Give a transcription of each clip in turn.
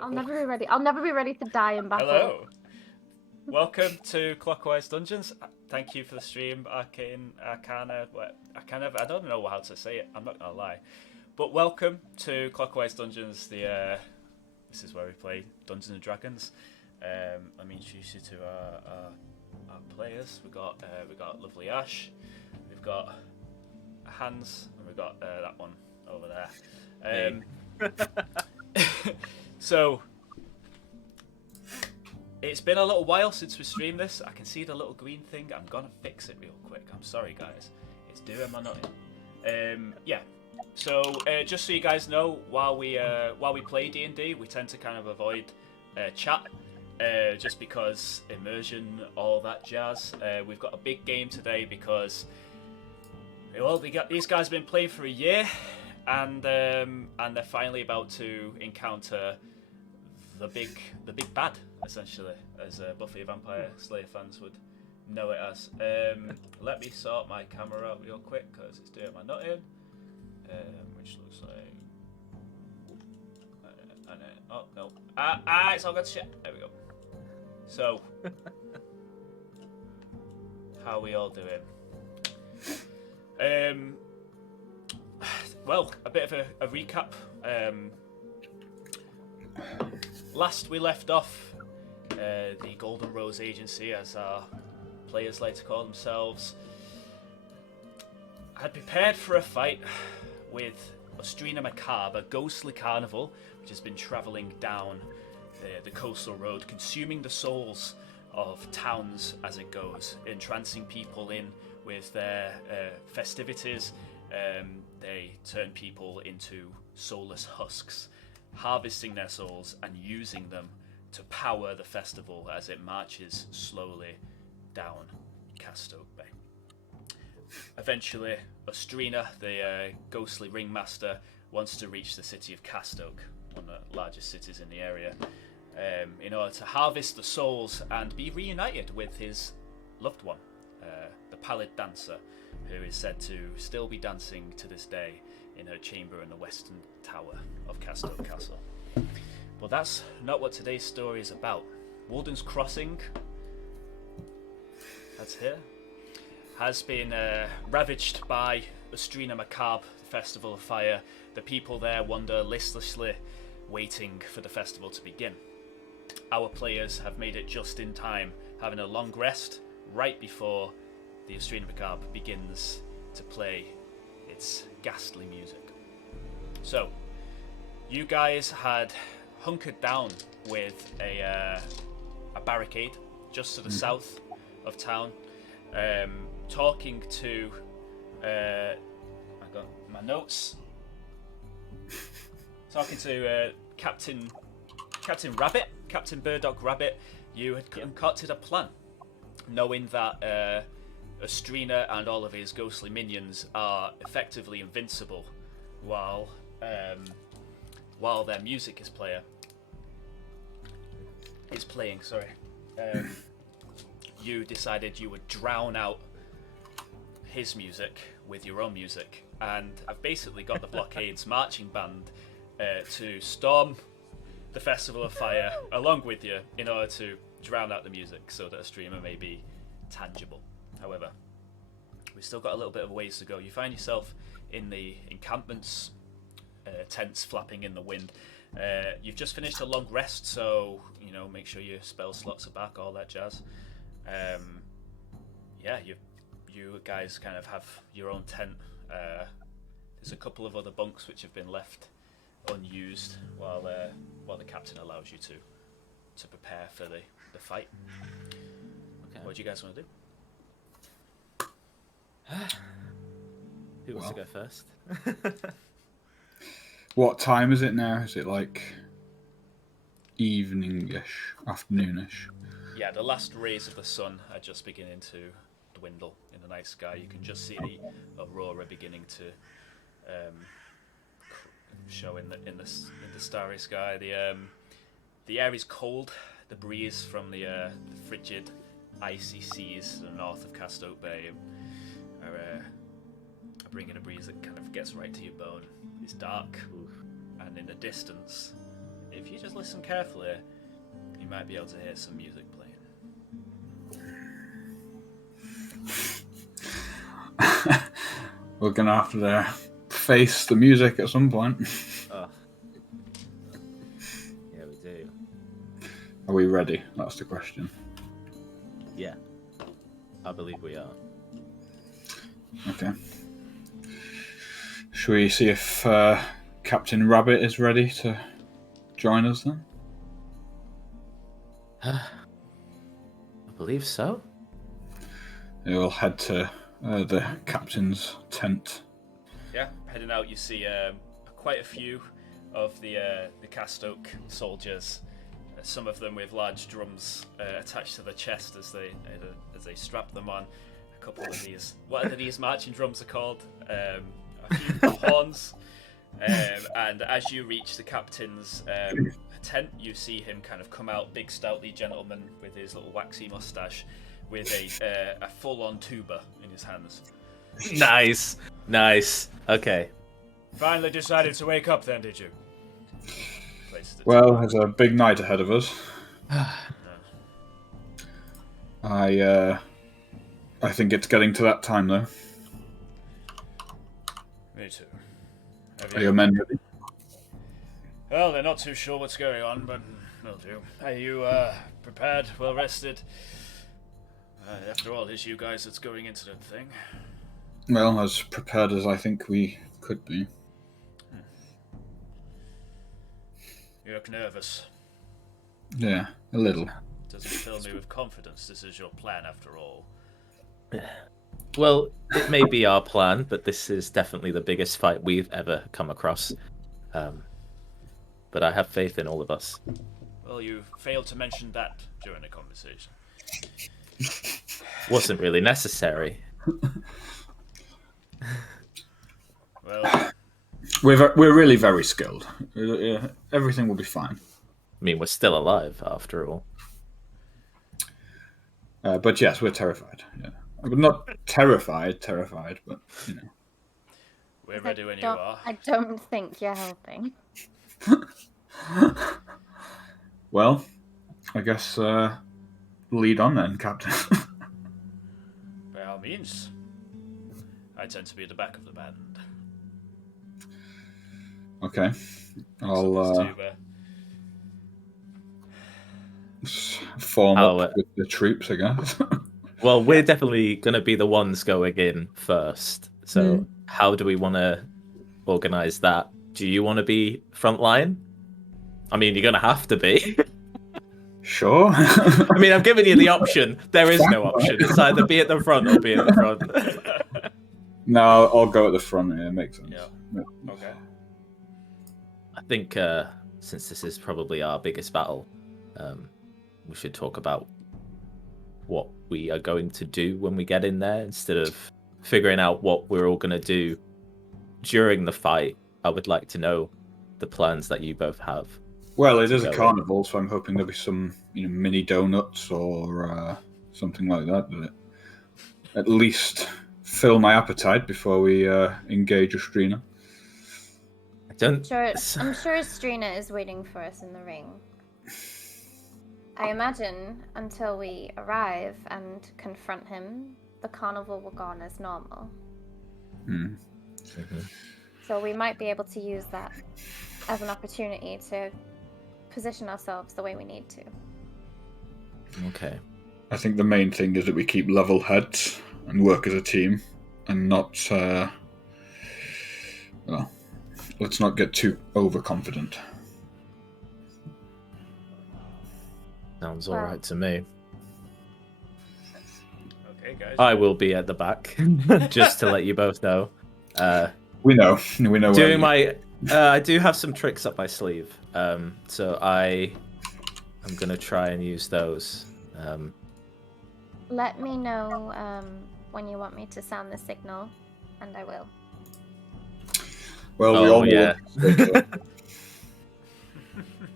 I'll never be ready. I'll never be ready to die in battle. Hello. Welcome to Clockwise Dungeons. Thank you for the stream, Arcana. I don't know how to say it. I'm not gonna lie, but welcome to Clockwise Dungeons. This is where we play Dungeons and Dragons. Let me introduce you to our players. We got lovely Ash. We've got Hans, and we've got that one over there. So. It's been a little while since we streamed this. I can see the little green thing. I'm gonna fix it real quick. I'm sorry, guys. It's doing my nothing. Yeah. So just so you guys know, while we play D&D, we tend to kind of avoid chat, just because immersion, all that jazz. We've got a big game today because these guys have been playing for a year, and they're finally about to encounter the big bad, essentially, as Buffy Vampire Slayer fans would know it as. Let me sort my camera out real quick because it's doing my nutting, which looks like. Oh no! It's all got shit. There we go. So, how are we all doing? Well, a bit of a recap. Last we left off, the Golden Rose Agency, as our players like to call themselves, had prepared for a fight with Ustrina Macarbe, a ghostly carnival which has been travelling down the coastal road, consuming the souls of towns as it goes, entrancing people in with their festivities. They turn people into soulless husks, harvesting their souls and using them to power the festival as it marches slowly down Castoke Bay. Eventually, Ustrina, the ghostly ringmaster, wants to reach the city of Castoke, one of the largest cities in the area, in order to harvest the souls and be reunited with his loved one, the Pallid Dancer, who is said to still be dancing to this day in her chamber in the western tower of Castoke Castle. But that's not what today's story is about. Wulden's Crossing, that's here, has been ravaged by Ustrina Macarbe, the Festival of Fire. The people there wander listlessly, waiting for the festival to begin. Our players have made it just in time, having a long rest right before the Ustrina Macarbe begins to play its ghastly music. So, you guys had hunkered down with a barricade just to the south of town, talking to I got my notes. Talking to Captain Rabbit, Captain Burdock Rabbit. You had concocted a plan, knowing that Ustrina and all of his ghostly minions are effectively invincible while their music is playing. You decided you would drown out his music with your own music, and I've basically got the Blockade's marching band to storm the Festival of Fire along with you in order to drown out the music so that a streamer may be tangible. However, we've still got a little bit of ways to go. You find yourself in the encampments, tents flapping in the wind. You've just finished a long rest, so make sure your spell slots are back, all that jazz. You guys kind of have your own tent. There's a couple of other bunks which have been left unused while the captain allows you to prepare for the fight. Okay. What do you guys want to do? Who wants to go first? What time is it now? Is it like evening-ish, afternoon-ish? Yeah, the last rays of the sun are just beginning to dwindle in the night sky. You can just see the aurora beginning to show in the starry sky. The air is cold. The breeze from the frigid, icy seas to the north of Castoke Bay are bringing a breeze that kind of gets right to your bone. It's dark, and in the distance, if you just listen carefully, you might be able to hear some music playing. We're gonna have to face the music at some point. Oh. Yeah, we do. Are we ready? That's the question. Yeah. I believe we are. Okay. Should we see if Captain Rabbit is ready to join us then? I believe so. We'll head to the captain's tent. Yeah, heading out, you see quite a few of the cast oak soldiers. Some of them with large drums attached to the chest as they strap them on. A couple of these, what are these marching drums are called? A few horns. And as you reach the captain's tent, you see him kind of come out, big stoutly gentleman with his little waxy mustache, with a full-on tuba in his hands. Nice. Okay. Finally decided to wake up then, did you? Well, there's a big night ahead of us. I think it's getting to that time, though. Me too. Are your men ready? Well, they're not too sure what's going on, but they'll do. Are you prepared, well rested? After all, it's you guys that's going into the thing. Well, as prepared as I think we could be. You look nervous. Yeah, a little. Doesn't fill me with confidence. This is your plan, after all. Well, it may be our plan, but this is definitely the biggest fight we've ever come across. But I have faith in all of us. Well, you failed to mention that during the conversation. Wasn't really necessary. Well, we're really very skilled. Everything will be fine. I mean, we're still alive after all. But yes, we're terrified. Yeah, but not terrified, but you know. We're ready when you are. I don't think you're helping. Well, I guess lead on then, Captain. By all means. I tend to be at the back of the band. Okay, I'll form up with the troops, I guess. Well, we're definitely going to be the ones going in first. So how do we want to organise that? Do you want to be front line? I mean, you're going to have to be. Sure. I mean, I've given you the option. There is no option. It's either be at the front or be at the front. No, I'll go at the front. Yeah, makes sense. Yeah. Okay. I think since this is probably our biggest battle, we should talk about what we are going to do when we get in there instead of figuring out what we're all going to do during the fight. I would like to know the plans that you both have. Well, it is a carnival, so I'm hoping there'll be some, mini donuts or something like that that at least fill my appetite before we engage Ustrina. I'm sure Ustrina is waiting for us in the ring. I imagine until we arrive and confront him, the carnival will go on as normal. So we might be able to use that as an opportunity to position ourselves the way we need to. Okay. I think the main thing is that we keep level heads and work as a team and not, let's not get too overconfident. Sounds alright to me. Okay, guys. I will be at the back, just to let you both know. We know. Doing I do have some tricks up my sleeve, so I am going to try and use those. Let me know when you want me to sound the signal, and I will. Well, we all yeah.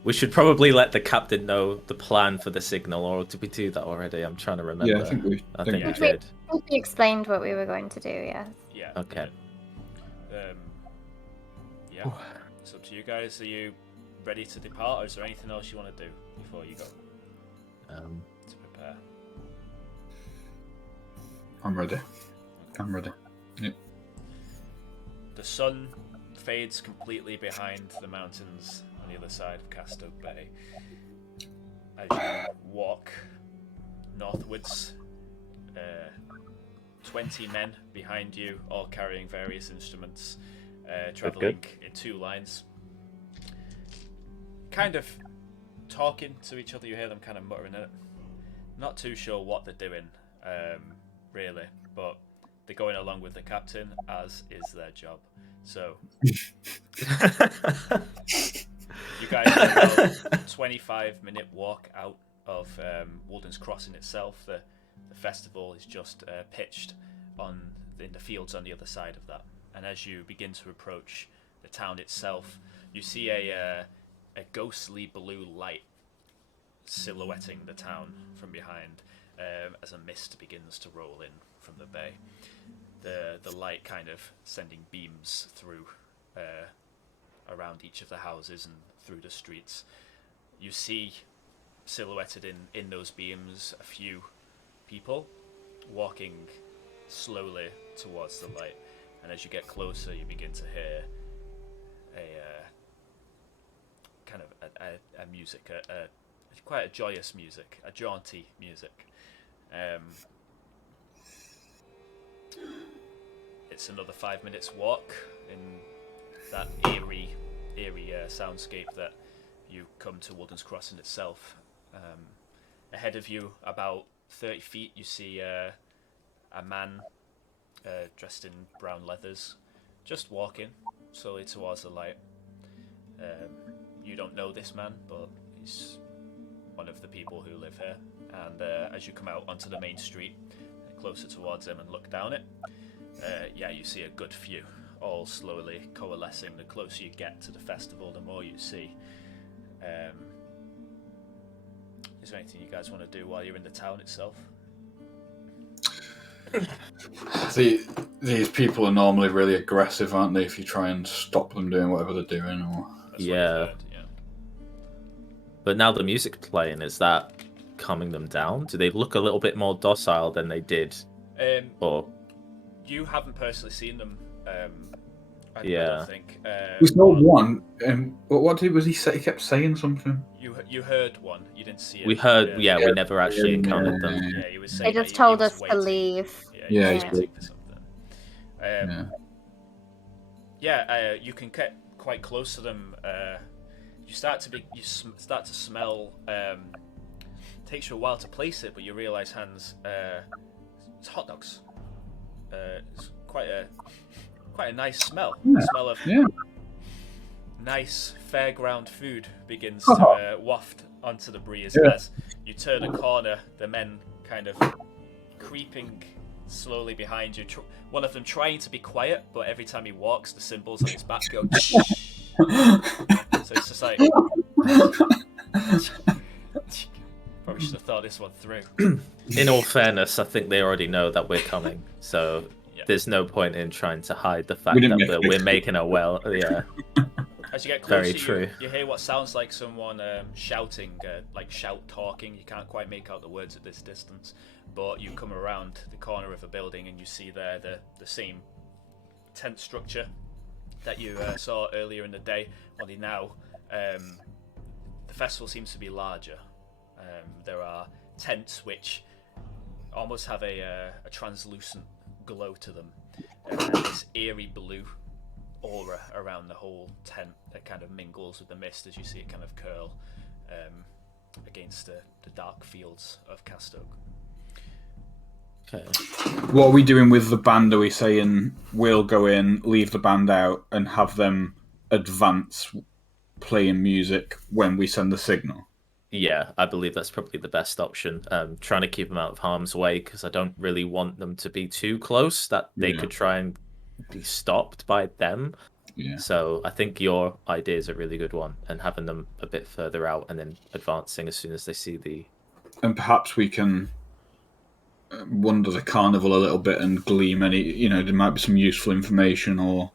We should probably let the captain know the plan for the signal, or did we do that already? I'm trying to remember. Yeah, I think we did. We explained what we were going to do, yes. Yeah. Okay. Yeah. It's up to you guys. Are you ready to depart, or is there anything else you want to do before you go to prepare? I'm ready. I'm ready. Yep. The sun fades completely behind the mountains on the other side of Casto Bay. As you walk northwards, 20 men behind you, all carrying various instruments, travelling in 2 lines. Kind of talking to each other, you hear them kind of muttering it. Not too sure what they're doing, really, but they're going along with the captain, as is their job. So, you guys have a 25-minute walk out of Wulden's Crossing itself. The festival is just pitched in the fields on the other side of that. And as you begin to approach the town itself, you see a ghostly blue light silhouetting the town from behind as a mist begins to roll in from the bay. The light kind of sending beams through around each of the houses and through the streets. You see silhouetted in those beams a few people walking slowly towards the light, and as you get closer you begin to hear a music, quite a joyous music, a jaunty music. It's another 5 minutes walk in that eerie soundscape that you come to Wulden's Crossing itself. Ahead of you, about 30 feet, you see a man dressed in brown leathers, just walking slowly towards the light. You don't know this man, but he's one of the people who live here. And as you come out onto the main street, closer towards him and look down it, you see a good few, all slowly coalescing. The closer you get to the festival, the more you see. Is there anything you guys want to do while you're in the town itself? These people are normally really aggressive, aren't they? If you try and stop them doing whatever they're doing, or yeah. But now the music's playing, is that calming them down? Do they look a little bit more docile than they did? Or you haven't personally seen them. I don't think. We saw one. What was he say? He kept saying something. You heard one. You didn't see it. We heard. We never actually encountered them. Yeah, he was saying. They just told us to leave. He's waiting for something. You can get quite close to them. You start to smell. Takes you a while to place it, but you realise, Hans, it's hot dogs. It's quite a nice smell. Yeah. The smell of nice fairground food begins to waft onto the breeze as you turn a corner. The men kind of creeping slowly behind you. One of them trying to be quiet, but every time he walks, the cymbals on his back go. So it's just like. Probably should have thought this one through. In all fairness, I think they already know that we're coming, so there's no point in trying to hide the fact that we're making a well. Yeah. As you get closer, very true. You hear what sounds like someone shouting, like shout talking. You can't quite make out the words at this distance, but you come around the corner of a building and you see there the same tent structure that you saw earlier in the day. Only now, the festival seems to be larger. There are tents which almost have a translucent glow to them, and this eerie blue aura around the whole tent that kind of mingles with the mist as you see it kind of curl against the dark fields of Castoke. Okay. What are we doing with the band? Are we saying we'll go in, leave the band out, and have them advance playing music when we send the signal? Yeah, I believe that's probably the best option. Trying to keep them out of harm's way, because I don't really want them to be too close that they could try and be stopped by them. Yeah. So I think your idea is a really good one, and having them a bit further out and then advancing as soon as they see the... And perhaps we can wander the carnival a little bit and glean there might be some useful information, or...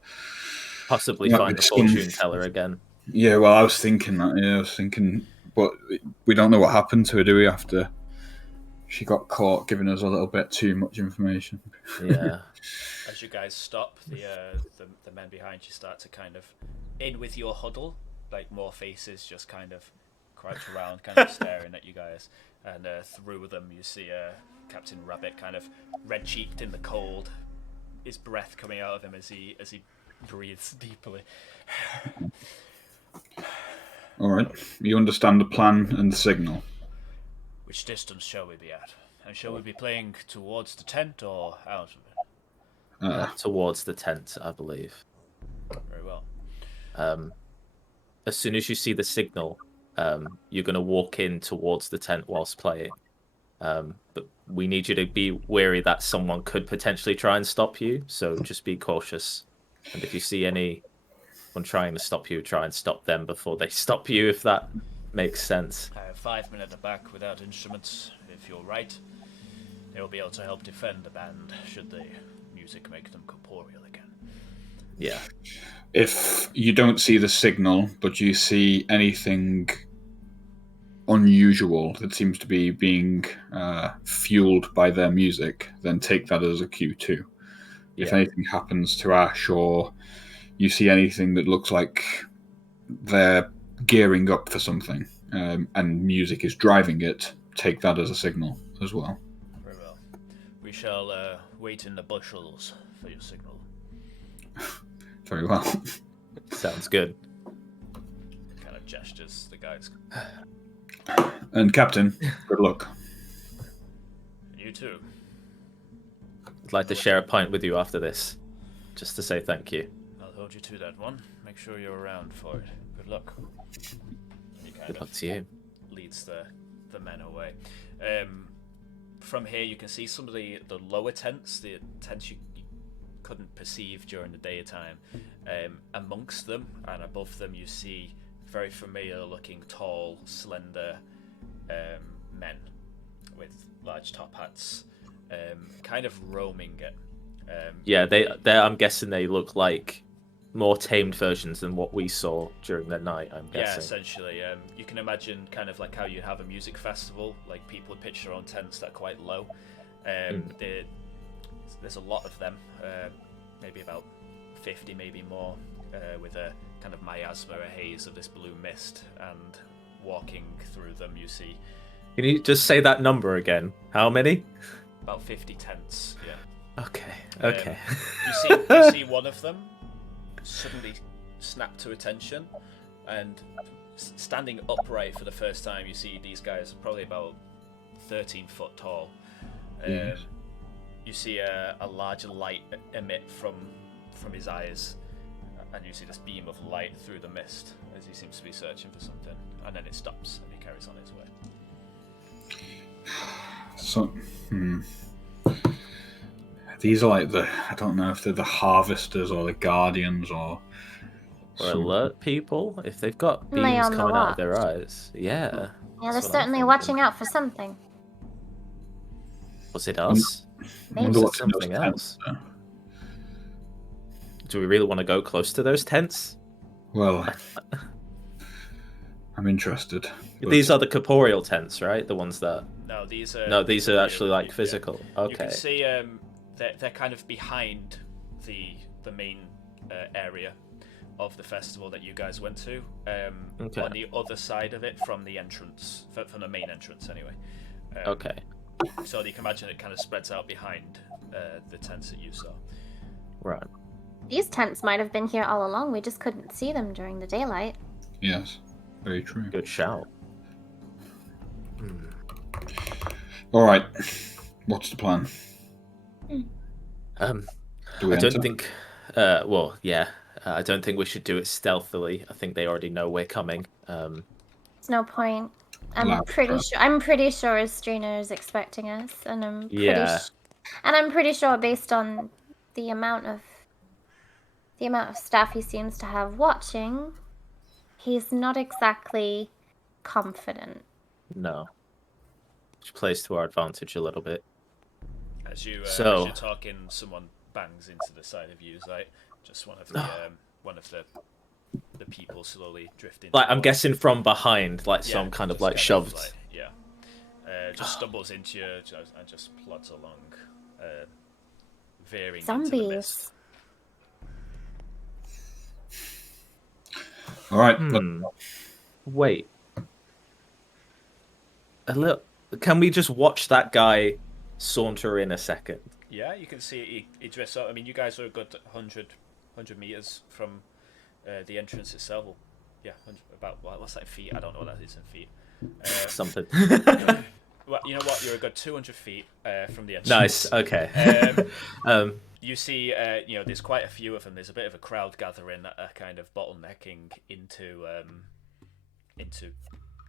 Possibly find the fortune teller again. Yeah, well, I was thinking that. Yeah, I was thinking, but we don't know what happened to her, do we? After she got caught giving us a little bit too much information. Yeah. As you guys stop, the men behind you start to kind of in with your huddle, like more faces just kind of crouch around, kind of staring at you guys, and through them you see Captain Rabbit kind of red cheeked in the cold, his breath coming out of him as he breathes deeply. All right, you understand the plan and the signal. Which distance shall we be at? And shall we be playing towards the tent or out of it? Towards the tent, I believe. Very well. As soon as you see the signal, you're going to walk in towards the tent whilst playing. But we need you to be wary that someone could potentially try and stop you, so just be cautious. And if you see anyone trying to stop you, try and stop them before they stop you, if that makes sense. I have 5 men at the back without instruments. If you're right, they will be able to help defend the band should the music make them corporeal again. Yeah. If you don't see the signal, but you see anything unusual that seems to be being fueled by their music, then take that as a cue too. If anything happens to Ash, or you see anything that looks like they're gearing up for something, and music is driving it, take that as a signal as well. Very well. We shall wait in the bushels for your signal. Very well. Sounds good. Kind of gestures the guys. And Captain, good luck. You too. I'd like to share a pint with you after this, just to say thank you. I'll hold you to that one. Make sure you're around for it. Good luck. He kind Good luck to you. leads the men away. From here, you can see some of the lower tents, the tents you couldn't perceive during the daytime. Amongst them and above them, you see very familiar-looking, tall, slender men with large top hats, kind of roaming it. Yeah, they I'm guessing they look like more tamed versions than what we saw during the night, I'm guessing. Yeah, essentially. You can imagine kind of like how you have a music festival, like people would pitch their own tents that are quite low. There's a lot of them, maybe about 50, maybe more, with a kind of miasma, a haze of this blue mist, and walking through them you see... Can you just say that number again? How many? About 50 tents, yeah. Okay. You see one of them suddenly snap to attention, and standing upright for the first time, you see these guys probably about 13 foot tall. Yes. You see a large light emit from his eyes, and you see this beam of light through the mist as he seems to be searching for something, and then it stops and he carries on his way. So, these are like I don't know if they're the harvesters or the guardians or alert people, if they've got beams They on the coming out of their watch. eyes. Yeah. Yeah, they're That's what I'm certainly thinking. watching out for something. Was it us? I wonder Was it what's in those something tents else? there. Do we really want to go close to those tents? Well, I'm interested. But These are the corporeal tents, right? The ones that... No, these are... No, these are actually like yeah. physical. You Okay. can see they're kind of behind the main area of the festival that you guys went to. Okay. On the other side of it, from the entrance, from the main entrance anyway. Okay. So you can imagine it kind of spreads out behind the tents that you saw. Right. These tents might have been here all along. We just couldn't see them during the daylight. yes, very true. Good shout. All right, what's the plan? Do we I don't enter? think... well, yeah. I don't think we should do it stealthily. I think they already know we're coming. There's no point. I'm Loud pretty crowd. sure. I'm pretty sure Ustrina is expecting us, and I'm pretty. Yeah. I'm pretty sure, based on the amount of staff he seems to have watching, he's not exactly confident. No. Which plays to our advantage a little bit. As you're talking, someone bangs into the side of you, like just one of the the people slowly drifting. Like, I'm towards. guessing from behind, like, so I'm kind of, like, shoved. Just stumbles into you and just plods along, veering Zombies. into the mist. All right. Wait. Can we just watch that guy saunter in a second? Yeah, you can see he drifts up. I mean, you guys are a good 100 meters from the entrance itself. Well, yeah, about what's that in feet? I don't know what that is in feet. Something. Well, you know what? You're a good 200 feet from the entrance. Nice. Okay. You see, there's quite a few of them. There's a bit of a crowd gathering, kind of bottlenecking into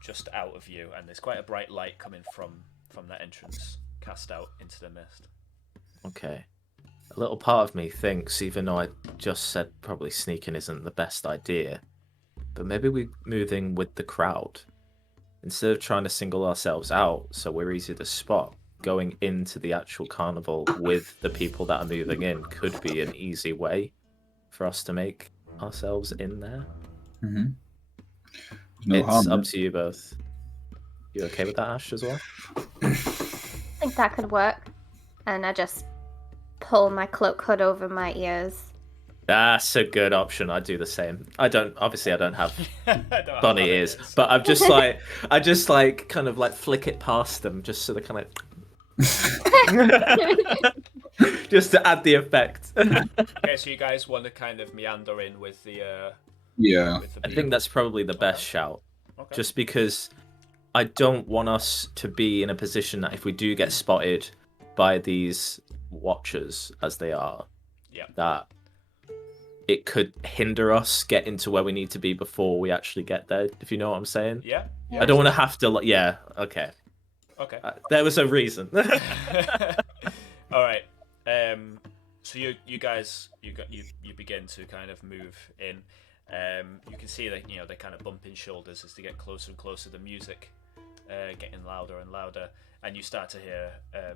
just out of you, and there's quite a bright light coming from that entrance, cast out into the mist. Okay. A little part of me thinks, even though I just said probably sneaking isn't the best idea, but maybe we move in with the crowd. Instead of trying to single ourselves out so we're easy to spot, going into the actual carnival with the people that are moving in could be an easy way for us to make ourselves in there. Mm-hmm. It's up to you both. You okay with that, Ash, as well? I think that could work. And I just pull my cloak hood over my ears. That's a good option. I do the same. I don't have bunny ears, ears, but I just kind of like flick it past them just so they kind of just to add the effect. Okay, so you guys want to kind of meander in with the I think that's probably the best shout. Okay. Just because I don't want us to be in a position that if we do get spotted by these watchers as they are, that it could hinder us getting to where we need to be before we actually get there, if you know what I'm saying. Yeah. I don't want to have to, okay. Okay. There was a reason. All right. So you guys, you begin to kind of move in. You can see that, they kind of bump in shoulders as they get closer and closer. The music getting louder and louder, and you start to hear a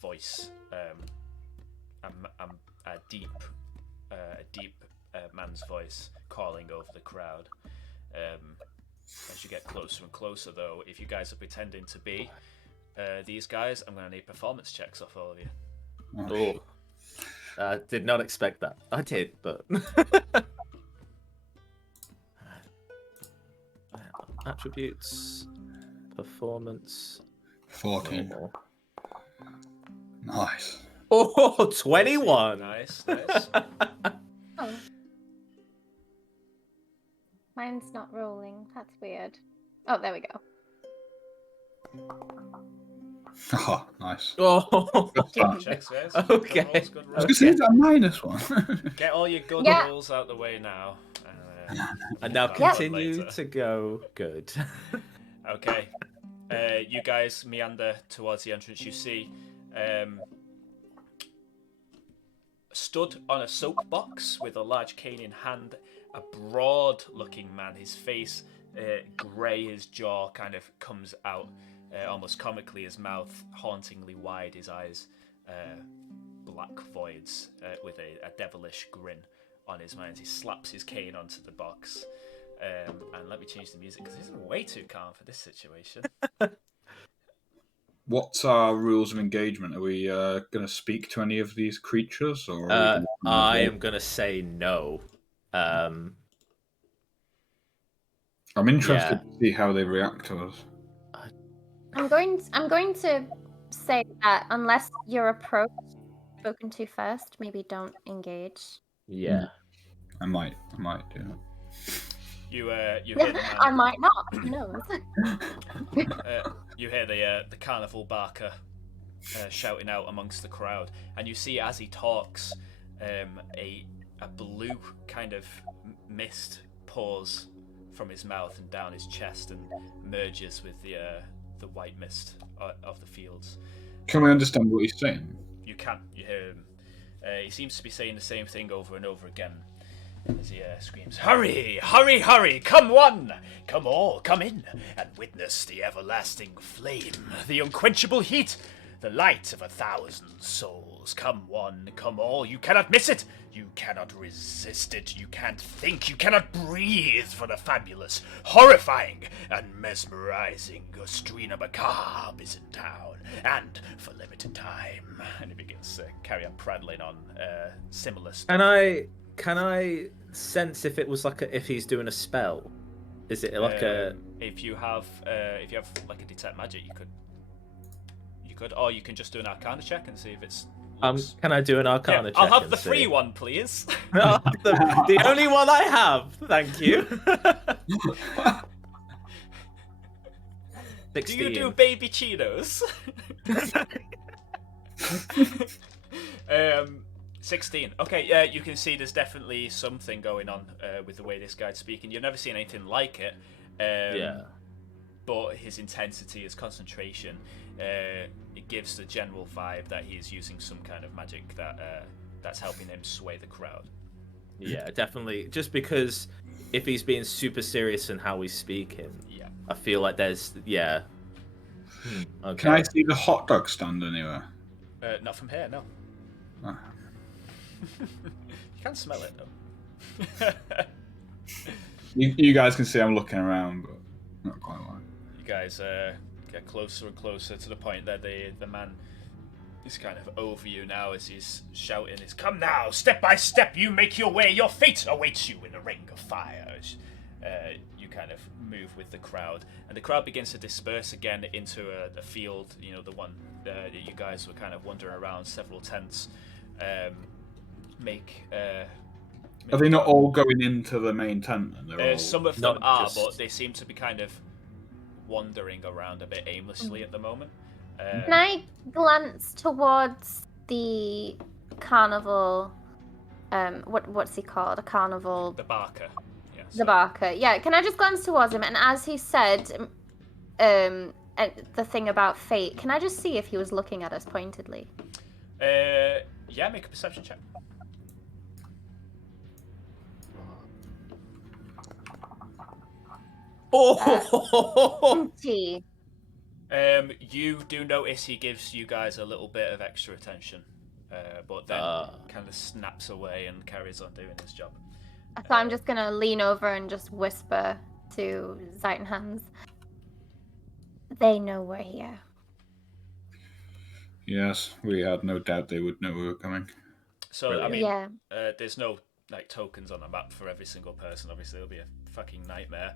voice, a deep man's voice calling over the crowd. As you get closer and closer, though, if you guys are pretending to be these guys, I'm going to need performance checks off all of you. Oh, I did not expect that. I did, but attributes, performance, 14. Normal. Nice. Oh, 21. Nice. Oh. Mine's not rolling. That's weird. Oh, there we go. Oh, nice. Oh, Checks, guys. Okay. Good rolls. I was going to say, is that -1? Get all your good rolls out the way now. And now continue to go good. Okay. You guys meander towards the entrance. You see stood on a soapbox with a large cane in hand, a broad-looking man. His face grey, his jaw kind of comes out almost comically, his mouth hauntingly wide, his eyes black voids with a devilish grin on his mind. He slaps his cane onto the box. And let me change the music because this is way too calm for this situation. What's our rules of engagement? Are we going to speak to any of these creatures, or I am going to say no. I'm interested to see how they react to us. I'm going to say that unless you're approached, spoken to first, maybe don't engage. Yeah. I might do that. You hear the man, I might not. Who knows? you hear the carnival barker shouting out amongst the crowd, and you see as he talks, a blue kind of mist pours from his mouth and down his chest and merges with the white mist of the fields. Can we understand what he's saying? You can. You hear him. He seems to be saying the same thing over and over again as he screams, "Hurry, hurry, hurry! Come one! Come all! Come in and witness the everlasting flame, the unquenchable heat, the light of 1,000 souls. spells. Come one, come all. You cannot miss it. You cannot resist it. You can't think. You cannot breathe for the fabulous, horrifying, and mesmerizing Ustrina Macarbe is in town, and for limited time. And he begins to carry on prattling on similar stuff. Can I sense if it was like if he's doing a spell? Is it like if you have like a detect magic, you could, or you can just do an Arcana check and see if it's. Can I do an Arcana check? I'll have the free one, please. I'll have the only one I have. Thank you. 16. Do you do baby Cheetos? 16. Okay, yeah, you can see there's definitely something going on with the way this guy's speaking. You've never seen anything like it. Yeah. But his intensity, his concentration, it gives the general vibe that he's using some kind of magic that's helping him sway the crowd. Yeah, definitely. Just because if he's being super serious in how he's speaking, yeah, I feel like there's Okay. Can I see the hot dog stand anywhere? Not from here, no. Oh. You can smell it though. You guys can see I'm looking around, but not quite like. You guys get closer and closer to the point that the man is kind of over you now as he's shouting, "Come now, step by step, you make your way. Your fate awaits you in the ring of fire." You kind of move with the crowd, and the crowd begins to disperse again into a field. You know, the one that you guys were kind of wandering around. Several tents. Are they not all going into the main tent? Then? Some of them are, but they seem to be kind of wandering around a bit aimlessly at the moment. Can I glance towards the carnival? What's he called? A carnival. The Barker. Yeah, the Barker. Yeah. Can I just glance towards him? And as he said, the thing about fate. Can I just see if he was looking at us pointedly? Yeah. Make a perception check. Oh. You do notice he gives you guys a little bit of extra attention, but then kind of snaps away and carries on doing his job. So I'm just gonna lean over and just whisper to Zeitenhans. They know we're here. Yes, we had no doubt they would know we were coming. So Brilliant. I mean, Yeah. There's no like tokens on the map for every single person. Obviously, it'll be a fucking nightmare.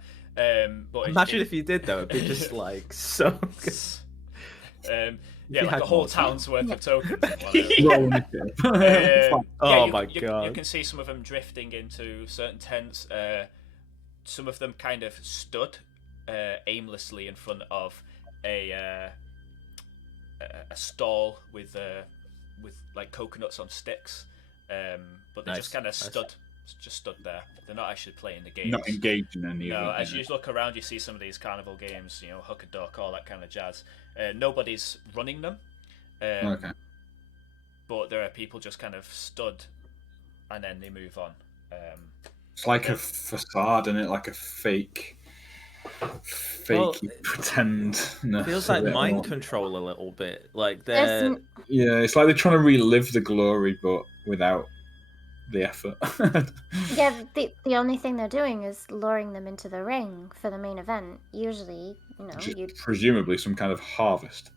But Imagine if you did though, it'd be just like so good. Yeah, like a whole town's worth of tokens. Oh my god! You can see some of them drifting into certain tents. Some of them kind of stood aimlessly in front of a stall with like coconuts on sticks, but they just kind of stood there. They're not actually playing the game. Not engaged in any of it. No, as you look around, you see some of these carnival games, you know, hook a duck, all that kind of jazz. Nobody's running them. Okay. But there are people just kind of stood, and then they move on. It's like a facade, isn't it? Like a fake pretend. Feels like mind control a little bit. Like they're Yeah, it's like they're trying to relive the glory, but without the effort. Yeah, the only thing they're doing is luring them into the ring for the main event. Usually, you'd presumably some kind of harvest.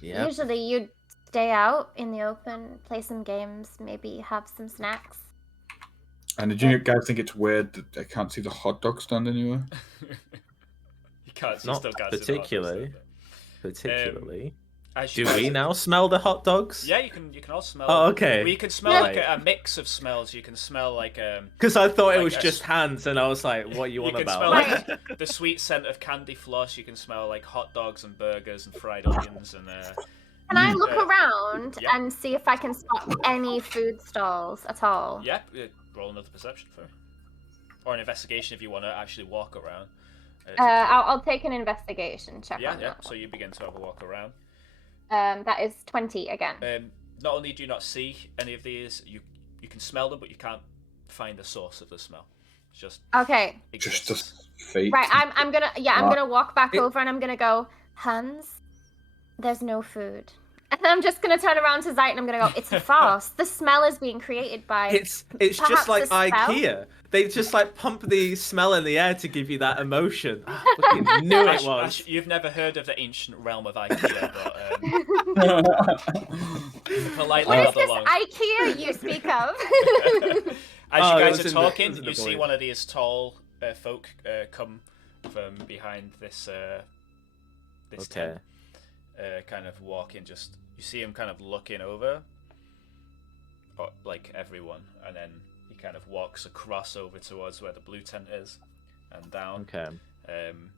Yeah. Usually you'd stay out in the open, play some games, maybe have some snacks. And did you guys think it's weird that I can't see the hot dog stand anywhere? You can't. Not still can't particularly. See Do we now smell the hot dogs? Yeah, you can all smell. Oh, okay. Well, you can smell like a mix of smells. You can smell like because I thought it was just hands, and I was like, "What you want about?" Smell like the sweet scent of candy floss. You can smell like hot dogs and burgers and fried onions and. Can I look around and see if I can spot any food stalls at all? Yeah, roll another perception for, or an investigation if you want to actually walk around. I'll take an investigation check. Yeah, on yeah. that So you begin to have a walk around. That is 20 again. Not only do you not see any of these, you can smell them, but you can't find the source of the smell. It's just okay. Exists. Just fate. Right, I'm gonna walk back over and I'm gonna go, Hans, there's no food. And I'm just gonna turn around to Zite and I'm gonna go, it's a farce. The smell is being created by It's just perhaps like a spell? IKEA. They just like pump the smell in the air to give you that emotion. I fucking knew it was. You've never heard of the ancient realm of IKEA, but politely What is nod this along. IKEA you speak of? As you guys it are was talking, in the you see void. one of these tall folk come from behind this tent, kind of walking. Just you see him kind of looking over, like everyone, and then he kind of walks across over towards where the blue tent is, and down. Okay. And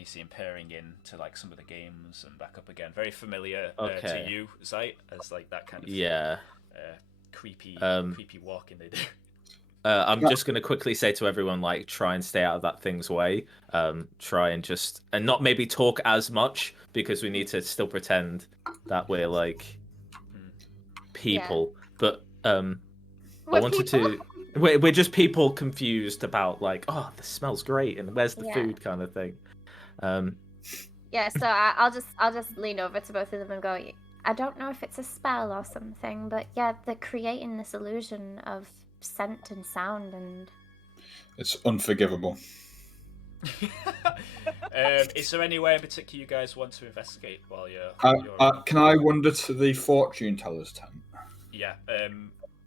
you see him peering in to like some of the games and back up again. Very familiar Okay. to you, Zite, as like that kind of creepy walking they do. I'm just gonna quickly say to everyone, like, try and stay out of that thing's way. Try and not maybe talk as much because we need to still pretend that we're like people. But I wanted to. We're just people confused about like, oh, this smells great, and where's the food kind of thing. Yeah, so I'll just lean over to both of them and go, I don't know if it's a spell or something, but yeah, they're creating this illusion of scent and sound, and it's unforgivable. Is there any way in particular you guys want to investigate while you're can I wander to the fortune teller's tent? Yeah.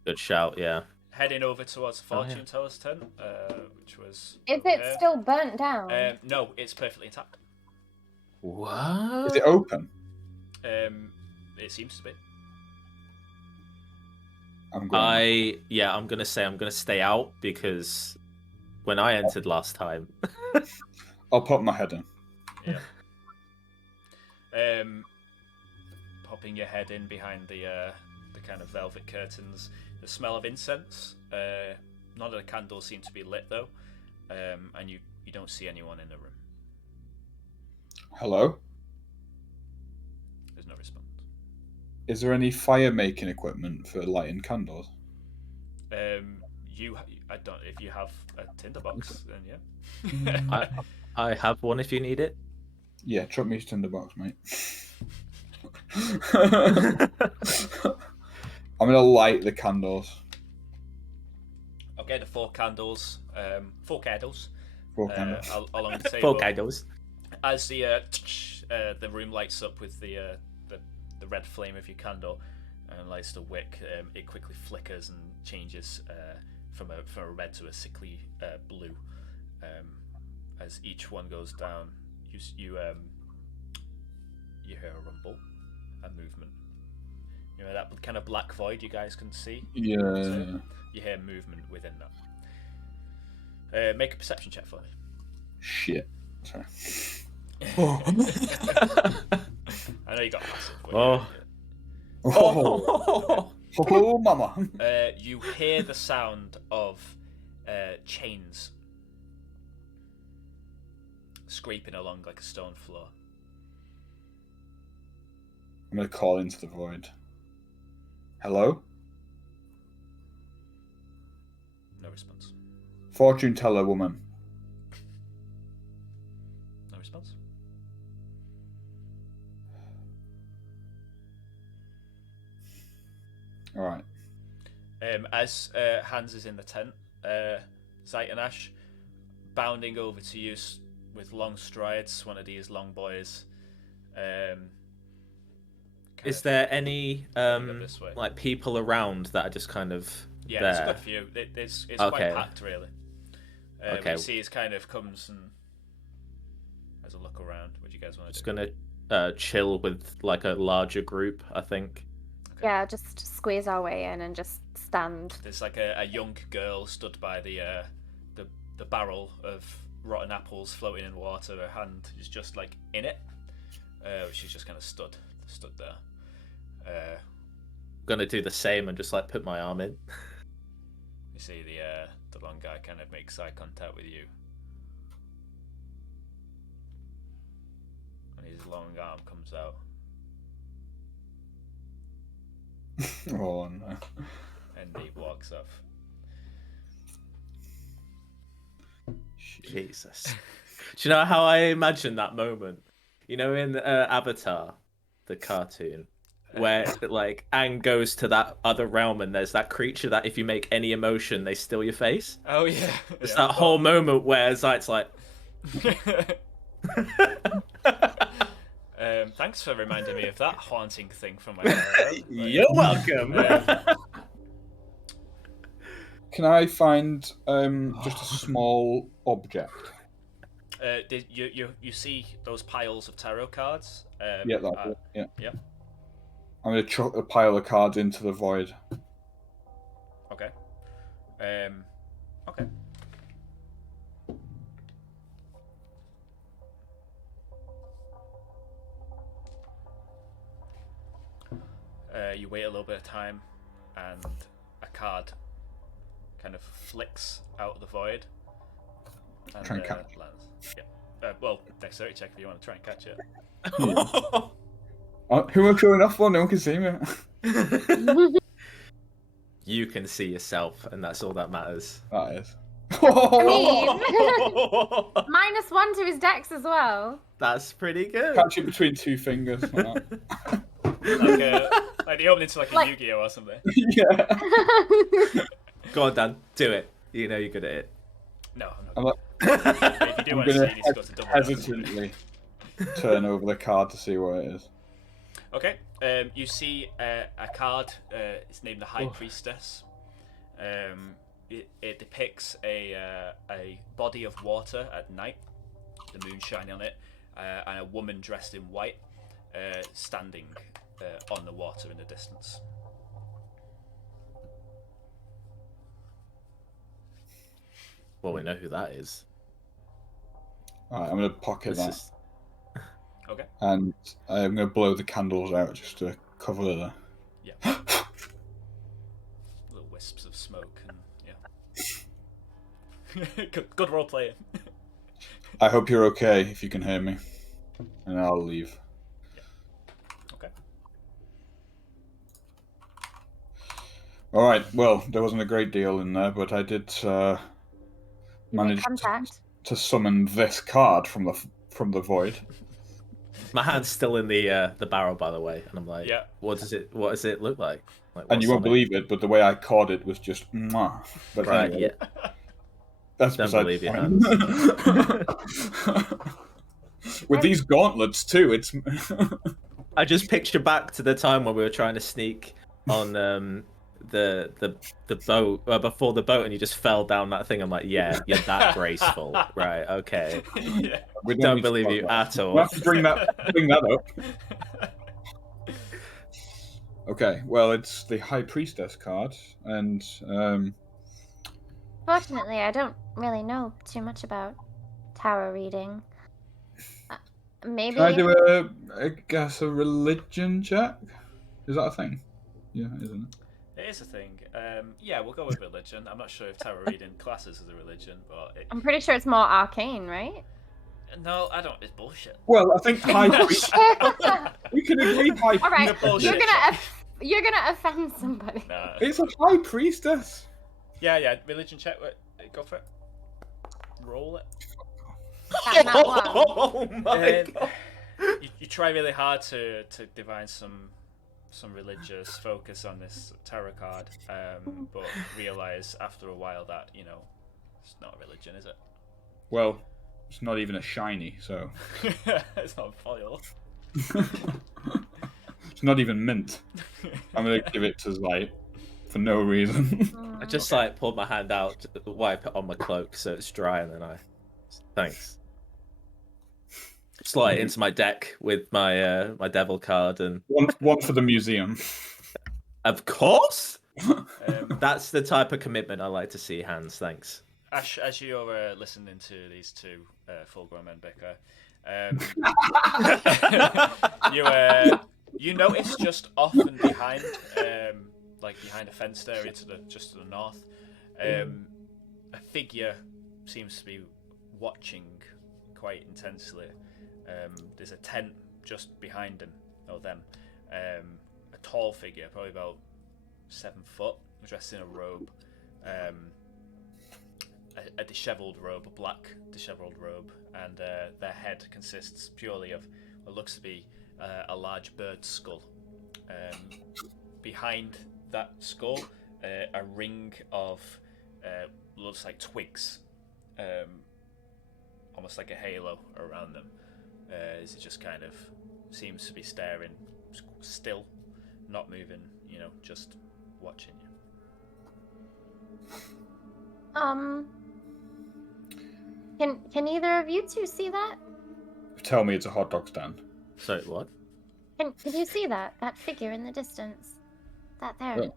Good shout. Yeah. Heading over towards the fortune teller's tent, which was. Is it still burnt down? No, it's perfectly intact. What? Is it open? It seems to be. I'm gonna stay out because when I entered last time, I'll pop my head in. Yeah. Popping your head in behind the kind of velvet curtains, the smell of incense. None of the candles seem to be lit though, and you don't see anyone in the room. Hello? There's no response. Is there any fire making equipment for lighting candles? I don't. If you have a tinderbox, then yeah. I have one if you need it. Yeah, chuck me a tinderbox, mate. I'm gonna light the candles. Okay, the four candles. Four candles. Along the table. Four candles. As the room lights up with the red flame of your candle and lights the wick, it quickly flickers and changes from a red to a sickly blue. As each one goes down, you hear a rumble, a movement. You know that kind of black void you guys can see. Yeah. So you hear movement within that. Make a perception check for me. Shit. Sorry. I know you got passive. Oh, mama. You hear the sound of chains scraping along like a stone floor. I'm going to call into the void. Hello? No response. Fortune teller woman. No response. All right. As Hans is in the tent, Zite and Ash bounding over to you with long strides, one of these long boys. Is there any like people around that are just kind of there? There's a good few. It's quite packed, really. You see, it kind of comes and has a look around. What do you guys want to do? Just gonna chill with like a larger group, I think. Okay. Yeah, just squeeze our way in and just stand. There's like a young girl stood by the barrel of rotten apples floating in water. Her hand is just like in it. She's just kind of stood there. Gonna do the same and just like put my arm in. You see the long guy kind of makes eye contact with you, and his long arm comes out. Oh no. And he walks off. Jesus. Do you know how I imagine that moment? You know, in Avatar, the cartoon, where like Aang goes to that other realm and there's that creature that if you make any emotion they steal your face. Oh yeah. It's that whole moment where Zite's like thanks for reminding me of that haunting thing from my childhood. You're welcome. Can I find just a small object? You see those piles of tarot cards? Yeah, that's it. Yeah. Yeah. I'm going to chuck a pile of cards into the void. Okay. Okay. You wait a little bit of time, and a card kind of flicks out of the void. And, Try and catch it. lands. Yeah. Well, dexterity check if you want to try and catch it. Who am I showing off for? No one can see me. You can see yourself, and that's all that matters. That is. I mean, -1 to his dex as well. That's pretty good. Catch it between two fingers. Like Like the opening to like a Yu-Gi-Oh or something. Yeah. Go on, Dan. Do it. You know you're good at it. No, I'm I'm not. like, If you do I'm want to see gonna it, you need to go to double. hesitantly turn over the card to see what it is. Okay. You see a card. It's named the High Priestess. It depicts a body of water at night, the moon shining on it, and a woman dressed in white standing on the water in the distance. Well, we know who that is. Alright, I'm going to pocket This that. is- Okay. And I'm going to blow the candles out just to cover the... Yeah. Little wisps of smoke and yeah. Good role playing. I hope you're okay if you can hear me. And I'll leave. Okay. Alright, well, there wasn't a great deal in there, but I did manage to summon this card from the void. My hand's still in the barrel, by the way, and I'm like, Yeah. What does it look like? And you won't believe it, but the way I caught it was just mwah. But Right, anyway, yeah. that's Don't beside believe the your point. With these gauntlets too, it's. I just picture back to the time when we were trying to sneak on the boat before the boat, and you just fell down that thing. I'm like, yeah, you're that graceful, right? Okay. Yeah. We Don't believe you at all. We'll have to bring that up. Okay, well, it's the High Priestess card, and Fortunately, I don't really know too much about tarot reading. Maybe. can I do I guess a religion check? Is that a thing? Yeah, isn't it? It is a thing. Yeah, we'll go with religion. I'm not sure if tarot reading classes as a religion, but I'm pretty sure it's more arcane, right? no, I don't. It's bullshit. Well, I think High Priestess. We can agree High All right, bullshit. you're gonna offend somebody. No. It's a High Priestess. Yeah. Religion check. Go for it. Roll it. That one. Oh my god. You try really hard to divine some religious focus on this tarot card, but realize after a while that it's not a religion, is it? Well, it's not even a shiny, so It's not foil. it's not even mint. I'm gonna give it to Zite for no reason. I just pulled my hand out, wipe it on my cloak so it's dry, and then thanks. Slide it into my deck with my my devil card, and one for the museum. of course, that's the type of commitment I like to see. Hands, thanks. Ash, as you're listening to these two full-grown men bicker, you notice just off and behind, behind a fenced area just to the north, a figure seems to be watching quite intensely. There's a tent just behind him, or them. A tall figure, probably about 7 foot, dressed in a robe. A dishevelled robe, a black dishevelled robe, and their head consists purely of what looks to be a large bird skull behind that skull, a ring of looks like twigs, almost like a halo around them. As it just kind of seems to be staring still, not moving, just watching you. Can either of you two see that? Tell me it's a hot dog stand. Sorry, what? Can you see that figure in the distance? That there. Oh.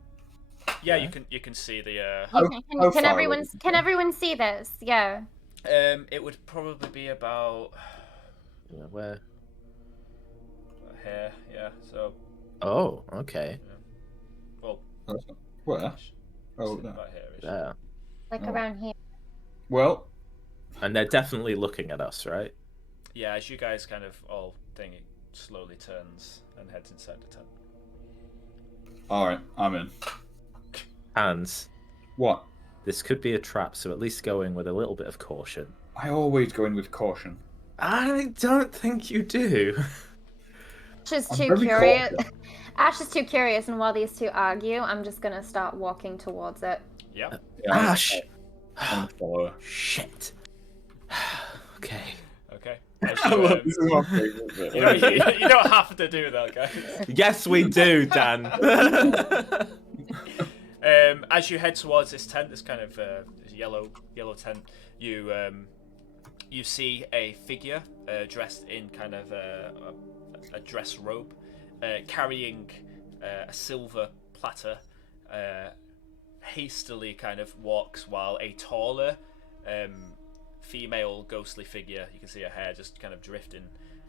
Yeah, you can see the. Can everyone see this? Yeah. It would probably be about. Yeah, where? Here, yeah. So. Oh, okay. Yeah. Well. Where? Oh, about here. Yeah. Like around here. Well. And they're definitely looking at us, right? Yeah, as you guys kind of all think, it slowly turns and heads inside the tent. All right, I'm in. Hans. What? This could be a trap, so at least go in with a little bit of caution. I always go in with caution. I don't think you do. Ash is too curious. Ash is too curious, and while these two argue, I'm just gonna start walking towards it. Yep. Ash! I'm follow her. Shit. Okay. Okay. This is my favorite bit. You don't have to do that, guys. Yes, we do, Dan. As you head towards this tent, this kind of yellow tent, you see a figure dressed in kind of a dress robe, carrying a silver platter. Hastily kind of walks while a taller female ghostly figure, you can see her hair just kind of drifting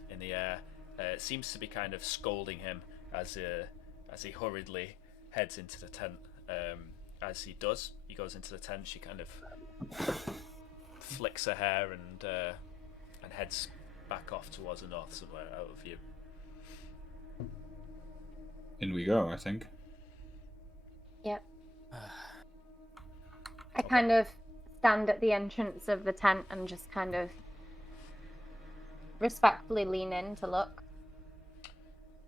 in the air, seems to be kind of scolding him as he hurriedly heads into the tent. As he goes into the tent, she kind of flicks her hair and heads back off towards the north somewhere out of view. In we go, I think. Yep. I kind of stand at the entrance of the tent and just kind of respectfully lean in to look.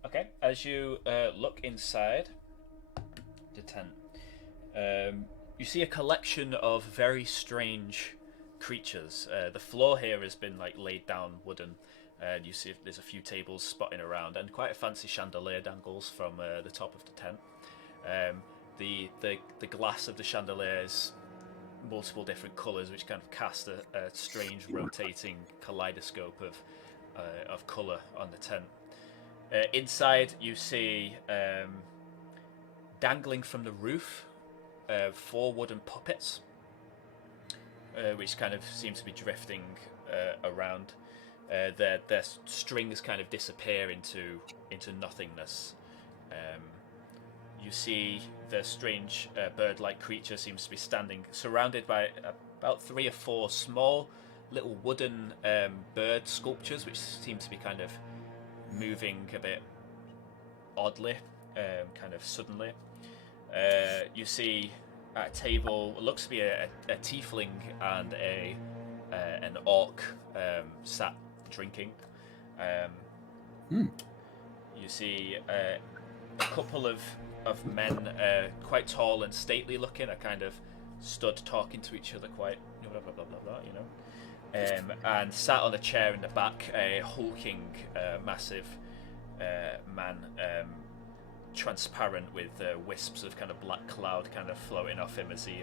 Okay, as you look inside the tent, you see a collection of very strange creatures. The floor here has been laid down wooden, and you see there's a few tables spotting around, and quite a fancy chandelier dangles from the top of the tent. The glass of the chandelier is multiple different colours, which kind of cast a strange rotating kaleidoscope of colour on the tent. Inside, you see dangling from the roof 4 wooden puppets, which kind of seem to be drifting around. Their strings kind of disappear into nothingness. You see the strange bird-like creature seems to be standing surrounded by about 3 or 4 small little wooden bird sculptures, which seem to be kind of moving a bit oddly, kind of suddenly. You see at a table what looks to be a tiefling and an orc sat drinking. You see a couple of men, quite tall and stately looking, are kind of stood talking to each other quite blah blah blah blah blah, and sat on a chair in the back, a hulking, massive man, transparent, with wisps of kind of black cloud kind of floating off him as he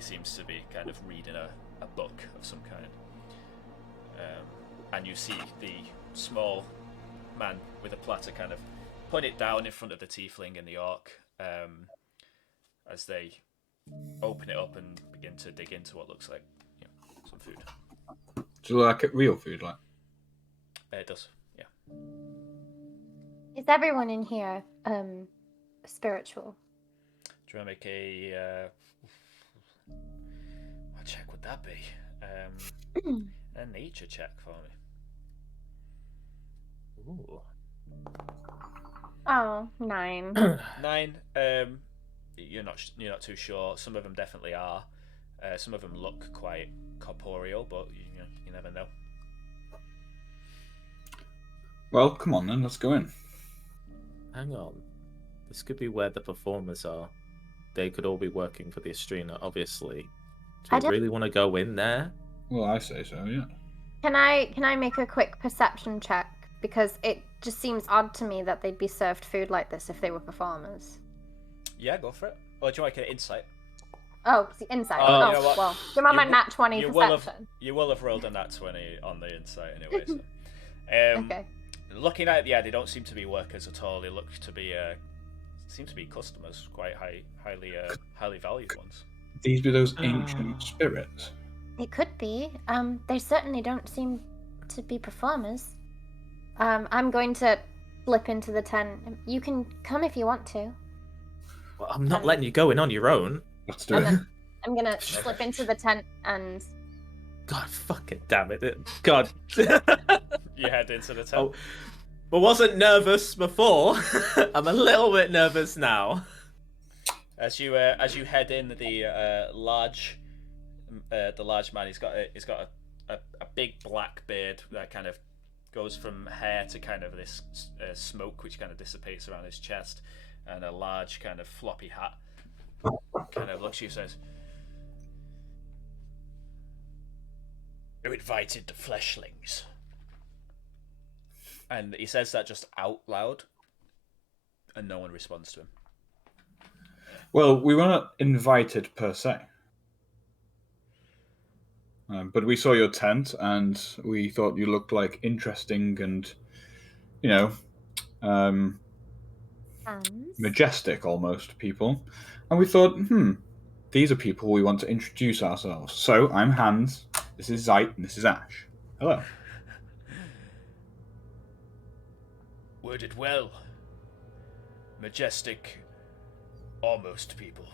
seems to be kind of reading a book of some kind. And you see the small man with a platter kind of put it down in front of the tiefling and the orc, as they open it up and begin to dig into what looks like some food. Do you like it real food, like? It does, yeah. Is everyone in here spiritual? Do you want to make a what check would that be? A nature check for me. Ooh. Oh, 9. 9. You're not too sure. Some of them definitely are. Some of them look quite corporeal, but you never know. Well, come on then, let's go in. Hang on. This could be where the performers are. They could all be working for the Ustrina, obviously. Do we really want to go in there? Well, I say so, yeah. Can I make a quick perception check? Because it just seems odd to me that they'd be served food like this if they were performers. Yeah, go for it. Or do you want to get insight? Oh, it's the insight. Oh, you know what? Well, give me my nat 20 perception. You will have rolled a nat 20 on the insight anyway. So. Okay. Looking at it, yeah, they don't seem to be workers at all. They look to be seem to be customers, quite highly valued ones. These be those ancient spirits. It could be. They certainly don't seem to be performers. I'm going to slip into the tent. You can come if you want to. Well, I'm not letting you go in on your own. Let's do it. I'm gonna slip into the tent and... God fucking damn it. God. You head into the tent. Oh, I wasn't nervous before. I'm a little bit nervous now. As you head in, the large man, he's got a big black beard that kind of goes from hair to kind of this smoke which kind of dissipates around his chest, and a large kind of floppy hat. Kind of looks at you and says, "You invited the fleshlings." And he says that just out loud, and no one responds to him. Well, we were not invited per se. But we saw your tent, and we thought you looked like interesting and, majestic almost people. And we thought, these are people we want to introduce ourselves. So, I'm Hans, this is Zeit, and this is Ash. Hello. Worded well. Majestic, almost people.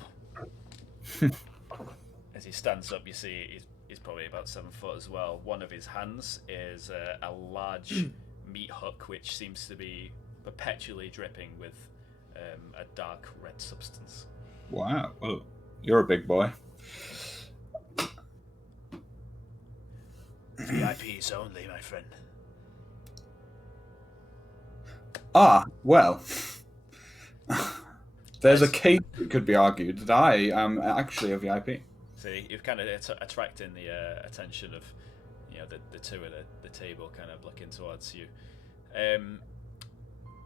As he stands up, you see he's probably about 7 foot as well. One of his hands is a large meat hook, which seems to be perpetually dripping with a dark red substance. Wow. Well, you're a big boy. VIPs only, my friend. Ah, well. There's a case that could be argued that I am actually a VIP. See, you've kind of attracting the attention of, the two at the table, kind of looking towards you.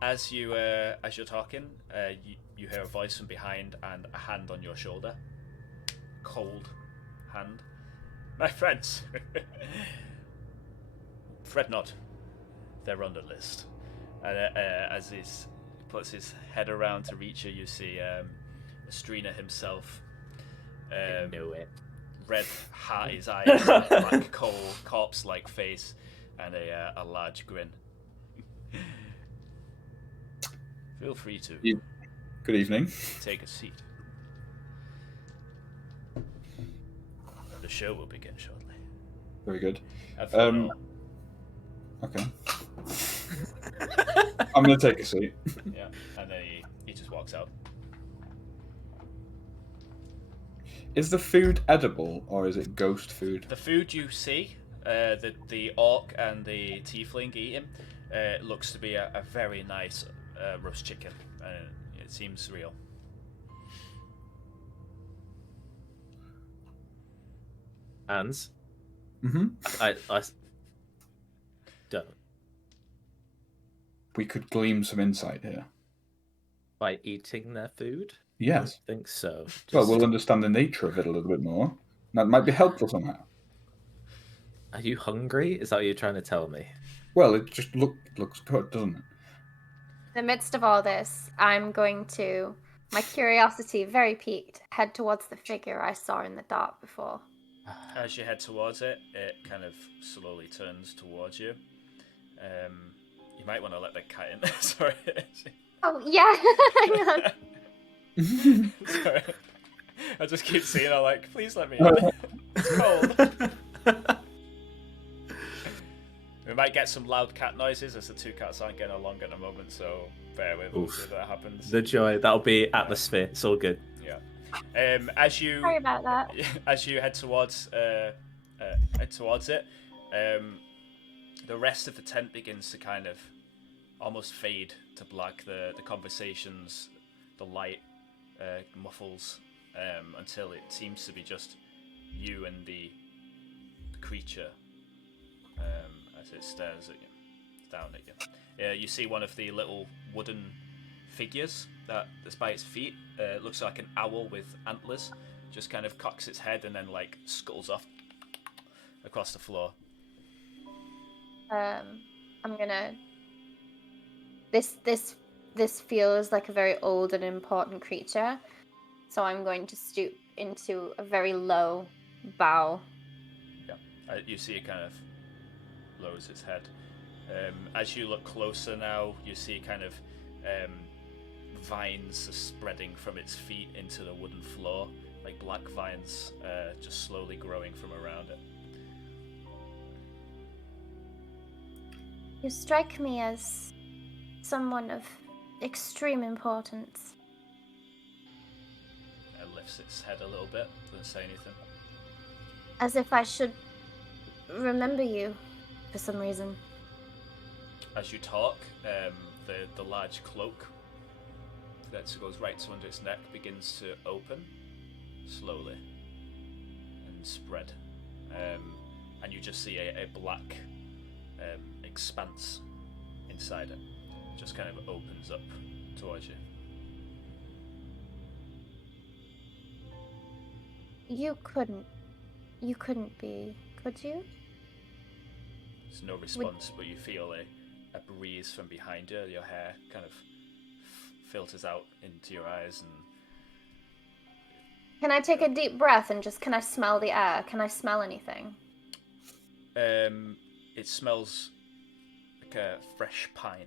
As you're talking, you hear a voice from behind and a hand on your shoulder. Cold hand. My friends, fret not. They're on the list. And as he puts his head around to reach you, you see Ustrina himself. I knew it. Red hat, his eyes, black corpse-like face, and a large grin. Feel free to. Good evening. Take a seat. The show will begin shortly. Very good. Okay. I'm going to take a seat. Yeah, and then he just walks out. Is the food edible, or is it ghost food? The food you see, the orc and the tiefling eating, looks to be a very nice roast chicken. It seems real. Hands? Mm-hmm. I don't. We could glean some insight here. By eating their food? Yes. I think so. Well, we'll understand the nature of it a little bit more. That might be helpful somehow. Are you hungry? Is that what you're trying to tell me? Well, it just looks good, doesn't it? In the midst of all this, I'm going to, my curiosity very piqued, head towards the figure I saw in the dark before. As you head towards it, it kind of slowly turns towards you. You might want to let the cat in. Sorry. Oh, yeah. Hang on. Sorry. I just keep seeing her like, please let me in. It's cold. We might get some loud cat noises as the two cats aren't getting along at the moment, so bear with us if that happens. The joy. That'll be atmosphere. It's all good. Yeah. Sorry about that. As you head towards it, the rest of the tent begins to kind of almost fade to black. The conversations the light muffles until it seems to be just you and the creature as it stares at you, down at you. You see one of the little wooden figures that's by its feet. It looks like an owl with antlers. Just kind of cocks its head and then like scuttles off across the floor. I'm gonna. This feels like a very old and important creature, so I'm going to stoop into a very low bow. Yeah, you see it kind of lowers its head. As you look closer now, you see kind of vines are spreading from its feet into the wooden floor, like black vines just slowly growing from around it. You strike me as someone of extreme importance. It lifts its head a little bit, doesn't say anything. As if I should remember you for some reason. As you talk, the large cloak that goes right to under its neck begins to open slowly and spread, and you just see a black expanse inside it. It just kind of opens up towards you. You couldn't be, could you? There's no response, but you feel a breeze from behind you. Your hair kind of filters out into your eyes, and Can I take a deep breath and can I smell the air? Can I smell anything? it smells like a fresh pine.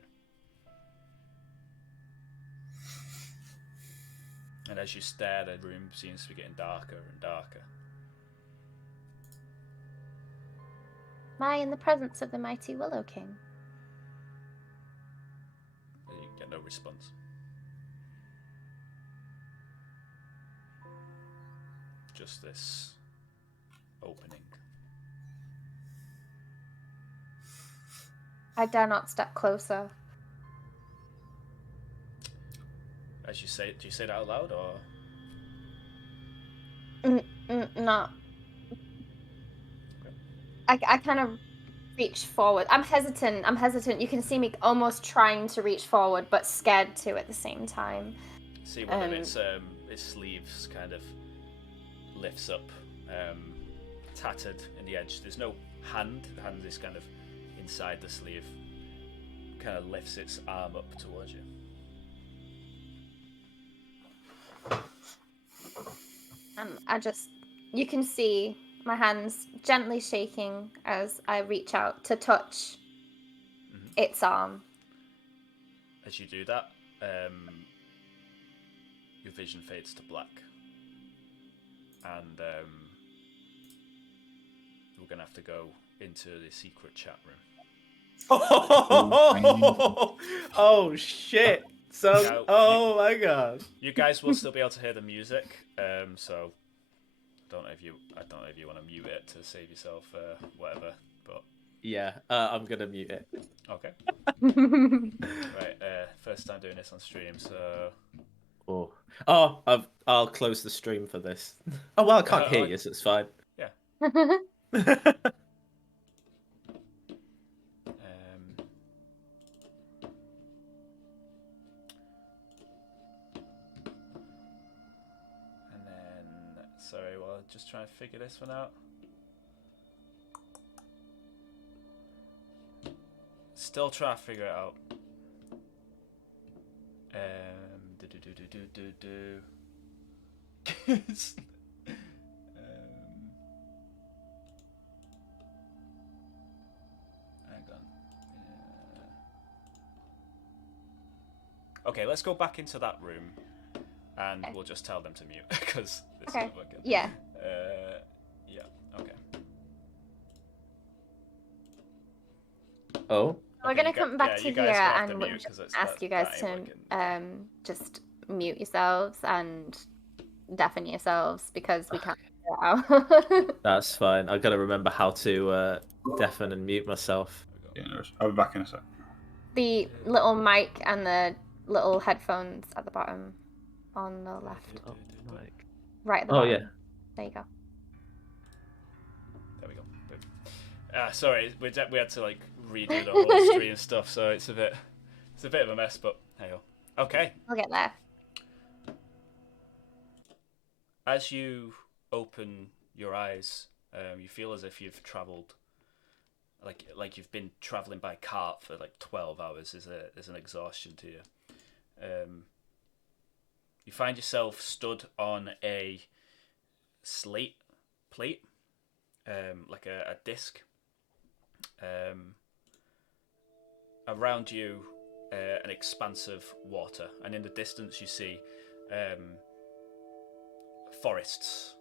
And as you stare, the room seems to be getting darker and darker. Am I in the presence of the mighty Willow King? You get no response. Just this opening. I dare not step closer. As you say, do you say that out loud or? No. I kind of reach forward. I'm hesitant. You can see me almost trying to reach forward, but scared too at the same time. See one of its sleeves kind of lifts up, tattered in the edge. There's no hand. The hand is kind of inside the sleeve. Kind of lifts its arm up towards you. You can see my hands gently shaking as I reach out to touch its arm. As you do that, your vision fades to black. And we're going to have to go into the secret chat room. Oh shit! So, Now, oh my god! You guys will still be able to hear the music, so I don't know if you want to mute it to save yourself whatever, but yeah, I'm gonna mute it. Okay. Right, first time doing this on stream, so. I'll close the stream for this. Oh well, I can't hear you, so it's fine. Yeah. Sorry, well, just trying to figure this one out. Still trying to figure it out. Hang on. Okay, let's go back into that room. And we'll just tell them to mute because this isn't working. Yeah. Yeah. Okay. Oh. We're gonna come back to here and mute, ask you guys to just mute yourselves and deafen yourselves because we can't figure it out. That's fine. I've got to remember how to deafen and mute myself. Yeah, I'll be back in a sec. The little mic and the little headphones at the bottom. on the left. Oh, like. Right at the Oh, bottom. yeah. There you go. There we go. Boom. Sorry, we had to like redo the whole stream stuff, so it's a bit of a mess, but hey ho. Okay. We'll get there. As you open your eyes, you feel as if you've travelled, like you've been travelling by cart for like 12 hours. There's an exhaustion to you. You find yourself stood on a slate plate, like a disc. Around you, an expanse of water, and in the distance you see forests,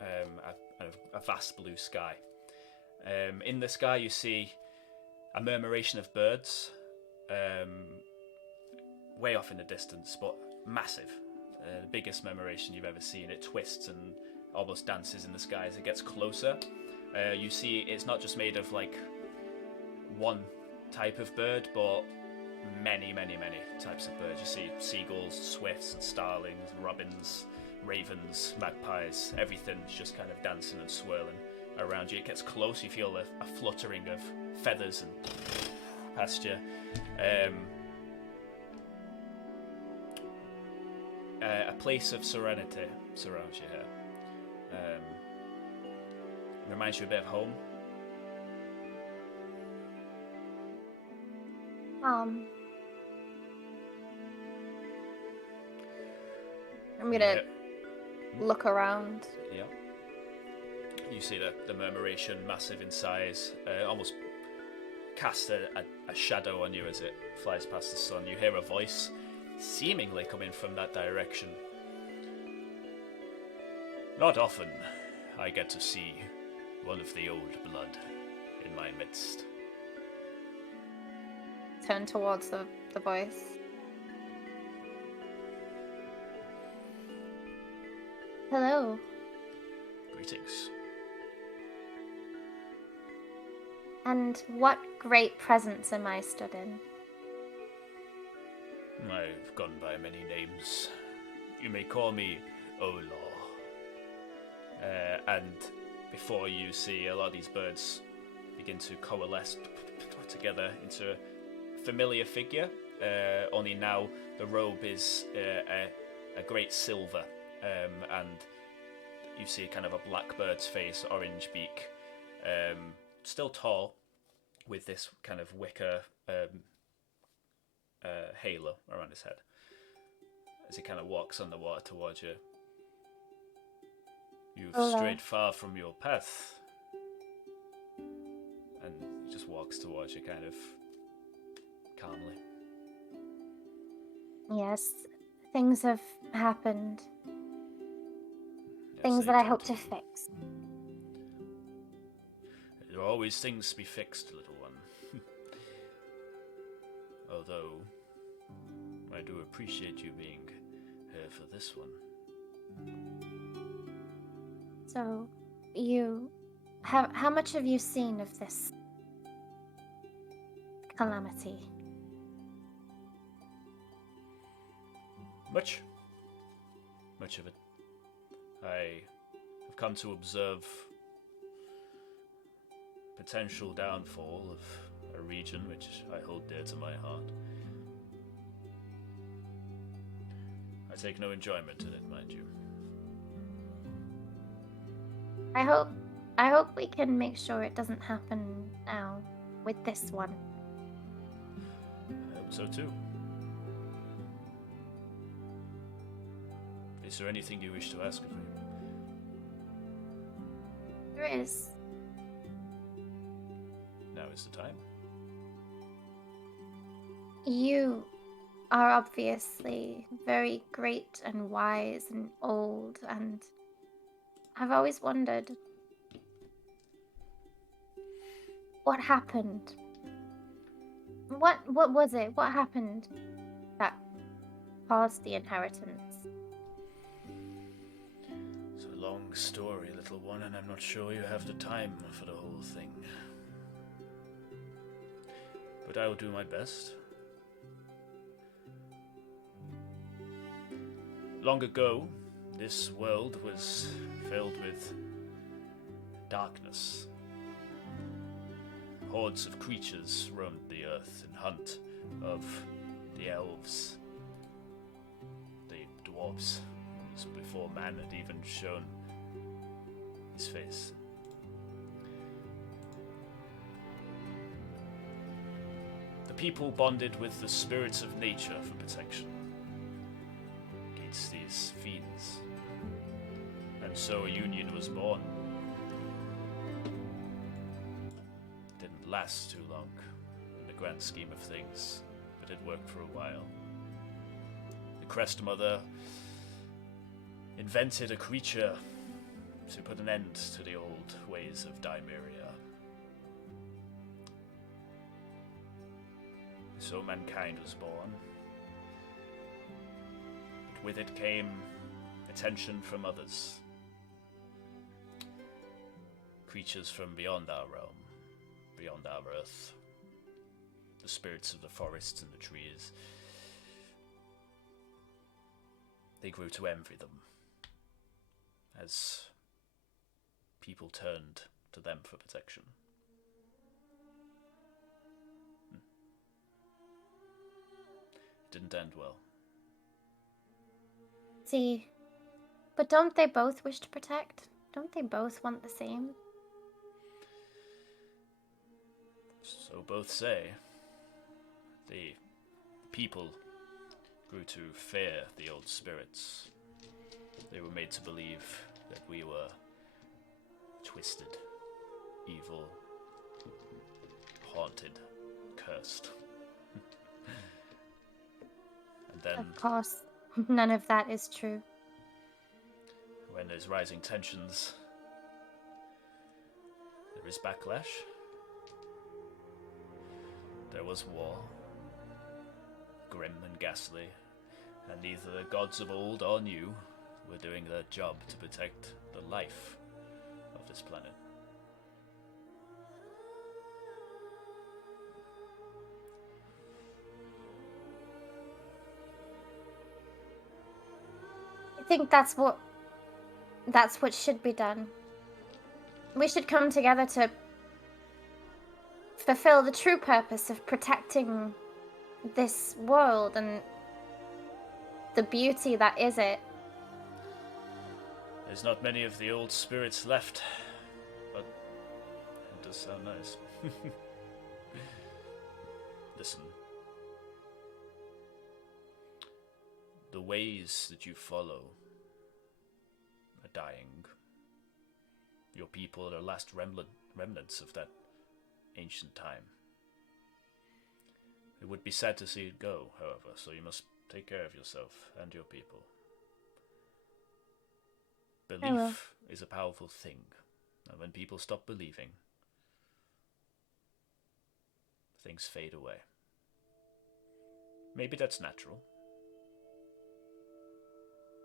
a vast blue sky. In the sky you see a murmuration of birds, way off in the distance, but massive. The biggest murmuration you've ever seen. It twists and almost dances in the sky as it gets closer. You see it's not just made of like one type of bird, but many types of birds. You see seagulls, swifts, and starlings, robins, ravens, magpies. Everything's just kind of dancing and swirling around you. It gets close, you feel a fluttering of feathers and past you. A place of serenity surrounds you here. Reminds you a bit of home. I'm gonna look around. Yeah. You see the murmuration, massive in size, almost cast a shadow on you as it flies past the sun. You hear a voice, seemingly coming from that direction. Not often I get to see one of the old blood in my midst. Turn towards the voice. Hello. Greetings. And what great presence am I stood in? I've gone by many names. You may call me Ola. And before you see a lot of these birds begin to coalesce together into a familiar figure, only now the robe is a great silver, and you see kind of a blackbird's face, orange beak, still tall, with this kind of wicker halo around his head as he kind of walks on the water towards you. You've strayed far from your path. And he just walks towards you kind of calmly. Yes, things have happened. Yes, Things that I hope to fix. There are always things to be fixed, little one. Although, I do appreciate you being here for this one. So, how much have you seen of this calamity? Much of it. I have come to observe potential downfall of a region which I hold dear to my heart. I take no enjoyment in it, mind you. I hope we can make sure it doesn't happen now with this one. I hope so too. Is there anything you wish to ask of me? There is. Now is the time. You are obviously very great and wise and old, and I've always wondered what happened. What was it? What happened that caused the inheritance? It's a long story, little one, and I'm not sure you have the time for the whole thing. But I will do my best. Long ago, this world was filled with darkness. Hordes of creatures roamed the earth in hunt of the elves, the dwarves. It was before man had even shown his face. The people bonded with the spirits of nature for protection against these fiends. And so a union was born. It didn't last too long in the grand scheme of things, but it worked for a while. The Crest Mother invented a creature to put an end to the old ways of Dimeria. So mankind was born. But with it came attention from others. Creatures from beyond our realm, beyond our earth. The spirits of the forests and the trees. They grew to envy them as people turned to them for protection. It didn't end well. See, but don't they both wish to protect? Don't they both want the same? So both say. The people grew to fear the old spirits. They were made to believe that we were twisted, evil, haunted, cursed. And then, Of course, none of that is true. when there's rising tensions, there is backlash. There was war, grim and ghastly, and neither the gods of old or new were doing their job to protect the life of this planet. I think that's what should be done. We should come together to fulfill the true purpose of protecting this world and the beauty that is it. There's not many of the old spirits left, but it does sound nice. Listen. The ways that you follow are dying. Your people are the last remnants of that ancient time. It would be sad to see it go, however, so you must take care of yourself and your people. Belief is a powerful thing, and when people stop believing, things fade away. Maybe that's natural.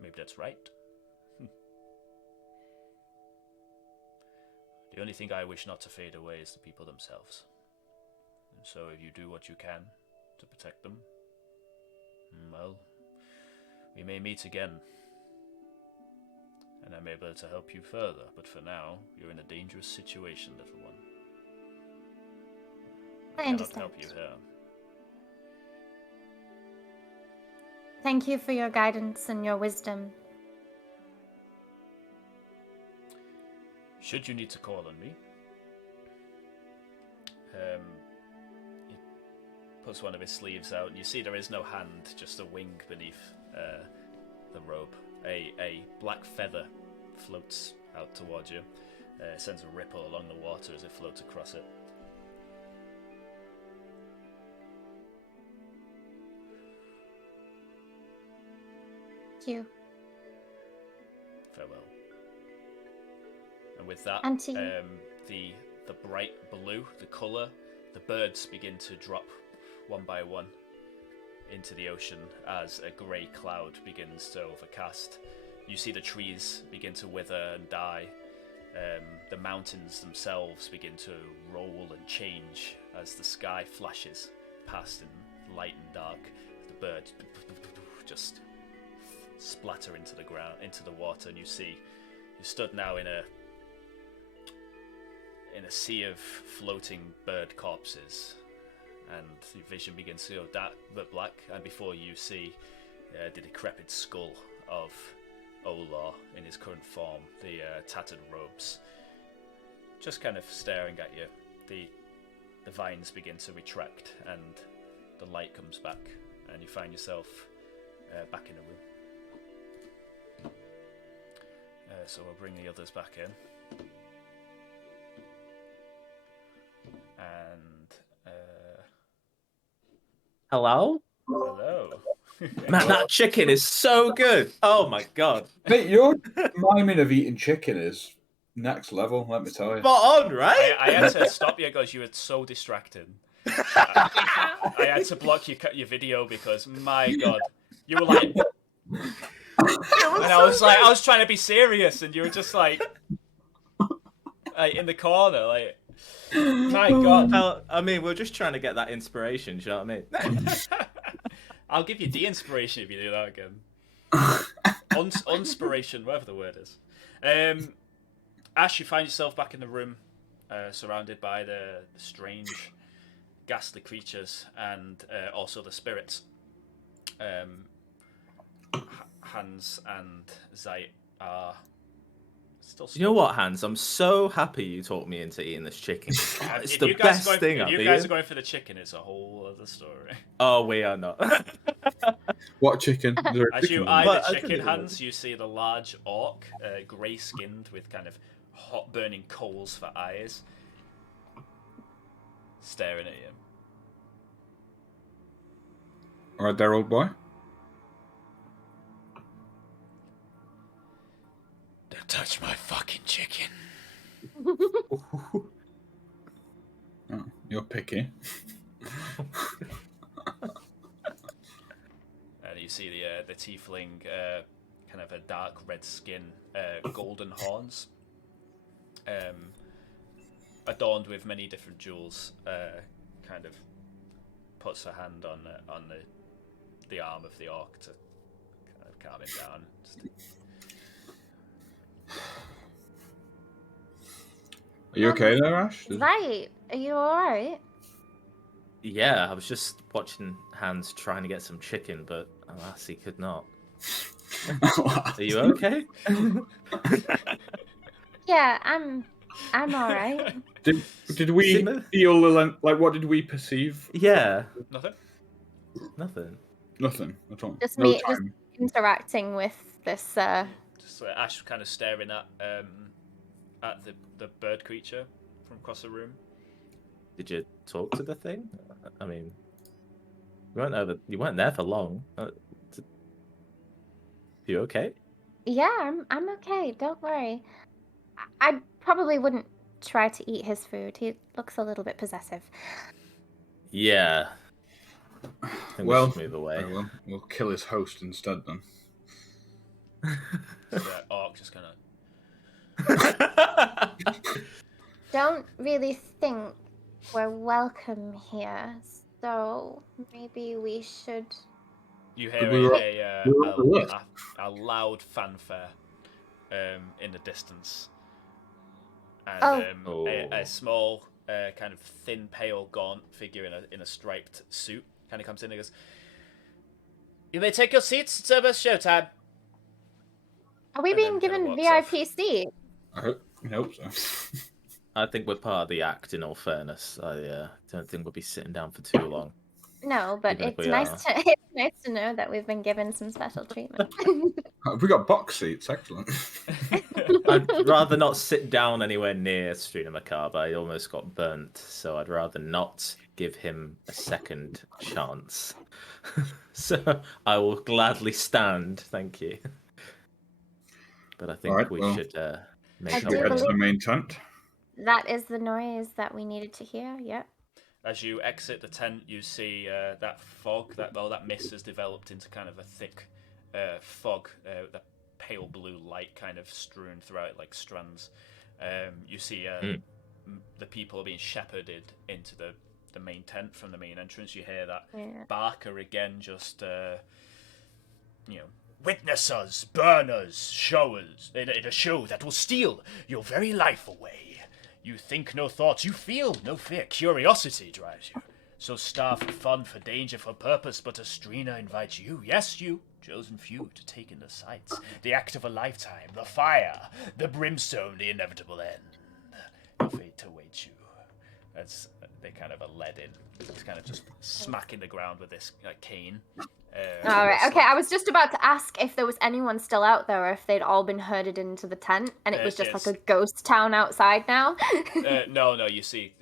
Maybe that's right. The only thing I wish not to fade away is the people themselves. And so if you do what you can to protect them, well, we may meet again. And I may be able to help you further, but for now, you're in a dangerous situation, little one. I cannot understand. help you here. Thank you for your guidance and your wisdom. Should you need to call on me, he puts one of his sleeves out, and you see there is no hand, just a wing beneath the robe. A black feather floats out towards you, sends a ripple along the water as it floats across it. Thank you. Farewell. And with that, And to you. the bright blue, the colour, the birds begin to drop one by one into the ocean as a grey cloud begins to overcast. You see the trees begin to wither and die. The mountains themselves begin to roll and change as the sky flashes past in light and dark. The birds just splatter into the ground, into the water, and you see you're stood now in a sea of floating bird corpses, and your vision begins to go dark but black, and before you see the decrepit skull of Olar in his current form, the tattered robes, just kind of staring at you. The vines begin to retract, and the light comes back, and you find yourself back in the room. So we'll bring the others back in. And Hello? hello. Man, that chicken is so good. Oh my god. Mate, your miming of eating chicken is next level, let me tell you. Spot on, right? I had to stop you because you were so distracting. I had to block your video because, my god, you were like, and I was trying to be serious, and you were just like in the corner, like, my god. Well, I mean, we're just trying to get that inspiration, do you know what I mean? I'll give you de-inspiration if you do that again. Unspiration, whatever the word is. Ash, you find yourself back in the room, surrounded by the strange, ghastly creatures and also the spirits. Hans and Zayt are still. You know what, Hans? I'm so happy you talked me into eating this chicken. It's If the you guys best thing I've If you eaten. guys are going for the chicken, it's a whole other story. Oh, we are not. What chicken? Is there a As you chicken eye But I the think chicken, it Hans, you see the large orc, grey-skinned with kind of hot burning coals for eyes, staring at you. Alright there, old boy. Don't touch my fucking chicken. Oh, you're picky. And you see the tiefling, kind of a dark red skin, golden horns, adorned with many different jewels. Kind of puts her hand on the arm of the orc to kind of calm him down. Are you okay there, Ash? Right. Are you alright? Yeah, I was just watching Hans trying to get some chicken, but alas, he could not. Are you okay? Yeah, I'm alright. Did we feel like what did we perceive? Yeah, Nothing? nothing. Nothing at all. Just No me just time. interacting with this Just Ash kind of staring at the bird creature from across the room. Did you talk to the thing? I mean, you weren't there for long. You okay? Yeah, I'm okay, don't worry. I probably wouldn't try to eat his food. He looks a little bit possessive. Yeah. I think we should move away. We'll kill his host instead then. The orc just kind of. Don't really think we're welcome here, so maybe we should. You hear We were- a loud fanfare in the distance, and a small, kind of thin, pale, gaunt figure in a striped suit kind of comes in and goes, "You may take your seats. It's almost showtime." Are we And being then kinda given walks VIP seat? I hope so. I think we're part of the act, in all fairness. I don't think we'll be sitting down for too long. No, but Even if it's we nice are. it's nice to know that we've been given some special treatment. We got box seats, excellent. I'd rather not sit down anywhere near Ustrina Macarbe. I almost got burnt, so I'd rather not give him a second chance. So I will gladly stand, thank you. But I think we should make I our do Head to way. the main tent. That is the noise that we needed to hear, yep. As you exit the tent, you see that fog, that mist has developed into kind of a thick fog, the pale blue light kind of strewn throughout it like strands. You see the people are being shepherded into the main tent from the main entrance. You hear that Barker again just, witness us, burn us, show us in a show that will steal your very life away. You think no thoughts, you feel no fear. Curiosity drives you. So starve for fun, for danger, for purpose, but Ustrina invites you, yes you, chosen few, to take in the sights, the act of a lifetime, the fire, the brimstone, the inevitable end. Your fate awaits you. As they kind of are led in. It's kind of just smacking the ground with this cane. Alright, okay, I was just about to ask if there was anyone still out there or if they'd all been herded into the tent and it was just like a ghost town outside now. No, you see,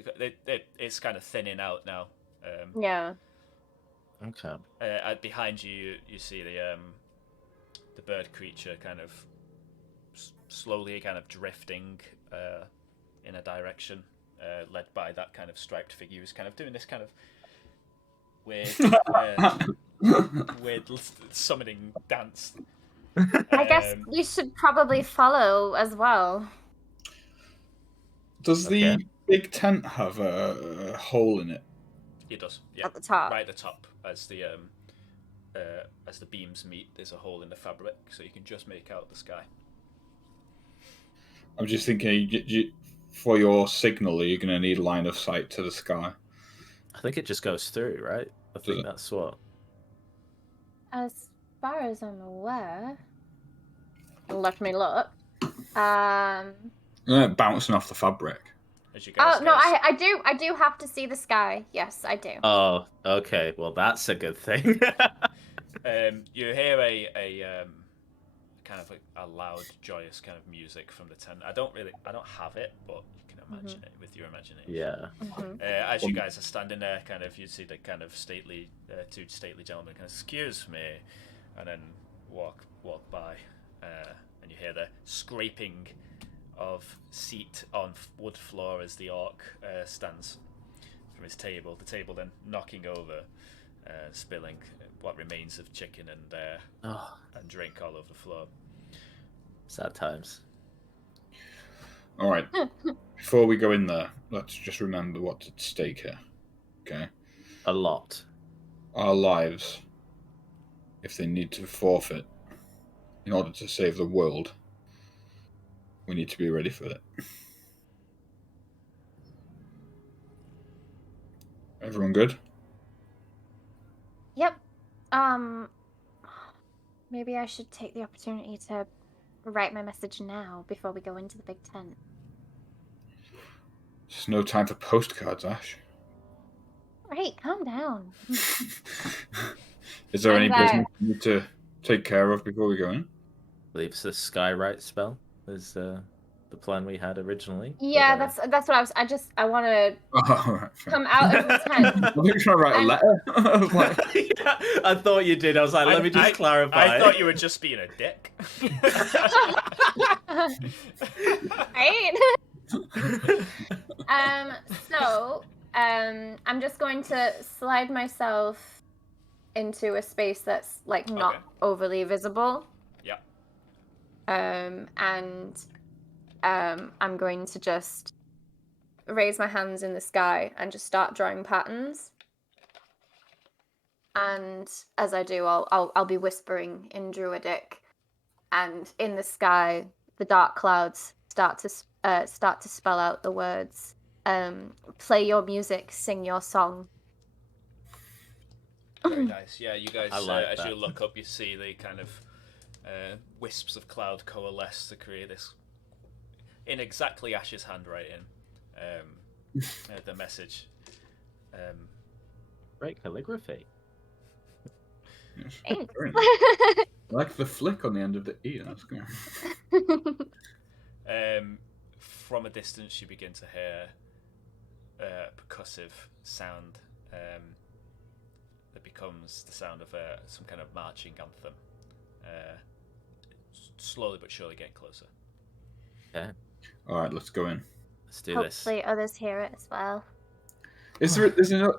it's kind of thinning out now. Yeah. Okay. Behind you, you see the bird creature kind of slowly kind of drifting in a direction, led by that kind of striped figure who's kind of doing this kind of weird, weird summoning dance. I guess you should probably follow as well. Does the big tent have a hole in it? It does, yeah. At the top. Right at the top, as the beams meet, there's a hole in the fabric, so you can just make out the sky. I'm just thinking, for your signal, are you going to need line of sight to the sky? I think it just goes through, right? I think that's what. As far as I'm aware, let me look. Bouncing off the fabric. Oh no, I do have to see the sky. Yes, I do. Oh, okay. Well, that's a good thing. You hear a kind of a loud, joyous kind of music from the tent. I don't have it, but you can imagine it with your imagination. Yeah. As you guys are standing there, kind of, you see the kind of stately, two stately gentlemen kind of, excuse me, and then walk by, and you hear the scraping of seat on wood floor as the orc stands from his table. The table then knocking over, spilling what remains of chicken and drink all over the floor. Sad times. All right. Before we go in there, let's just remember what's at stake here. Okay. A lot. Our lives, if they need to forfeit in order to save the world, we need to be ready for it. Everyone good? Yep. Maybe I should take the opportunity to write my message now before we go into the big tent. There's no time for postcards, Ash. Right, calm down. Is there any business you need to take care of before we go in? I believe it's the skywrite spell is the plan we had originally. Yeah, that's what I want to come out of the tent. I think you're trying to write a letter. Yeah, I thought you did. I was like, let me just clarify. I thought you were just being a dick. Right? I'm just going to slide myself into a space that's like not overly visible. Yeah. I'm going to just raise my hands in the sky and just start drawing patterns. And as I do, I'll be whispering in Druidic, and in the sky, the dark clouds start to spell out the words. Play your music, sing your song. Very nice. Yeah, you guys, like as you look up, you see the kind of wisps of cloud coalesce to create this, in exactly Ash's handwriting, the message. Great calligraphy. Thanks. Like the flick on the end of the E. That's good. From a distance, you begin to hear a percussive sound that becomes the sound of some kind of marching anthem. Slowly but surely getting closer. Okay. All right, let's go in. Let's do this. Hopefully others hear it as well. Is there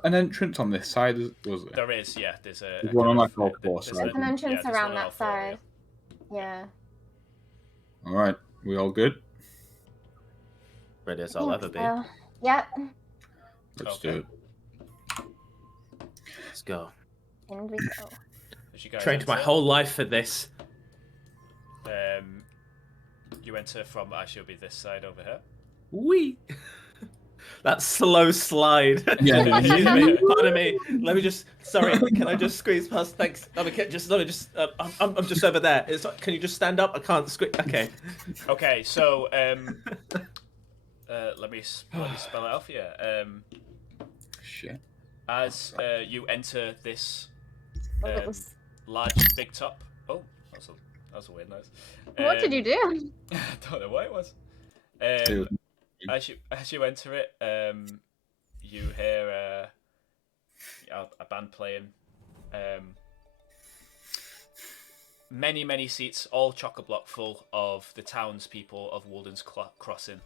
an entrance on this side? Was there? There is, yeah. There's one on like all four sides. There's an entrance around that side. Yeah. All right, we all good? Ready as I'll ever be. Yep. Let's do it. Let's go. In we go. As you guys Trained my whole life for this. You enter from, actually it'll be this side over here. Wee. That slow slide. Yeah. Pardon me. Let me just. Sorry. Can I just squeeze past? Thanks. Let me just. I'm just over there. Can you just stand up? I can't squeeze. Okay. Okay. So let me spell it out for you. Shit. As you enter this large big top. Oh, that was a weird noise. What did you do? I don't know what it was. As you enter it, you hear a band playing. Many seats, all chock-a-block full of the townspeople of Wulden's Crossing.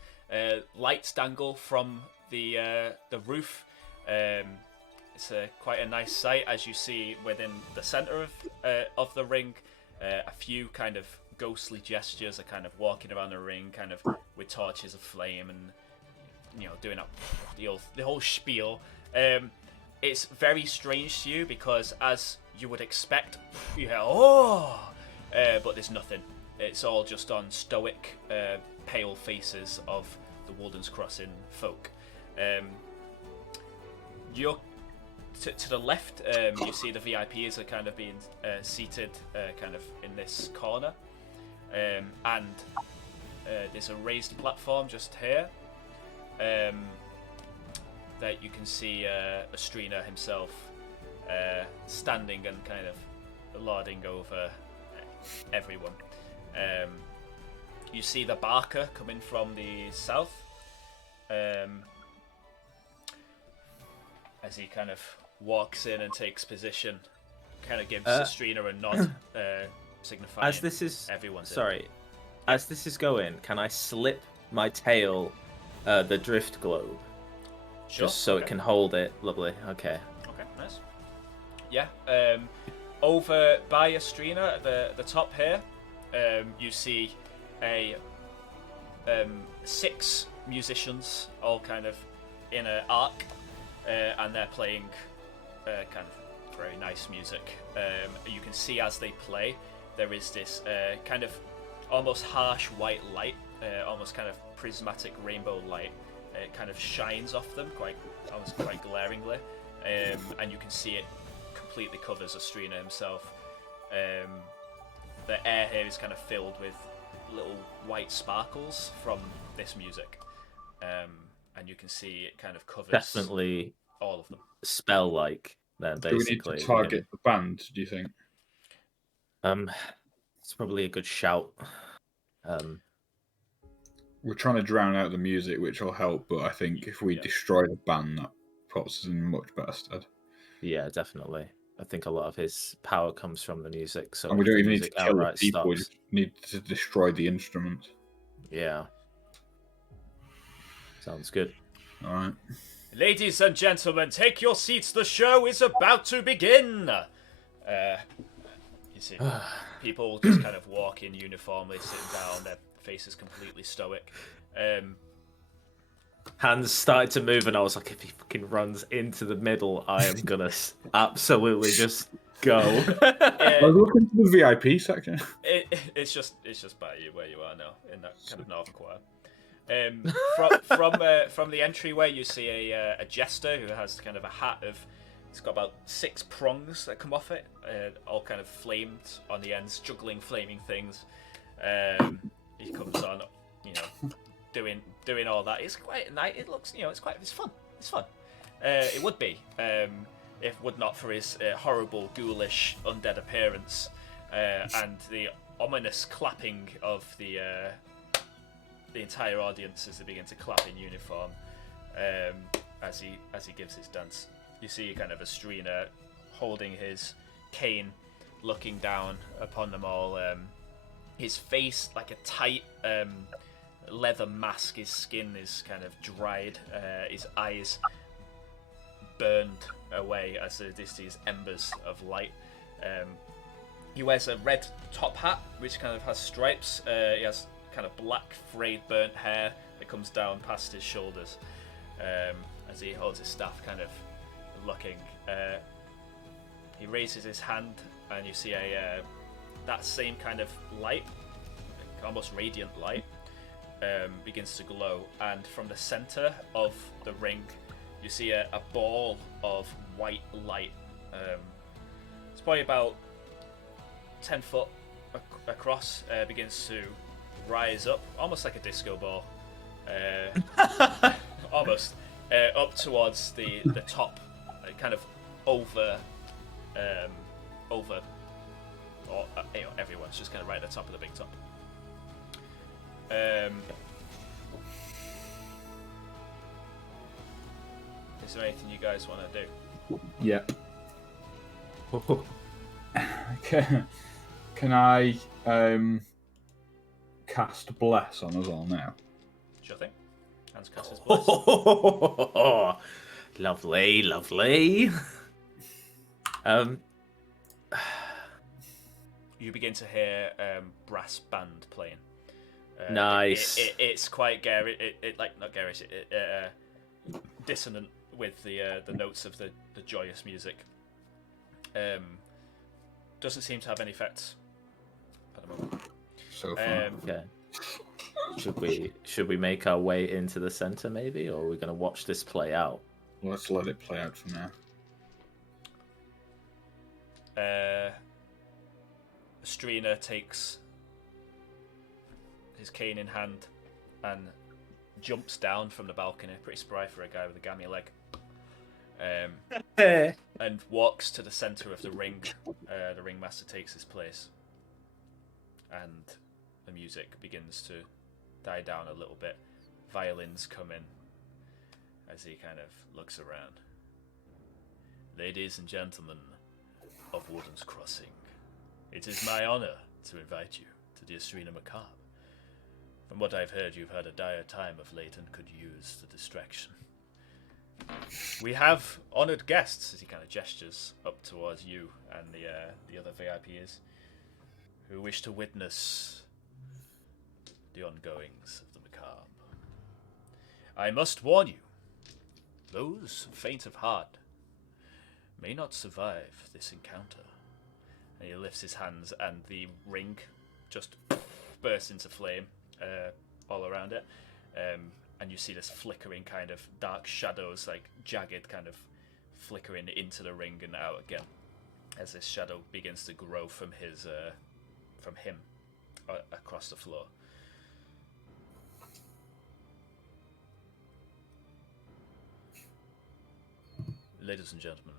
Lights dangle from the roof. It's quite a nice sight, as you see within the centre of the ring. A few kind of ghostly gestures are kind of walking around the ring, kind of with torches of flame and doing up the whole spiel. It's very strange to you because, as you would expect, you hear but there's nothing. It's all just on stoic, pale faces of the Wulden's Crossing folk. You're to the left. You see the VIPs are kind of being seated, kind of in this corner, and there's a raised platform just here. That you can see Ustrina himself standing and kind of lording over everyone. You see the Barker coming from the south, as he kind of walks in and takes position, kind of gives Ustrina a nod, signifying as this is everyone's sorry. As this is going, can I slip my tail the drift globe? Sure. Just so it can hold it. Lovely. Okay. Okay, nice. Yeah. Over by Ustrina at the top here, you see a 6 musicians all kind of in an arc, and they're playing kind of very nice music. You can see as they play, there is this kind of almost harsh white light, almost kind of prismatic rainbow light. It kind of shines off them almost quite glaringly, and you can see it completely covers Ustrina himself. The air here is kind of filled with little white sparkles from this music, and you can see it kind of covers Definitely all of them. Spell-like, then, basically. Do we need to target the band, do you think? It's probably a good shout. We're trying to drown out the music, which will help, but I think if we destroy the band, that puts us in much better stead. Yeah, definitely. I think a lot of his power comes from the music, so and we don't even need to kill the outright people, we stops. just need to destroy the instruments. Yeah. Sounds good. Alright. Ladies and gentlemen, take your seats. The show is about to begin. You see, people just kind of walk in uniformly, sitting down, their faces completely stoic. Hands started to move, and I was like, if he fucking runs into the middle, I am gonna absolutely just go. I was looking to the VIP section. It's just by you where you are now, in that kind of north choir. From the entryway, you see a jester who has kind of a hat of. It's got about 6 prongs that come off it, all kind of flamed on the ends, juggling flaming things. He comes on, doing all that. It's quite nice. It looks, it's fun. It's fun. It would be, if would not for his horrible, ghoulish, undead appearance, and the ominous clapping of the entire audience as they begin to clap in uniform, as he gives his dance. You see kind of Ustrina holding his cane, looking down upon them all. His face like a tight leather mask. His skin is kind of dried. His eyes burned away as these embers of light. He wears a red top hat, which kind of has stripes. He has kind of black, frayed, burnt hair that comes down past his shoulders, as he holds his staff, kind of looking. He raises his hand, and you see that same kind of light almost radiant light begins to glow, and from the center of the ring, you see a ball of white light. It's probably about 10 foot across, begins to rise up, almost like a disco ball, almost up towards the top, kind of over everyone's just kind of right at the top of the big top. Is there anything you guys want to do? Yep. Can I cast Bless on us all now? Sure thing. Hans casts his bless. Lovely, lovely. You begin to hear brass band playing. Nice. It's quite garish. Not garish. Dissonant with the notes of the joyous music. Doesn't seem to have any effects at the moment. So far. Okay. Should we make our way into the center maybe, or are we going to watch this play out? Let's let it play out for now. Ustrina takes his cane in hand and jumps down from the balcony, pretty spry for a guy with a gammy leg, and walks to the center of the ring. The ringmaster takes his place, and the music begins to die down a little bit. Violins come in as he kind of looks around. Ladies and gentlemen of Wulden's Crossing, it is my honor to invite you to the Ustrina Macarbe. From what I've heard, you've had a dire time of late and could use the distraction. We have honored guests, as he kind of gestures up towards you and the other VIPs, who wish to witness the ongoings of the Macabre. I must warn you, those faint of heart may not survive this encounter. And he lifts his hands, and the ring just bursts into flame all around it. And you see this flickering kind of dark shadows, like jagged kind of flickering into the ring and out again, as this shadow begins to grow from him across the floor. Ladies and gentlemen,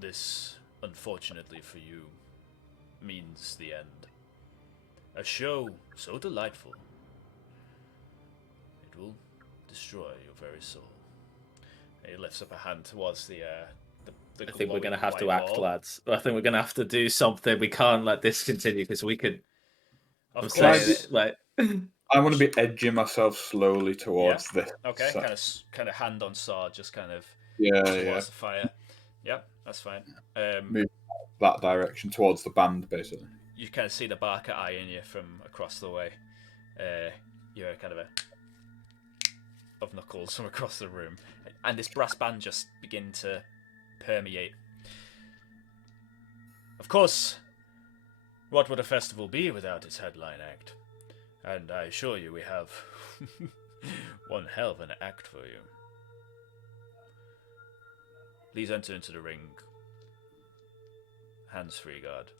this, unfortunately for you, means the end. A show so delightful, it will destroy your very soul. And he lifts up a hand towards the I think we're going to have to white act, wall. lads. I think we're going to have to do something. We can't let this continue because we could. Of I'm course. saying it, like. I want to be edging myself slowly towards this. Okay, So- kind of hand on sword, just kind of Yeah, towards yeah. the fire. Yeah, that's fine. Move that direction towards the band, basically. You kind of see the Barker eyeing you from across the way. You're kind of of knuckles from across the room, and this brass band just begin to permeate. Of course, what would a festival be without its headline act? And I assure you, we have one hell of an act for you. Please enter into the ring. Hands-free guard.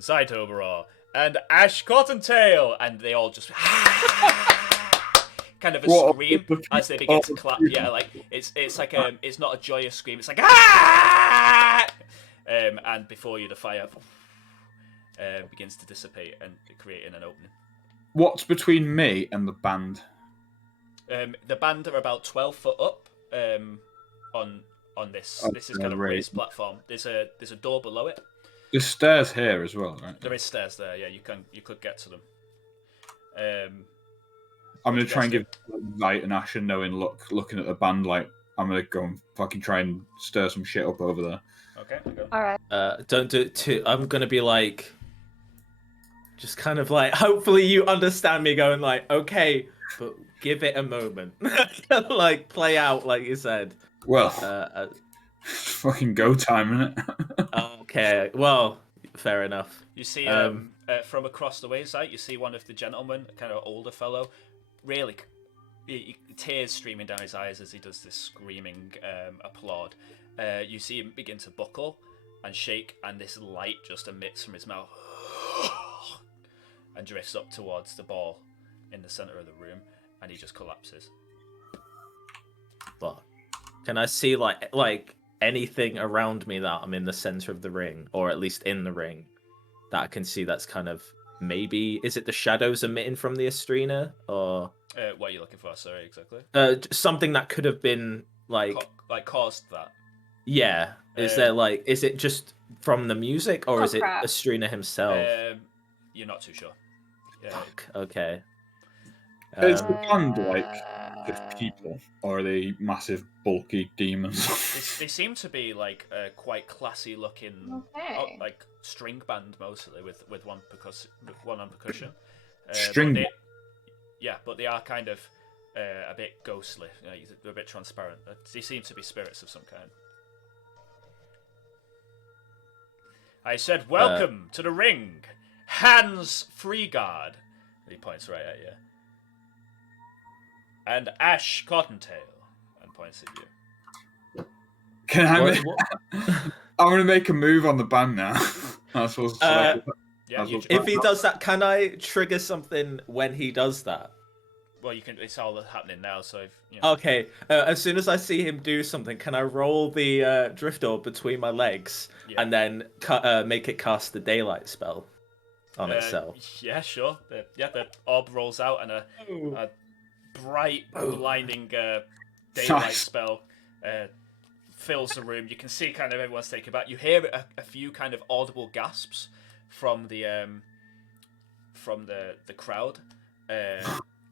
Zaito Overall and Ash Cottontail, and they all just kind of a What? scream as they begin to clap. Yeah, like it's like it's not a joyous scream. It's like ah! And before you, the fire begins to dissipate and creating an opening. What's between me and the band? The band are about 12 foot up on this. This is kind of right. raised platform. There's a door below it. There's stairs here as well, right? There is stairs there. Yeah, you could get to them. I'm gonna try and give Light and Ash a knowing look, looking at the band like I'm gonna go and fucking try and stir some shit up over there. Okay. Go. All right. Don't do it too. I'm gonna be like, just kind of like. Hopefully, you understand me. Going like, okay, but give it a moment. Like play out, like you said. Well, fucking go time, innit? Okay. Well, fair enough. You see from across the wayside, you see one of the gentlemen, kind of older fellow, really tears streaming down his eyes as he does this screaming applaud. You see him begin to buckle and shake, and this light just emits from his mouth and drifts up towards the ball in the center of the room, and he just collapses. Fuck. Can I see like anything around me that I'm in the center of the ring, or at least in the ring, that I can see that's kind of maybe, is it the shadows emitting from the Ustrina, or what are you looking for? Sorry, exactly. Something that could have been like caused that. Yeah. Is there like, is it just from the music, or is it crap. Ustrina himself? You're not too sure. Fuck. Okay. Is the band like just people, or are they massive, bulky demons? They seem to be like quite classy looking, like string band mostly, with one on percussion. String. But they are kind of a bit ghostly. They're a bit transparent. They seem to be spirits of some kind. I said, "Welcome to the ring, Hans Freeguard." He points right at you. And Ash Cottontail, and points at you. Can I? I'm gonna make a move on the band now. That's what's if he does that, can I trigger something when he does that? Well, you can. It's all happening now, so if, you know. Okay. As soon as I see him do something, can I roll the drift orb between my legs and then make it cast the daylight spell on itself? Yeah, sure. The orb rolls out, and a bright, blinding daylight spell fills the room. You can see kind of everyone's taken back. You hear a few kind of audible gasps from the crowd,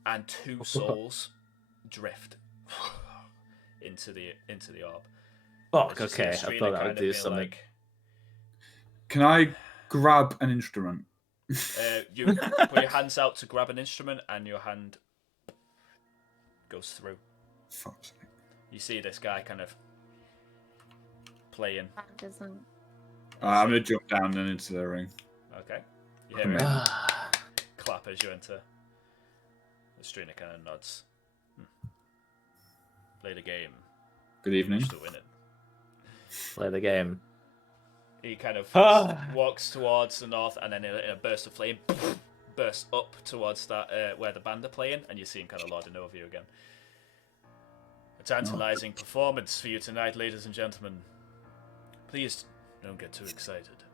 and two souls drift into the orb. Fuck. Okay, I thought that would do something. Like, can I grab an instrument? You put your hands out to grab an instrument, and your hand goes through. Fuck's sake. You see this guy kind of playing. I'm gonna jump down and into the ring. Okay. You hear him clap as you enter. Ustrina kind of nods. Play the game. Good evening. To win it. Play the game. He kind of walks towards the north, and then in a burst of flame, bursts up towards that where the band are playing, and you see him kind of lording over you again. A tantalizing performance for you tonight, ladies and gentlemen. Please don't get too excited.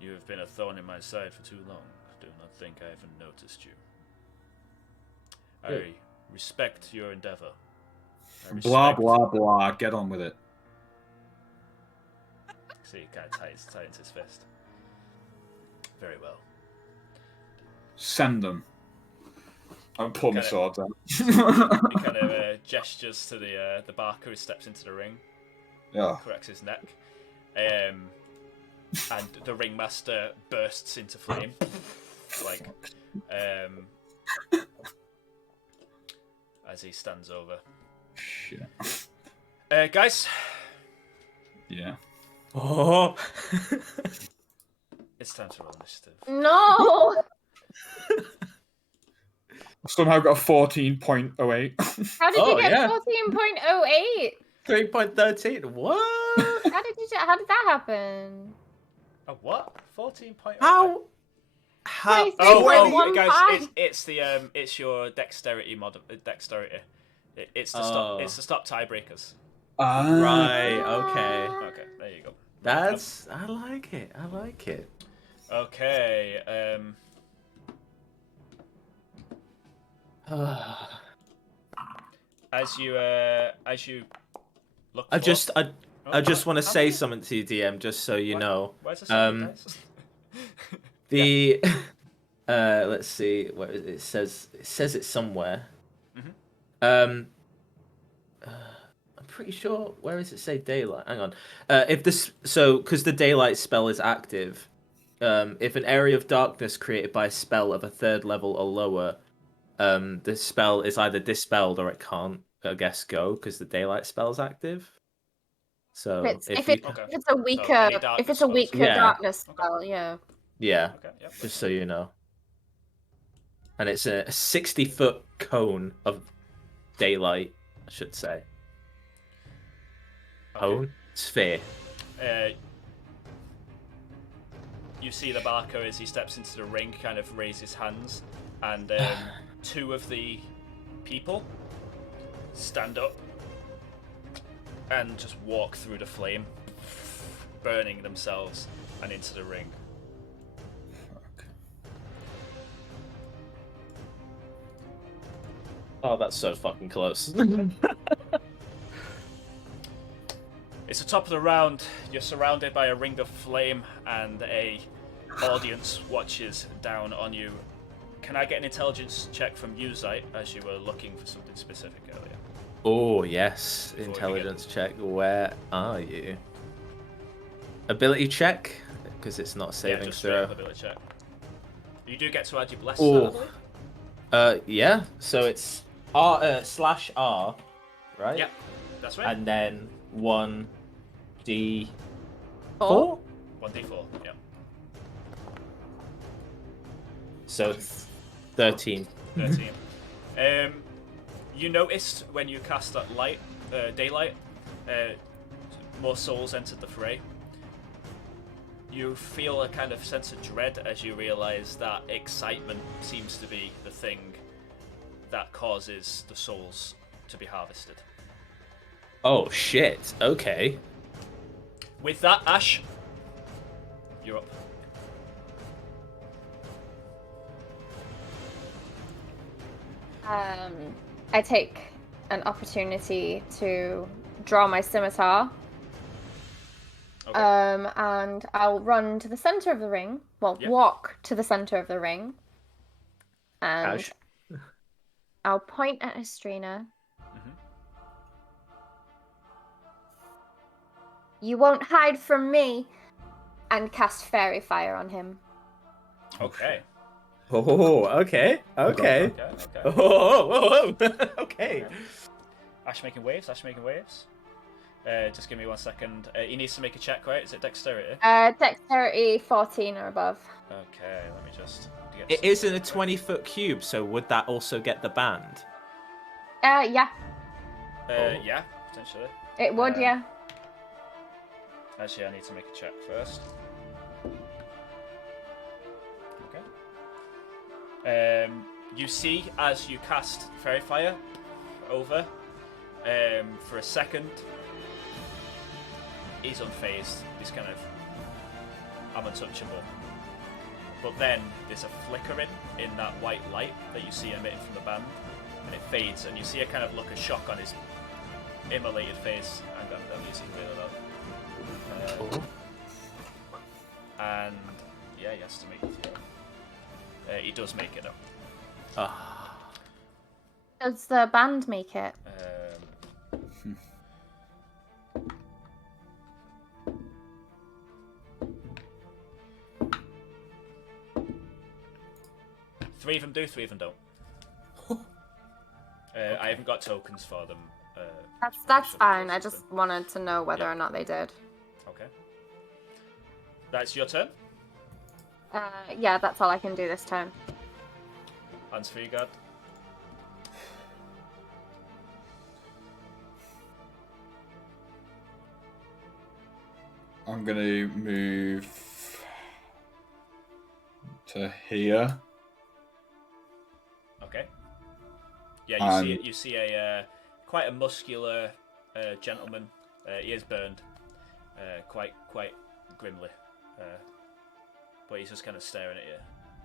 You have been a thorn in my side for too long. Do not think I haven't noticed you. I respect your endeavor. Blah, blah, blah. Get on with it. See, he kind of tightens his fist. Very well. Send them. I'm pulling my swords out. He kind of gestures to the barker who steps into the ring. Yeah. Corrects his neck. And the ringmaster bursts into flame. As he stands over. Shit. Guys. Yeah. Oh. It's time to roll initiative. No! I've somehow got a 14.08. How did you get 14.08? 3.13. What? How did that happen? A what? 14.08? How? Oh, guys, it's your dexterity dexterity. It's to stop tiebreakers. Right. Okay. Okay. There you go. That's. I like it. I like it. Okay. As you look. I just want to say something to you, DM, just so you know. Where's the let's see. Where it says it somewhere. Mm-hmm. I'm pretty sure. Where does it say daylight? Hang on. Because the daylight spell is active. If an area of darkness created by a spell of a 3rd level or lower, the spell is either dispelled or it can't, I guess, go because the daylight spell is active. So If you... it's a weaker Yeah. darkness spell, yeah. Yeah. Okay, yep. Just so you know. And it's a 60-foot cone of daylight, I should say. Cone? Sphere. You see the Barker as he steps into the ring kind of raise his hands, and two of the people stand up and just walk through the flame, burning themselves and into the ring. Fuck. Oh, that's so fucking close. It's the top of the round. You're surrounded by a ring of flame, and a audience watches down on you. Can I get an intelligence check from you, Zite, as you were looking for something specific earlier? Oh, yes. Before Intelligence check. Where are you? Ability check? Because it's not a saving just throw. ability check. You do get to add your bless to that, I believe. Yeah. So it's R/R, right? Yeah, that's right. And then 1d4? 1d4, yeah. So 13. 13. You noticed when you cast that daylight, more souls entered the fray. You feel a kind of sense of dread as you realise that excitement seems to be the thing that causes the souls to be harvested. Oh shit, okay. With that, Ash, you're up. I take an opportunity to draw my scimitar. Okay. And I'll run to the center of the ring. Well, walk to the center of the ring. And Ash. I'll point at Ustrina. You won't hide from me. And cast fairy fire on him. Okay. Oh, okay. Okay. Oh, okay. Ash making waves. Just give me 1 second. He needs to make a check, right? Is it dexterity? Dexterity 14 or above. Okay, let me just get It isn't a 20-foot cube, so would that also get the band? Yeah. Yeah, potentially. It would, yeah. Actually, I need to make a check first. Okay. You see, as you cast Fairy Fire over, for a second, he's unfazed. He's kind of, I'm untouchable. But then there's a flickering in that white light that you see emitting from the band, and it fades, and you see a kind of look of shock on his immolated face. I'm using really low. And yeah, he has to make the throw. He does make it up. Does the band make it? Three of them do, three of them don't. I haven't got tokens for them. That's fine. I just wanted to know whether or not they did. Okay. That's your turn. Yeah, that's all I can do this turn. Hands for you, God. I'm gonna move to here. Okay. Yeah, you see a quite a muscular gentleman. He is burned, quite grimly, but he's just kind of staring at you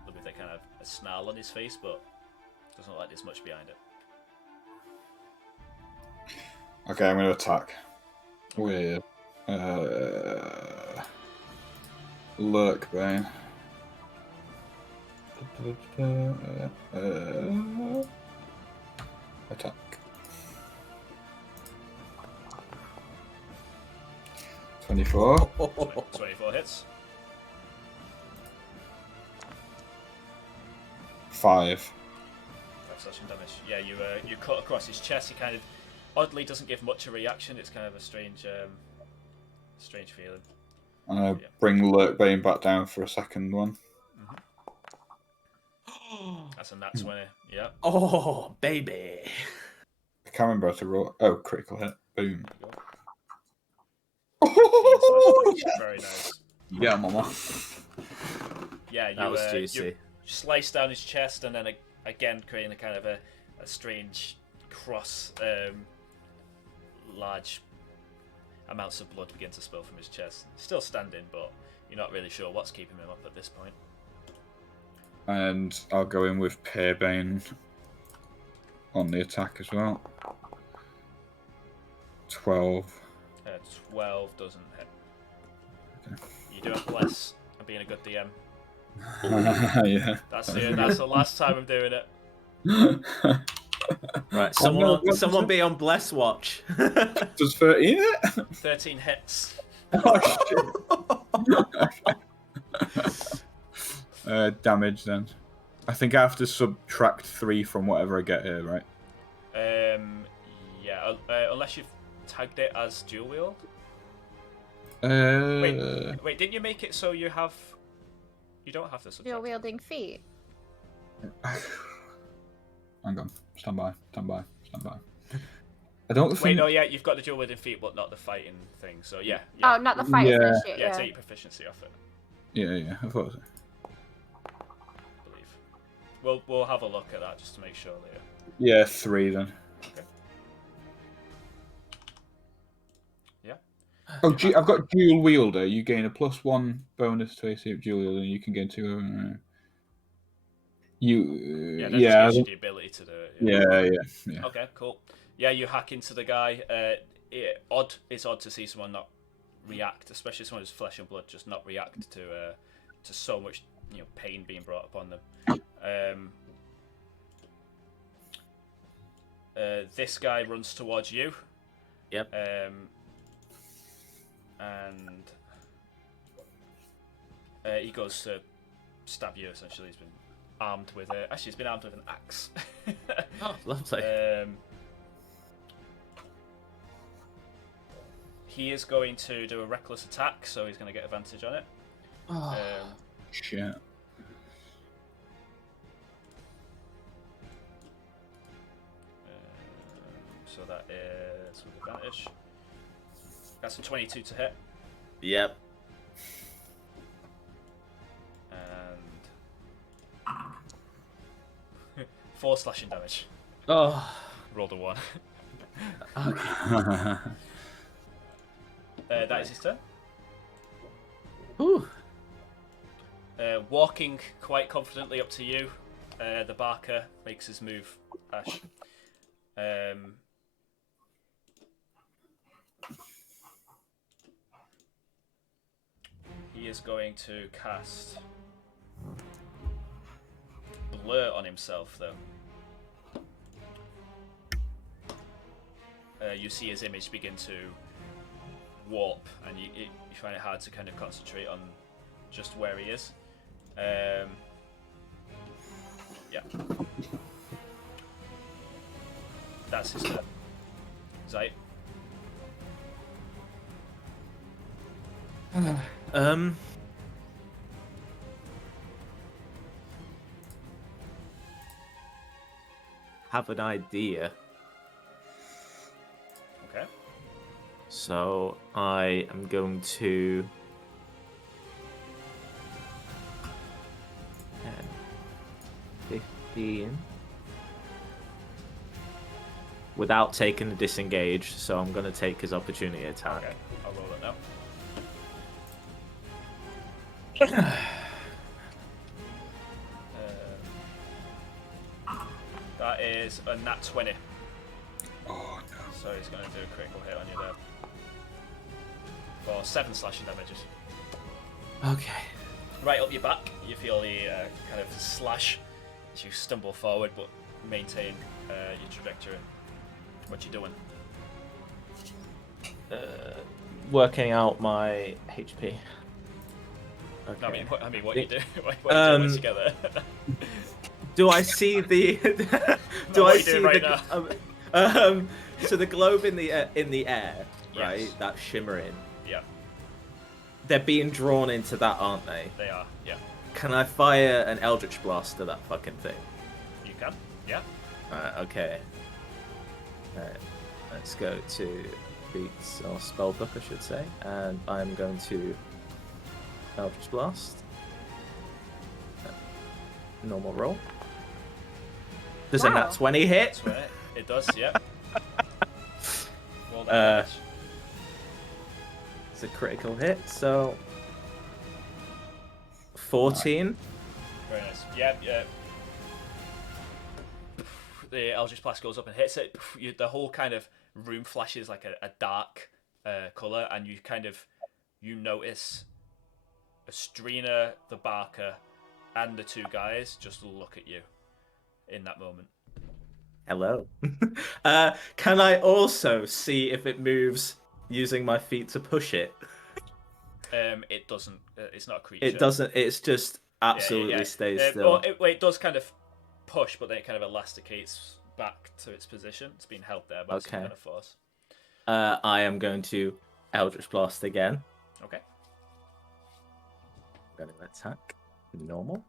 with a kind of a snarl on his face, but doesn't look like there's much behind it. Okay, I'm gonna attack with Lurk Bane. Attack. $24. 24 hits. 5. 5 slashing damage. Yeah, you cut across his chest. He kind of oddly doesn't give much a reaction. It's kind of a strange Strange feeling. Bring Lurkbane back down for a second one. That's a nat 20. Yeah. Oh, baby. I can't remember how to roll. Oh, critical hit. Boom. 15 slash damage. Very nice. Yeah, mama. Yeah, That was you juicy. slice down his chest and then again creating a kind of a strange cross. Large amounts of blood begin to spill from his chest. Still standing, but you're not really sure what's keeping him up at this point. And I'll go in with Peerbane on the attack as well. 12. 12 doesn't hit. Okay. You do a bless. I'm being a good DM. Yeah. That's the last time I'm doing it. Right, someone be on bless watch. Does 13 hit? 13 hits. Oh, shit. Damage then. I think I have to subtract 3 from whatever I get here, right? Yeah, unless you've tagged it as dual wield. Wait, didn't you make it so you don't have to subtract? Dual wielding feet. Hang on. Stand by. I don't think... Wait, no, yeah, you've got the dual wielding feet, but not the fighting thing. So yeah. Oh, not the fight initiate. Yeah, take your proficiency off it. Yeah, I thought so. I believe. We'll have a look at that just to make sure later. Yeah, 3 then. Okay. Yeah. Oh, I've got dual wielder. You gain a +1 bonus to AC of dual wielder, and you can gain 2. That just gives you the ability to do it. Yeah. Okay, cool. Yeah, you hack into the guy. It's odd to see someone not react, especially someone who's flesh and blood, just not react to so much pain being brought upon them. This guy runs towards you. Yep. And he goes to stab you. Essentially, he's been armed with he's been armed with an axe. Oh, lovely. He is going to do a reckless attack, so he's going to get advantage on it. Oh, shit. So that is with advantage. That's a 22 to hit. yep. And 4 slashing damage. Oh. Rolled a 1. Okay. That is his turn. Ooh. Walking quite confidently up to you, the Barker makes his move. Ash. He is going to cast Blur on himself, though. You see his image begin to warp, and you find it hard to kind of concentrate on just where he is. Yeah. That's his turn. Zite. Have an idea. Okay. So I am going to 10, 15 without taking the disengage, so I'm going to take his opportunity attack. Okay, I'll roll it now. That is a nat 20. Oh, no. So he's going to do a critical hit on you there. For 7 slashing damages. Okay. Right up your back, you feel the kind of slash as you stumble forward, but maintain your trajectory. What you doing? Working out my HP. Okay. No, I mean, what you do? What you doing together? Do I see the? Do what I you see doing right the? So the globe in the air, right? Yes. That's shimmering. Yeah. they're being drawn into that, aren't they? They are, yeah. Can I fire an Eldritch Blast to that fucking thing? You can, yeah. Okay. Alright, let's go to Beats or Spellbook, I should say, and I'm going to Eldritch Blast. Normal roll. Does a nat 20 hit? That's right. It does, yeah. Roll that damage. It's a critical hit, so 14. Very nice. Yeah. The Eldritch Blast goes up and hits it. The whole kind of room flashes like a dark colour, and you notice Ustrina, the Barker, and the two guys just look at you in that moment. Hello. Can I also see if it moves using my feet to push it? It doesn't. It's not a creature. It doesn't. It's just absolutely stays still. It does kind of push, but then it kind of elasticates back to its position. It's being held there by some kind of force. I am going to Eldritch Blast again. Okay. I'm going to attack. Normal.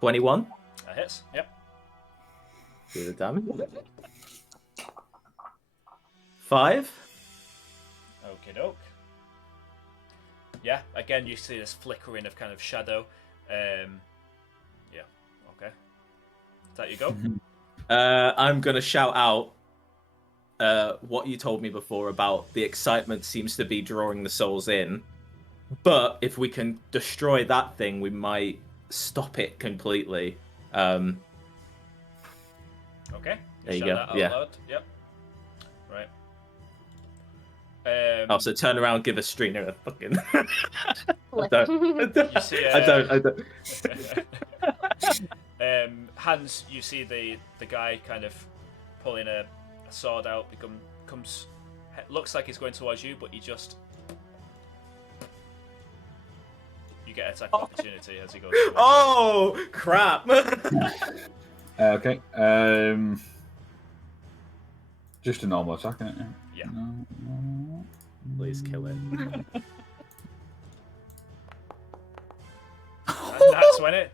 21. That hits. Yep. Do the damage. 5. Okie doke. Yeah, again, you see this flickering of kind of shadow. Yeah, okay. Is that you go? I'm going to shout out what you told me before about the excitement seems to be drawing the souls in. But if we can destroy that thing, we might stop it completely. Okay. There you shout go. That out Yeah. loud. Yep. Right. Also, turn around, give Ustrina a fucking. You see, I don't. Hans, you see the guy kind of pulling a sword out. Looks like he's going towards you, but you get attack opportunity as he goes. Oh crap! Okay. Just a normal attack, isn't it? Yeah. Please kill it. That's when it.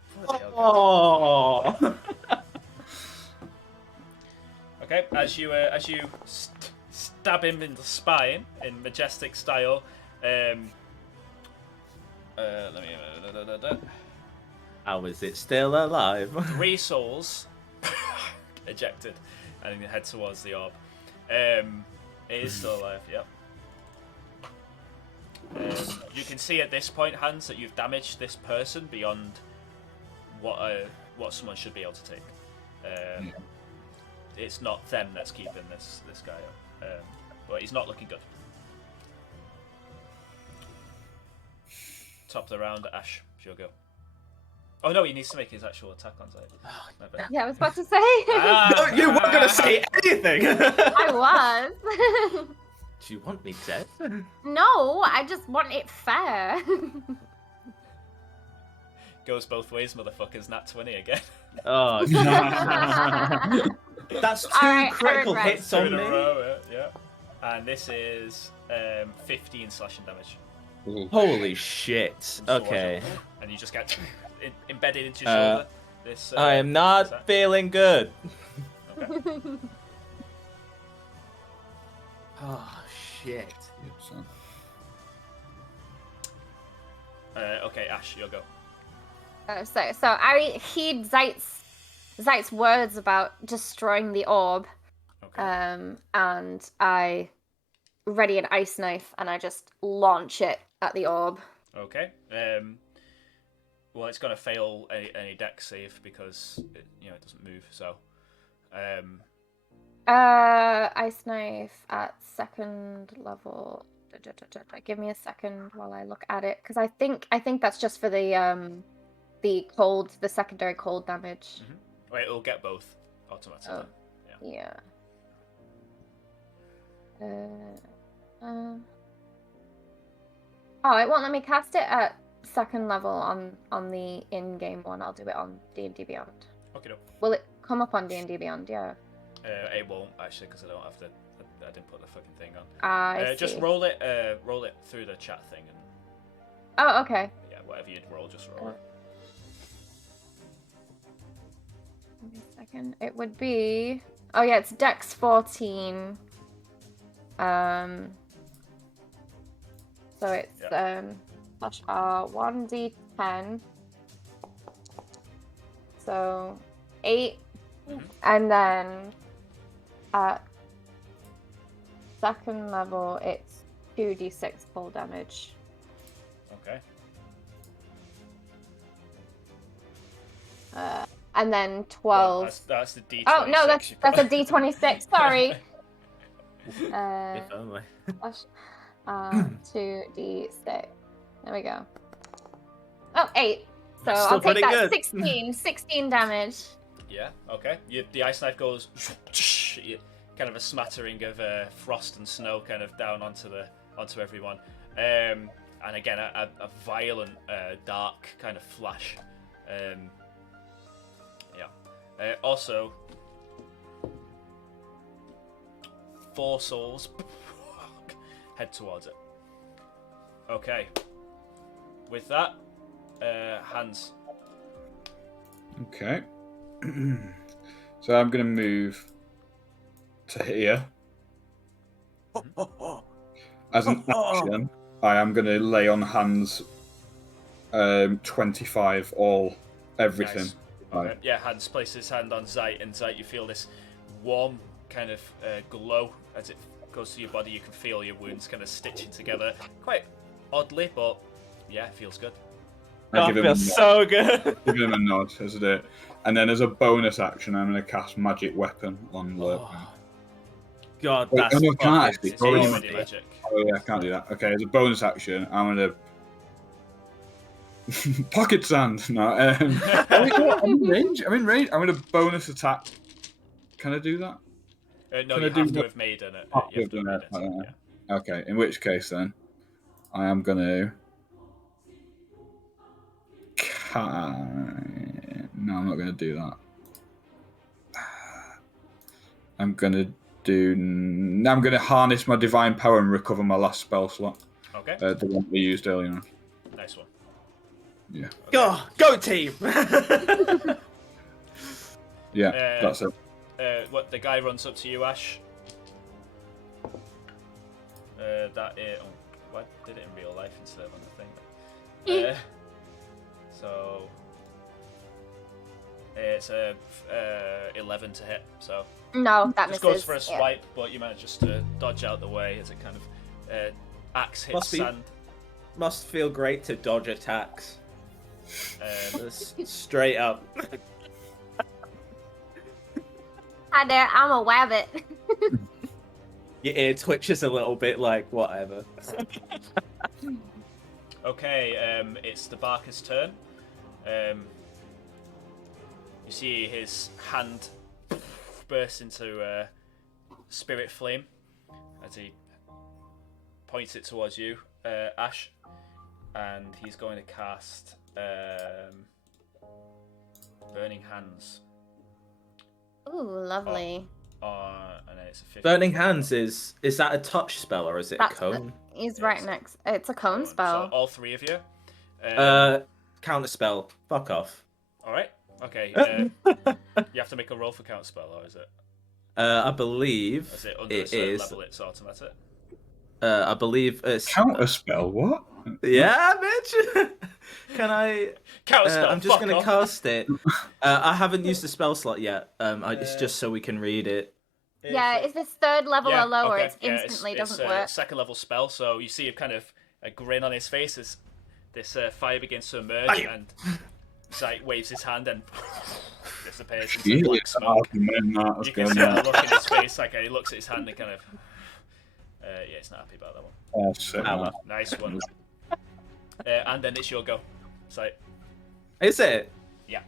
Oh. Okay, as you stab him in the spine in majestic style. Let me. How is it still alive? 3 souls ejected, and then head towards the orb. It is still alive. Yep. You can see at this point, Hans, that you've damaged this person beyond what someone should be able to take. It's not them that's keeping this guy up, but he's not looking good. Top of the round, Ash, it's your go. Oh no, he needs to make his actual attack on site. My bad. Yeah, I was about to say. No, you weren't gonna say anything. I was. Do you want me dead? No, I just want it fair. Goes both ways, motherfuckers. Nat 20 again. Oh, that's 2 Alright, critical I regret. hits on Two in a me. row, yeah. And this is 15 slashing damage. Holy shit! Okay, And you just get embedded into your shoulder. This. I am not attack. feeling good. Okay. Oh shit! Okay, Ash, your go. So I heed Zeit's words about destroying the orb. Okay. And I ready an ice knife and I just launch it at the orb. Okay. Well, it's gonna fail any deck save because it doesn't move. So. Ice knife at 2nd level. Give me a second while I look at it, because I think that's just for the secondary cold damage. Mm-hmm. Wait, it'll get both automatically. Oh. Yeah. Oh, it won't let me cast it at 2nd level on the in-game one. I'll do it on D&D Beyond. Okay, no. Will it come up on D&D Beyond? Yeah. It won't actually because I don't have the I didn't put the fucking thing on. I see. Just roll it through the chat thing. And, Oh, okay. yeah, whatever you'd roll, just roll it. Give me a second. It would be. Oh yeah, it's Dex 14. So it's slash R 1d10. So 8, and then at second level it's 2d6 full damage. Okay. And then 12. Well, that's the D26. Oh no, that's a d26. Sorry. If only. Slash 2d6. There we go. Oh, 8. So Still I'll take pretty that. good. 16 damage. Yeah. Okay. The ice knife goes kind of a smattering of frost and snow kind of down onto everyone, and again a violent dark kind of flash. Also, 4 souls head towards it. Okay. With that, Hans. Okay. So I'm going to move to here. As an action, I am going to lay on Hans 25 everything. Nice. Okay. Yeah, Hans places his hand on Zeit, and Zeit, you feel this warm kind of glow as it goes to your body. You can feel your wounds kind of stitching together. Quite oddly, but yeah, it feels good. Oh, it feels so good. Give him a nod as I do it. And then as a bonus action, I'm going to cast Magic Weapon on Lurk. Oh. God, Wait, that's no, I can't actually. It's already tasty. magic. Oh yeah, I can't do that. Okay, as a bonus action, I'm going to... Pocket Sand! No, I'm in range. I'm going to bonus attack. Can I do that? No, you have to have made it. You have to have made it. Yeah. Okay, in which case then, I am going to... No, I'm not going to do that. I'm going to harness my divine power and recover my last spell slot. Okay. The one we used earlier on. Nice one. Yeah. Okay. Go team! Yeah, that's it. What the guy runs up to you, Ash. Why did it in real life instead of on the thing? So it's a 11 to hit. So No, that just misses. goes for a swipe, but you manage just to dodge out the way as it kind of axe hits sand. Must feel great to dodge attacks. Just straight up. Hi there, I'm a wabbit. Your ear twitches a little bit, like whatever. Okay, it's the Barker's turn. You see his hand burst into spirit flame as he points it towards you, Ash, and he's going to cast Burning Hands. Ooh, lovely. And then it's a 15. Burning Hands is that a touch spell or is it a cone? He's right next. It's a cone spell. So all 3 of you. Counter spell. Fuck off. All right. Okay. You have to make a roll for counter spell, or is it? I believe Is it under it a certain is. level? It's automatic. I believe it's Counter spell? What? Yeah, bitch. Can I? Counter spell. I'm just gonna off. cast it. I haven't used the spell slot yet. It's just so we can read it. Yeah, is this 3rd level or lower? Okay. It instantly doesn't it's work. 2nd level spell, so you see a kind of a grin on his face as this fire begins to emerge, and Zeit waves his hand and disappears into black smoke. You can see the look in his face, like he looks at his hand and kind of... yeah, he's not happy about that one. Oh, shit. Nice one. And then it's your go. Zeit. Is it? Yeah.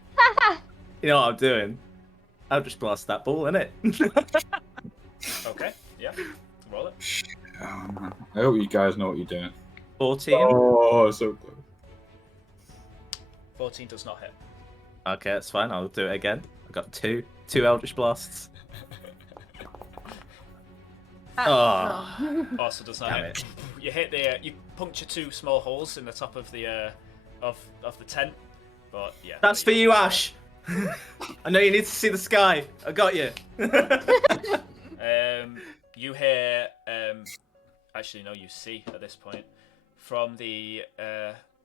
You know what I'm doing? I'll just blast that ball, innit? Okay, yeah. Roll it. Oh, man. I hope you guys know what you're doing. 14. Oh, so close. 14 does not hit. Okay, that's fine. I'll do it again. I got two Eldritch Blasts. Oh. Also does not Damn hit. it. You hit the you puncture 2 small holes in the top of the of the tent, but yeah. That's for you, Ash. I know you need to see the sky. I got you. You hear actually no, you see at this point from the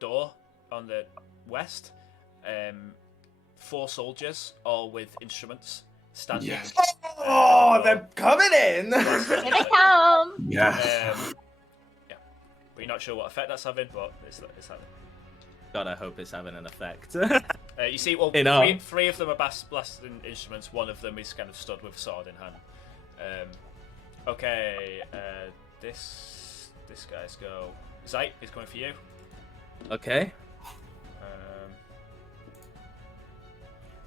door on the west, 4 soldiers, all with instruments, standing. Yes. Oh, they're coming in. Here they come. Yes. Yeah, but you're not sure what effect that's having, but it's having. God, I hope it's having an effect. You see, well, Enough. three of them are blasting instruments. One of them is kind of stood with sword in hand. Okay, this guy's go. Zeit is going for you. Okay.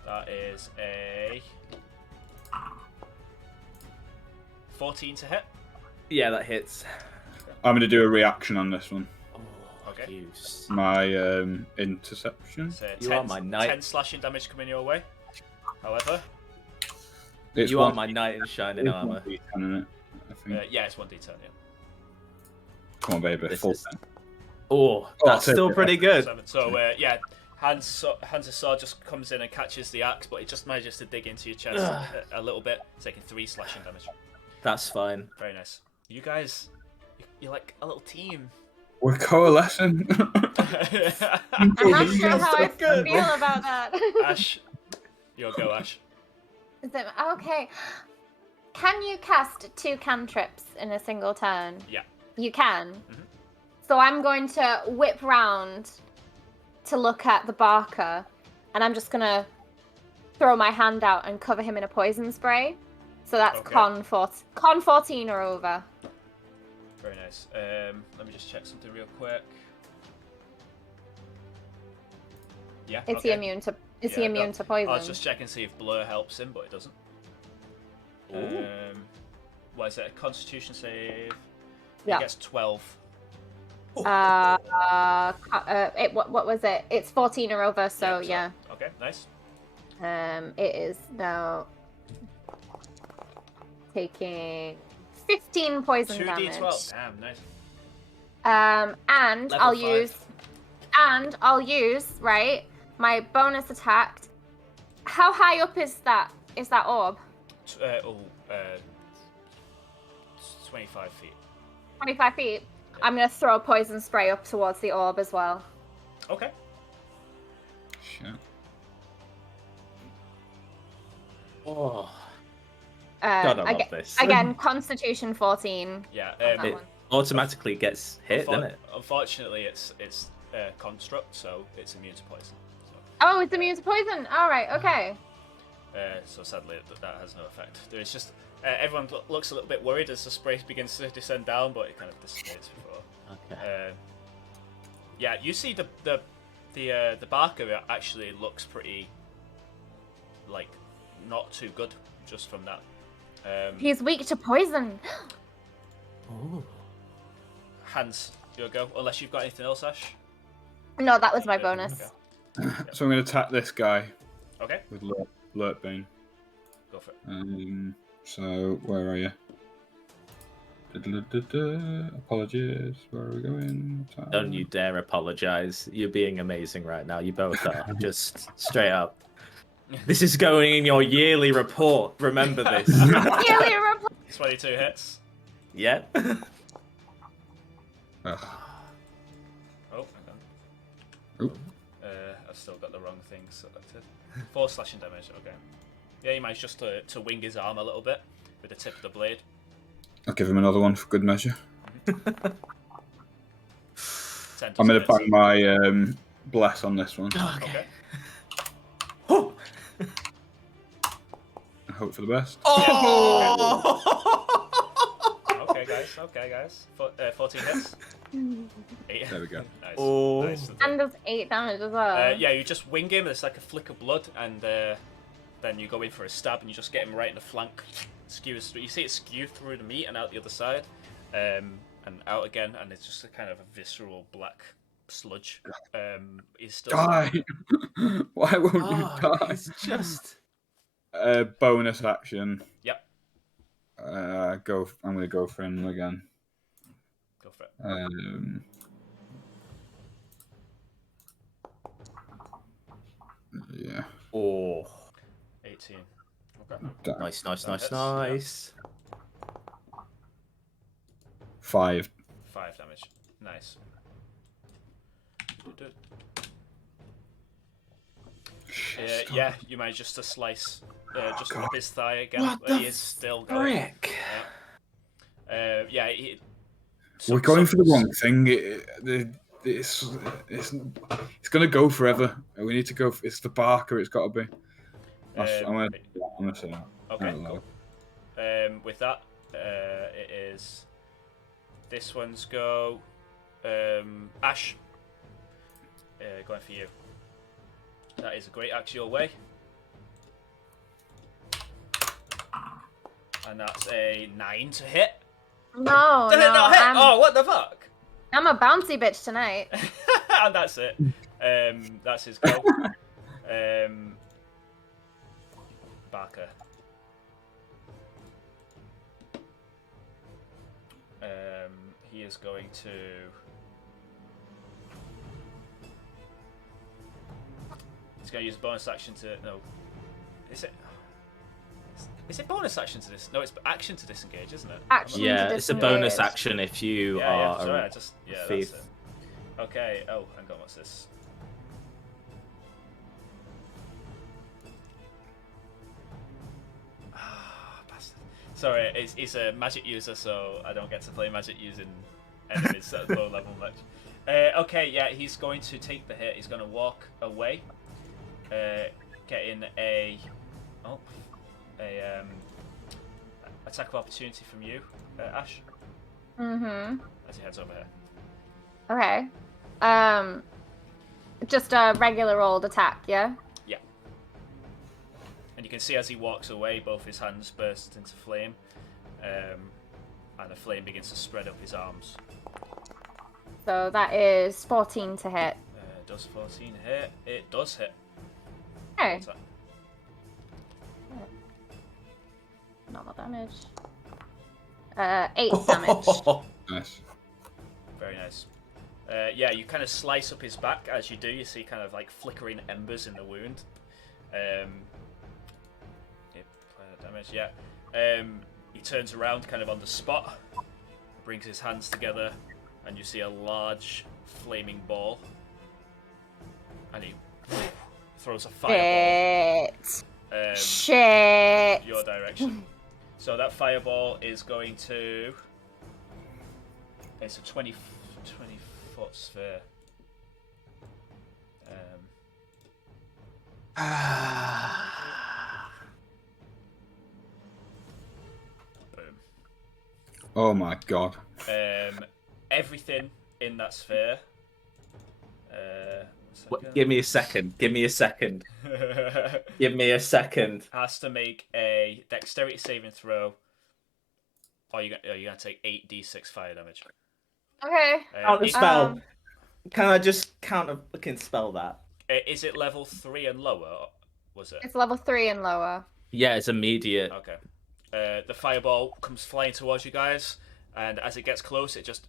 That is a 14 to hit. Yeah, that hits. I'm going to do a reaction on this one. Okay. Use. My interception. So You 10, are my knight. 10 slashing damage coming your way. However, It's You one- are my knight in shining it's armor. 1d10, isn't it? I think. yeah, it's 1d10. Yeah. Come on, baby. This Full is- 10. Oh, I'll that's take still it. pretty good. 7. So yeah, Hans' sword just comes in and catches the axe, but it just manages to dig into your chest a little bit, taking 3 slashing damage. That's fine. Very nice. You guys, you're like a little team. We're coalescing. I'm not You sure guys how are I good. feel about that. Ash, your go, Ash. Is it okay? Can you cast 2 cantrips in a single turn? Yeah. You can. So I'm going to whip round to look at the barker, and I'm just gonna throw my hand out and cover him in a poison spray. So that's Okay. con 14 or over. Very nice. Let me just check something real quick. Yeah. Is okay. he immune to? Is he Yeah, immune no, to poison? I was just checking to see if blur helps him, but it doesn't. What is it? A Constitution save. Yeah. He gets 12. what was it? It's 14 or over, so yeah. Okay, nice. It is now taking 15 poison damage. 2d12. Damn, nice. And Level 5. I'll use right my bonus attack. How high up is that? Is that orb? 25 feet. 25 feet. I'm gonna throw a poison spray up towards the orb as well. Okay. Shit. Oh. God, I love this. Again, Constitution 14. Yeah. on that It one. automatically gets hit, doesn't it? Unfortunately, it's construct, so it's immune to poison. Oh, it's immune to poison. All right, okay. So sadly, that has no effect. There's just everyone looks a little bit worried as the spray begins to descend down, but it kind of dissipates before. Okay. Yeah, you see the barker actually looks pretty like not too good just from that. He's weak to poison. Ooh. Hans, your go. Unless you've got anything else, Ash. No, that was my bonus. Okay. So I'm going to attack this guy Okay, with Lurk Bane. go for it. So where are you? Apologies. Where are we going? Don't you dare apologize. You're being amazing right now. You both are. Just straight up. This is going in your yearly report. Remember this. Yearly report. 22 hits. Yeah. Ugh. Oh, hang on. Oop. I've still got the wrong thing selected. 4 slashing damage. Okay. Yeah, he managed just to wing his arm a little bit with the tip of the blade. I'll give him another one for good measure. 10 I'm going to hit. bang my bless on this one. Okay. Oh. I hope for the best. Okay, guys. 14 hits. 8. There we go. Nice. Oh. Nice. And does 8 damage as well. Yeah, you just wing him. It's like a flick of blood, and then you go in for a stab, and you just get him right in the flank. Skews through. You see it skew through the meat and out the other side, and out again, and it's just a kind of a visceral black sludge. He's still. Die! Why won't you die? It's just. Bonus action. Yep. I'm gonna go for him again. Go for it. Yeah. Oh. 18. Okay. Nice. That hits, 5. 5 damage. Nice. Yeah, you manage just to slice just up his thigh again, What but the he is still going. frick? Yeah. We're going for the wrong thing. It's gonna go forever. We need to go. It's the Barker. It's got to be. I'm gonna say that. Okay, cool. With that, it is. This one's go. Ash. Going for you. That is a great axe your way. And that's a 9 to hit. No, Did it not hit? Oh, what the fuck? I'm a bouncy bitch tonight. And that's it. That's his go. Barker. He is going to. He's going to use bonus action to. No. Is it? Is it bonus action to this? No, it's action to disengage, isn't it? Action Yeah, to it's a disengage. bonus action if you are. Sorry, a that's thief. it. Okay. Oh, hang on. What's this? Bastard. Sorry, he's a magic user, so I don't get to play magic using enemies at low level much. Okay, yeah, he's going to take the hit. He's going to walk away, getting a attack of opportunity from you, Ash. Mm-hmm. As he heads over here. Okay. Just a regular old attack, yeah? Yeah. And you can see as he walks away, both his hands burst into flame, and the flame begins to spread up his arms. So that is 14 to hit. Does 14 hit? It does hit. Okay. What's that? Normal damage. 8 damage. Nice. Very nice. Yeah, you kind of slice up his back. As you do, you see kind of like flickering embers in the wound. Damage, yeah. He turns around kind of on the spot, brings his hands together, and you see a large flaming ball. And he throws a fireball. Shit. Your direction. So that fireball is going to. It's a 20 foot sphere. Boom. Oh my god. Everything in that sphere. Give me a second. Give me a second. Give me a second. Has to make a dexterity saving throw. Or you're gonna take 8d6 fire damage. Okay. Counter spell. Can I just counter fucking spell that? Is it level 3 and lower? Was it? It's level 3 and lower. Yeah, it's immediate. Okay. The fireball comes flying towards you guys, and as it gets close, it just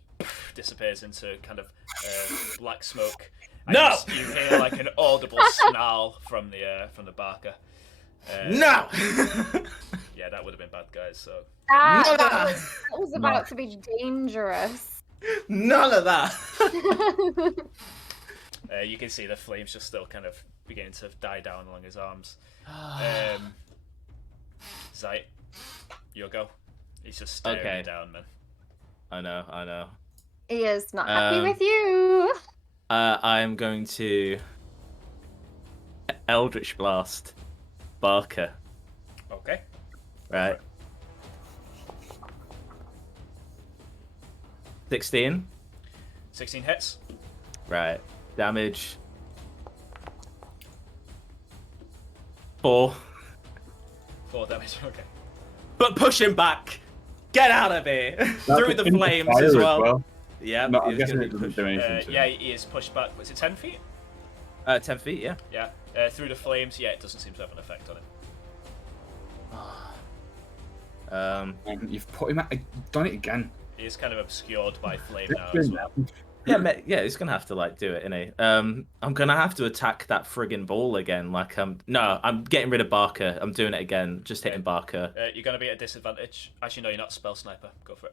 disappears into kind of black smoke. And No! You hear like an audible snarl from the Barker. No! Yeah, that would have been bad, guys. So. That was about to be dangerous. None of that. You can see the flames just still kind of beginning to die down along his arms. Zite, your go. He's just staring you down, man. I know. He is not happy with you. I'm going to Eldritch Blast Barker. Okay. Right. 16. 16 hits. Right. Damage. 4. 4 damage. Okay. But push him back. Get out of here. Through the flames as well. Yeah. No, I'm guessing it doesn't do anything to yeah, he is pushed back. Was it 10 feet? 10 feet, yeah. Yeah. Through the flames, yeah, it doesn't seem to have an effect on him. And you've put him out. Done it again. He is kind of obscured by flame now as well. Yeah, he's gonna have to like do it, innit? I'm gonna have to attack that friggin' ball again. No, I'm getting rid of Barker. I'm doing it again. Just hitting Barker. You're gonna be at a disadvantage. Actually, no, you're not a spell sniper. Go for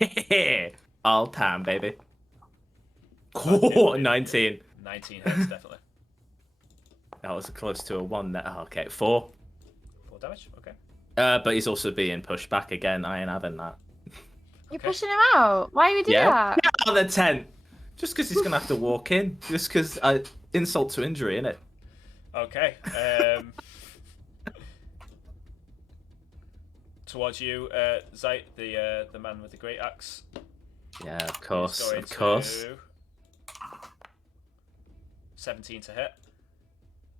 it. All time, baby. Oh, 19. 19 hits, definitely. That was close to a 1 there. Oh, okay, 4. 4 damage, okay. But he's also being pushed back again. I ain't having that. You're pushing him out. Why would you do that? Get out of the tent. Just because he's gonna have to walk in. Just because insult to injury, innit? Okay. Towards you, Zeit, the man with the great axe. Yeah, of course, Going of course. to 17 to hit.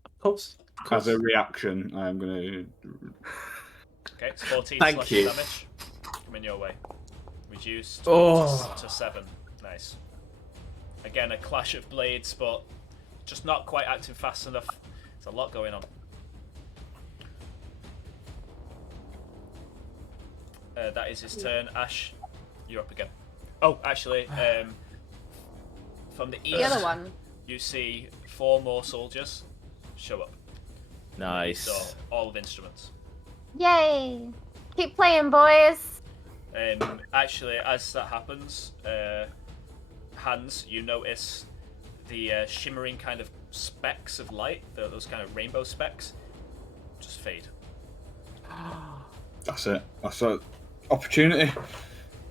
Of course. As a reaction, I'm gonna. Okay, it's 14 Thank slash you. damage. Coming your way. Reduced to 7. Nice. Again, a clash of blades, but just not quite acting fast enough. There's a lot going on. That is his turn. Ash, you're up again. Oh, actually, from the east, The other one. you see 4 more soldiers show up. Nice. So, all of instruments. Yay! Keep playing, boys. Actually, as that happens, Hans, you notice the shimmering kind of specks of light, those kind of rainbow specks, just fade. That's it. That's an opportunity.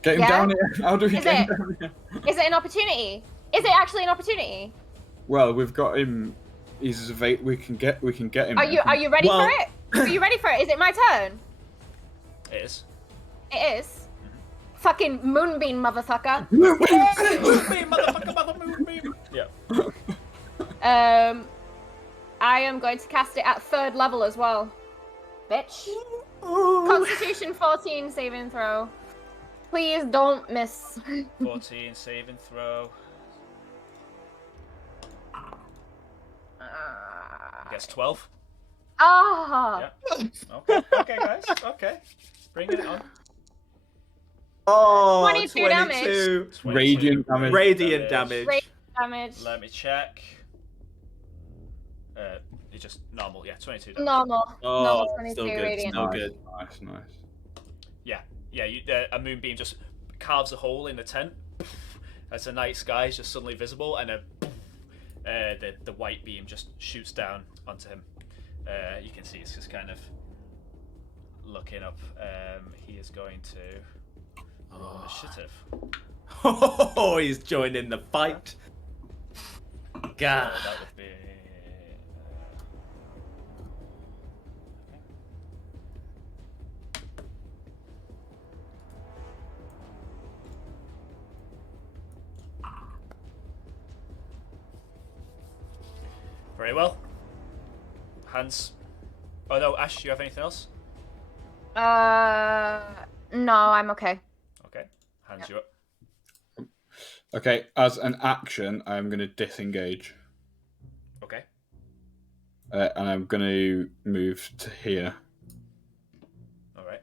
Get him down here. How do we get him down here? Is it an opportunity? Is it actually an opportunity? Well, we've got him. He's we can get him. Are you ready for it? Are you ready for it? Is it my turn? It is. It is. Fucking moonbeam, motherfucker. Moonbeam, motherfucker, moonbeam. Yeah. I am going to cast it at 3rd level as well. Bitch. Constitution 14 saving throw. Please don't miss. 14 saving throw. I guess 12. Ah. Yeah. Okay, guys. Okay. Bringing it on. Oh, 22 damage. 22. Radiant damage. Radiant damage. Radiant damage. Let me check. It's just normal. Yeah, 22 damage. Normal. Oh, Normal 22 still good. radiant. Still good. Nice. Yeah. A moonbeam just carves a hole in the tent. As the night sky is just suddenly visible, and the white beam just shoots down onto him. You can see it's just kind of looking up. He is going to roll initiative. Oh, he's joining the fight. God. So that would be. Very well. Hans. Oh no, Ash, do you have anything else? No, I'm okay. Okay. Hans, you up. Okay, as an action, I'm going to disengage. Okay. And I'm going to move to here. Alright.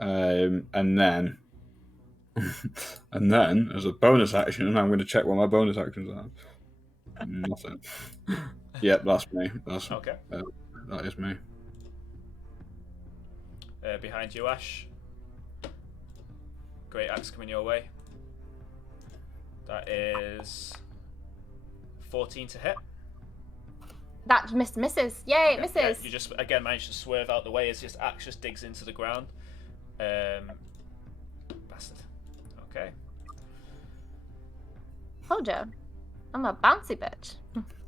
And then... and then, as a bonus action, I'm going to check what my bonus actions are. Nothing. Yep, that's me. Okay. That is me. Behind you, Ash. Great axe coming your way. That is 14 to hit. That misses. Yay, it misses. Yeah, you just again managed to swerve out the way as his axe just digs into the ground. Bastard. Okay. Told ya. I'm a bouncy bitch.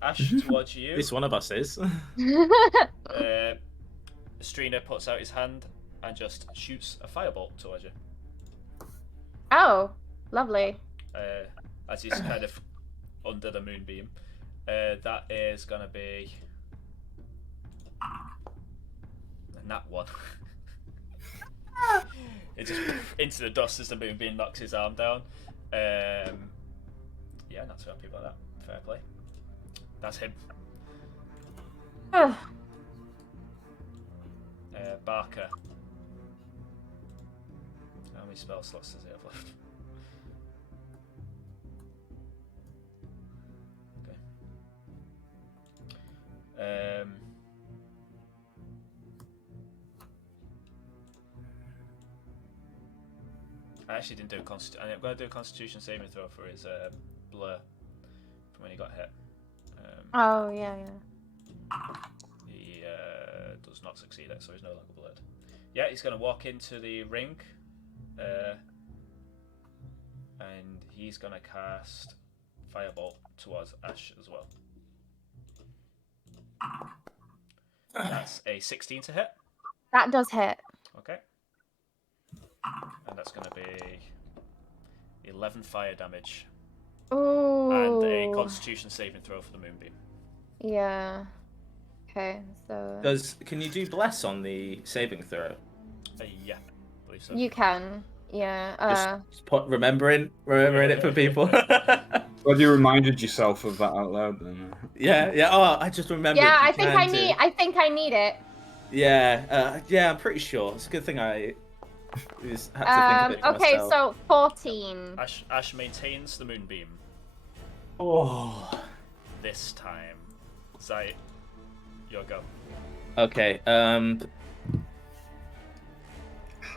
Ash, towards you. At least one of us is. Ustrina puts out his hand and just shoots a firebolt towards you. Oh, lovely. As he's kind of under the moonbeam. That is gonna be a nat 1. It just into the dust as the moonbeam knocks his arm down. Yeah, not too happy about that. Fair play. That's him. Barker. How many spell slots does he have left? Okay. I actually didn't do a constitution. I'm going to do a Constitution saving throw for his blur from when he got hit. Oh yeah. He does not succeed it, so he's no longer blurred. Yeah, he's going to walk into the ring, and he's going to cast Firebolt towards Ash as well. That's a 16 to hit. That does hit. Okay. And that's going to be 11 fire damage. Ooh. And a Constitution saving throw for the Moonbeam. Yeah. Okay, so... Can you do bless on the saving throw? Yeah, I believe so. You can. Yeah. Just remembering it for people. Well, you reminded yourself of that out loud then. Yeah. Oh, I just remembered. Yeah, I think I need it. Yeah. Yeah, I'm pretty sure. It's a good thing I just had to think of it okay, myself. so 14. Ash maintains the Moonbeam. Oh. This time. Zai, your go. Okay.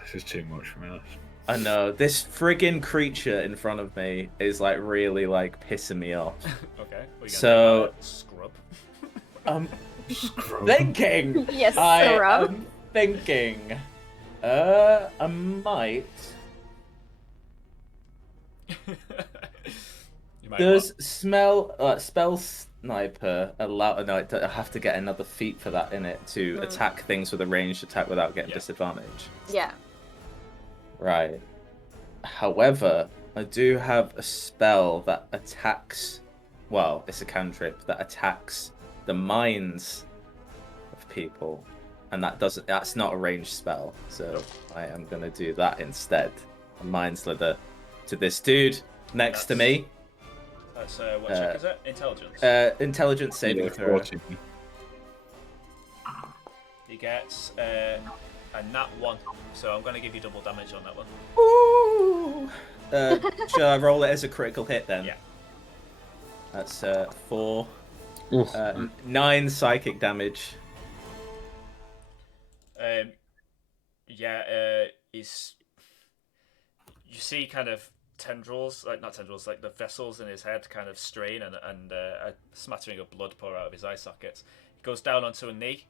This is too much for me. I know this friggin' creature in front of me is like really like pissing me off. Okay. So scrub. Thinking. Yes, I'm thinking. I might. Does spell sniper allow? No, I have to get another feat for that in it to attack things with a ranged attack without getting disadvantage. Yeah. Right. However, I do have a spell that attacks. Well, it's a cantrip that attacks the minds of people, and that's not a ranged spell. So I am gonna do that instead. A mind slither to this dude next to me. That's what check is it? Intelligence. Intelligence saving throw. He gets a nat 1, so I'm going to give you double damage on that one. Ooh! Should I roll it as a critical hit then? Yeah. That's 4. 9 psychic damage. He's. You see, kind of tendrils, not tendrils, like the vessels in his head kind of strain, and a smattering of blood pour out of his eye sockets. He goes down onto a knee.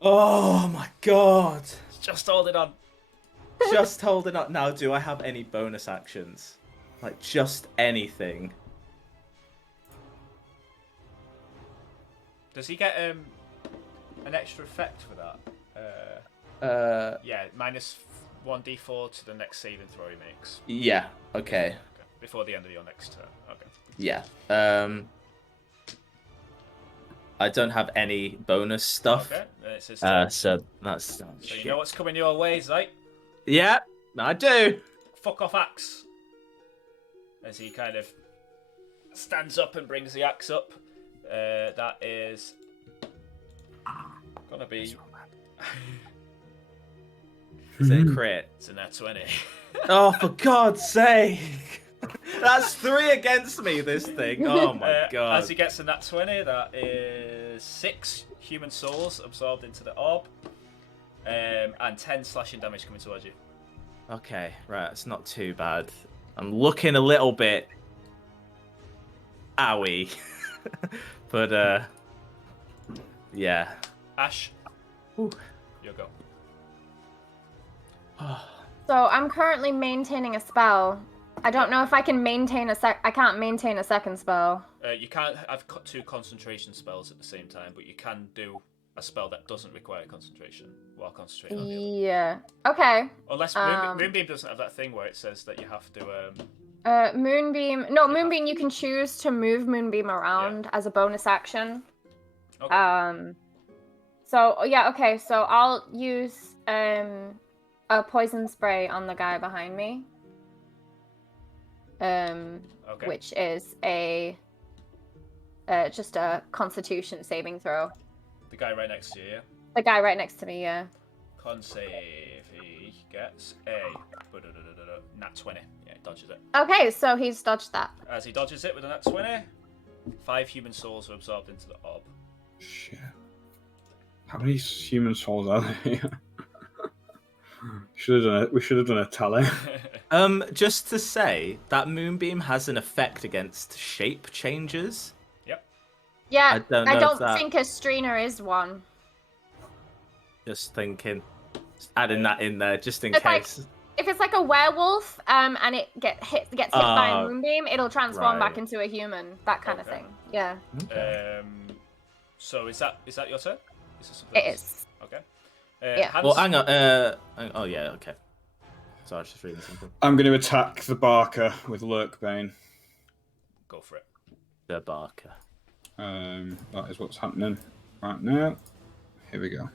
Oh my god! Just hold it on. Just hold it on. Now, do I have any bonus actions? Like, just anything? Does he get an extra effect for that? Yeah, minus 1d4 to the next saving throw he makes. Yeah, okay. Before the end of your next turn. Okay. Yeah. I don't have any bonus stuff. Okay, it's his turn. So that's So you know what's coming your way, right? Yeah, I do. Fuck off axe. As he kind of stands up and brings the axe up. That is gonna be. Is it a crit? It's a nat 20. Oh, for God's sake! That's 3 against me, this thing. Oh my god. As he gets a nat 20, that is 6 human souls absorbed into the orb. And 10 slashing damage coming towards you. Okay, right, it's not too bad. I'm looking a little bit owie. But yeah. Ash. Ooh. Your go. So I'm currently maintaining a spell. I don't know if I can maintain I can't maintain a second spell. You can't have 2 concentration spells at the same time, but you can do a spell that doesn't require concentration while concentrating on the other. Yeah. Okay. Unless Moonbeam doesn't have that thing where it says that you have to. Moonbeam. No, Moonbeam. You can choose to move Moonbeam around as a bonus action. Okay. So yeah. Okay. So I'll use a poison spray on the guy behind me. Okay. Which is just a Constitution saving throw. The guy right next to you, yeah? The guy right next to me, yeah. Con save. He gets a nat 20. Yeah, he dodges it. Okay, so he's dodged that. As he dodges it with a nat 20, 5 human souls are absorbed into the orb. Shit. How many human souls are there? We should have done a tally. Just to say that moonbeam has an effect against shape changes. Yep. Yeah, I don't that... think Ustrina is one. Just thinking, just adding that in there just in It's case. If it's like a werewolf, and it gets hit by a moonbeam, it'll transform back right. into a human. That kind of thing. Yeah. Okay. So is that your turn? It is. Okay. Yeah. Hans? Well, hang on. Oh yeah. Okay. Sorry, I was just reading something. I'm going to attack the Barker with Lurkbane. Go for it. The Barker. That is what's happening right now. Here we go.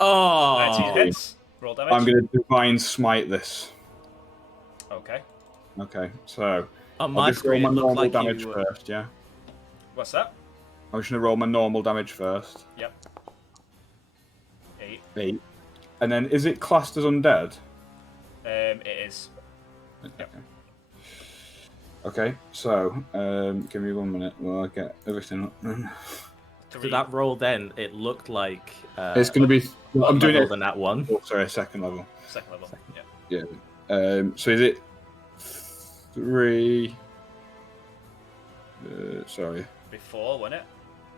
Oh. 19 hits. Roll damage. I'm going to Divine Smite this. Okay. Okay, so On I'll my just roll screen, my it looked normal like damage you... first, yeah? What's that? I'm just going to roll my normal damage first. Yep. 8. 8. And then, is it classed as undead? It is. Yep. Okay, so, give me 1 minute while I get everything up. For that roll, then it looked like It's going to be. Well, I'm doing it. than that one. Oh, sorry, second level. Second level. Yeah. So is it 3? Sorry. Before, wasn't it?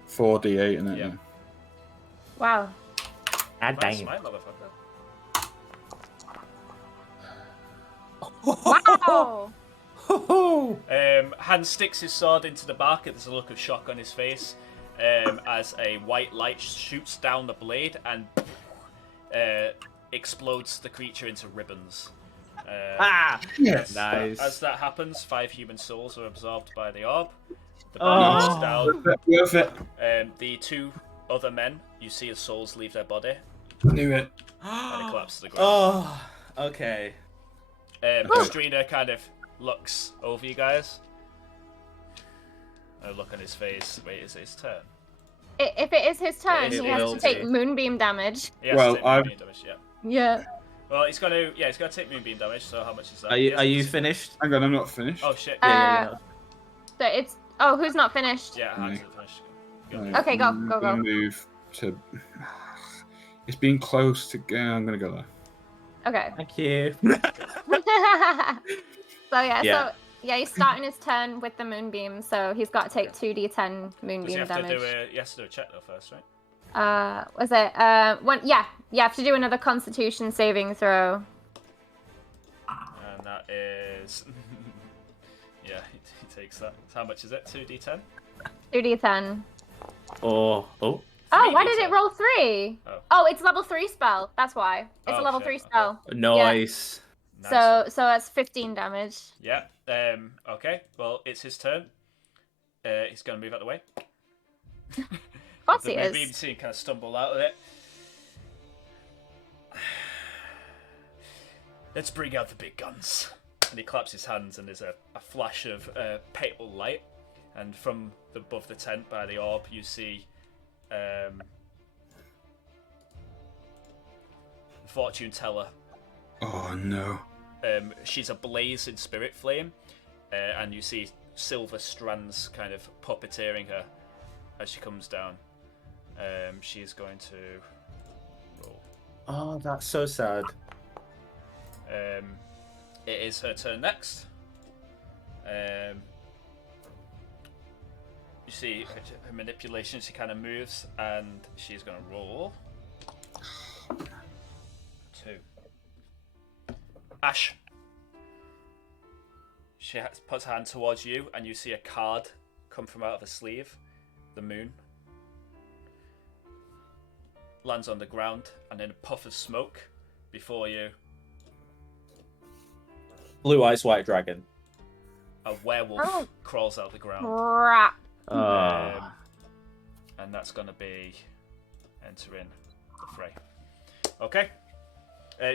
4d8, isn't it? Yeah. Wow. Nice smite, motherfucker. Wow. Hans sticks his sword into the bark. There's a look of shock on his face as a white light shoots down the blade and explodes the creature into ribbons. Yes. Nice. As that happens, 5 human souls are absorbed by the orb. The body is down. Worth it. The 2 other men, you see as souls leave their body. Knew it. And it collapses to the ground. Oh, okay. Ustrina kind of looks over you guys. A look on his face. Wait, is it his turn? If it is his turn, It he has will to take be. moonbeam damage. He has Well, to take moonbeam damage, yeah. Yeah. Well, he's got to take moonbeam damage. So how much is that? Are you finished? Hang on, I'm not finished. Oh shit! Yeah. So it's who's not finished? Yeah, Hans is finished. Okay, go. I'm gonna move to. It's been close to. I'm gonna go there. Okay. Thank you. So he's starting his turn with the moonbeam, so he's got to take 2d10 Does he moonbeam have damage. he has to do a check though first, right? Was it you have to do another Constitution saving throw. And that is yeah, he takes that. How much is it? 2d10. 2d10. Oh. Oh, why did 3d10. it roll 3? Oh, it's level 3 spell. That's why. It's a Oh, level shit, 3 okay. spell. Nice. Nice. So that's 15 damage. Yeah. Okay. Well, it's his turn. He's gonna move out the way. Of course The he moonbeam is. scene kind of stumble out of it. Let's bring out the big guns. And he claps his hands, and there's a flash of pale light. And from above the tent by the orb, you see Fortune Teller. Oh no. She's ablaze in spirit flame, and you see silver strands kind of puppeteering her as she comes down. She's going to roll. Oh, that's so sad. It is her turn next. You see her manipulation, she kind of moves, and she's going to roll 2. Ash. She puts her hand towards you, and you see a card come from out of her sleeve. The moon. Lands on the ground, and in a puff of smoke before you, Blue Eyes White Dragon. a werewolf crawls out the ground. Crap. And that's going to be entering the fray. Okay.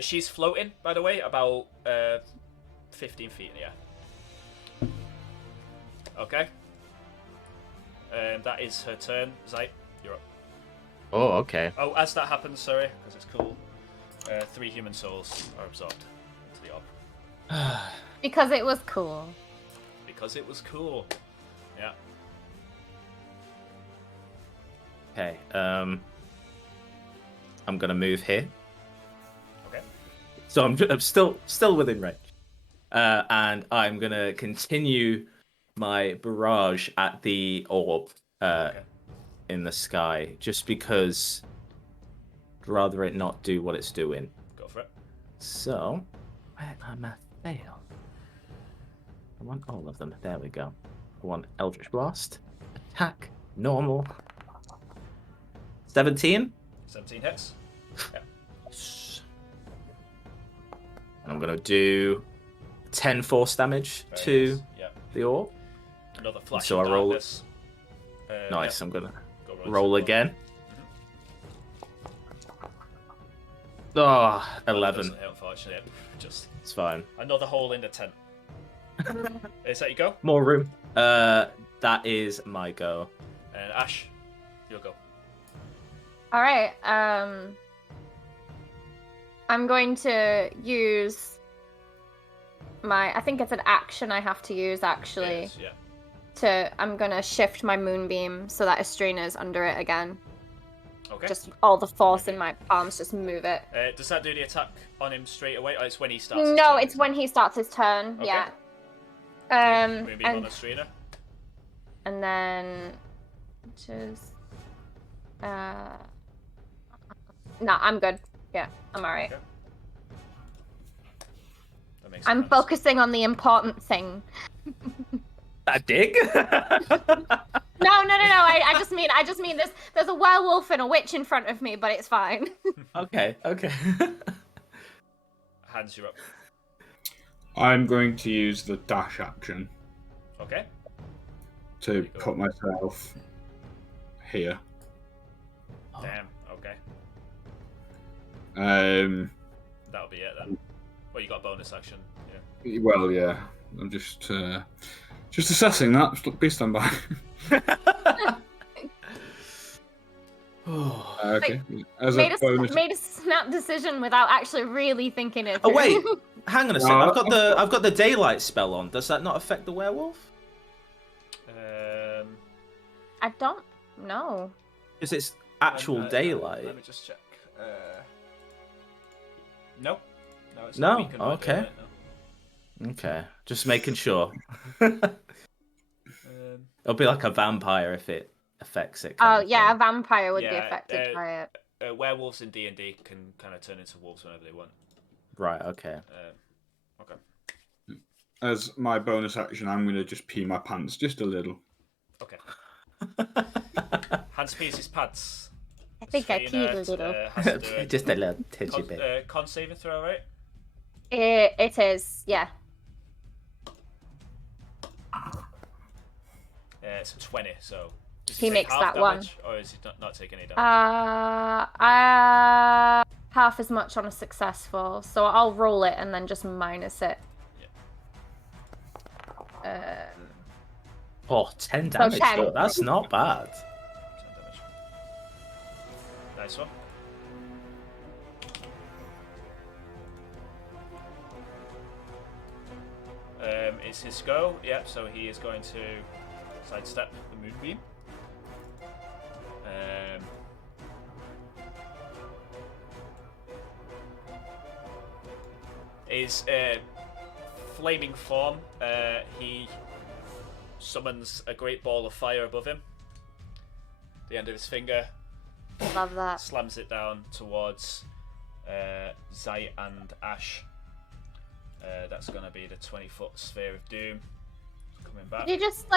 She's floating, by the way, about 15 feet in the air. Okay. That is her turn. Zai, you're up. Oh, okay. Oh, as that happens, sorry, because it's cool. 3 human souls are absorbed into the orb. Because it was cool. Because it was cool. Yeah. Okay. I'm gonna move here. Okay. So I'm still within range, and I'm gonna continue my barrage at the orb in the sky, just because I'd rather it not do what it's doing. Go for it. So, where am I fail? I want all of them. There we go. I want Eldritch Blast, attack, normal. 17. 17 hits. Yeah. And I'm gonna do 10 force damage Very to nice. Yeah. the orb. Another flash So of I roll- darkness. Nice. Yeah. I'm gonna Go roll it. again. Oh, 11. Doesn't hit, unfortunately. Just It's fine. another hole in the tent. Is that you go? More room. That is my go. And Ash, you'll go. All right. I'm going to use I think it's an action I have to use actually. It is, yeah. I'm gonna shift my moonbeam so that Ustrina's under it again. Okay. Just all the force in my palms, just move it. Does that do the attack on him straight away? Or it's when he starts his No, turn, it's isn't when he starts his turn. Okay. Yeah. Moonbeam on Ustrina. And then just no, I'm good. Yeah, I'm alright. Okay. That makes I'm sense. focusing on the important thing. That dig? No. I just mean there's a werewolf and a witch in front of me, but it's fine. Okay. Hands you up. I'm going to use the dash action Okay. to go. put myself here. Damn. Okay. That'll be it then. Well, you got a bonus action. Yeah. Well, yeah. I'm just assessing that. Please stand by. Okay. As made a bonus. made a snap decision without actually really thinking it Oh through. wait, hang on a second. No, I've got the daylight spell on. Does that not affect the werewolf? I don't know. Because it's actual daylight. Let me just check. No. No, it's No? not weakened by Okay. daylight, no. Okay, just making sure. It'll be like a vampire if it affects it. Oh kind of yeah, a thing. vampire would be Yeah, affected by it. Werewolves in D&D can kind of turn into wolves whenever they want. Right. Okay. Okay. As my bonus action, I'm going to just pee my pants just a little. Okay. Hans pees his pants. I think I peed a Ustrina, little. has to do a Just a little tidgy bit. con saving throw, right? It is, yeah. It's a 20, so... does He take makes half that one. damage, or is he not taking any damage? Half as much on a successful, so I'll roll it and then just minus it. Oh, 10 damage. 10. Though. That's not bad. 10 damage. Nice one. It's his go, yep, so he is going to sidestep the moonbeam. His flaming form, he summons a great ball of fire above him. The end of his finger Love that. slams it down towards Zai and Ash. That's gonna be the 20-foot sphere of doom coming back. Did he just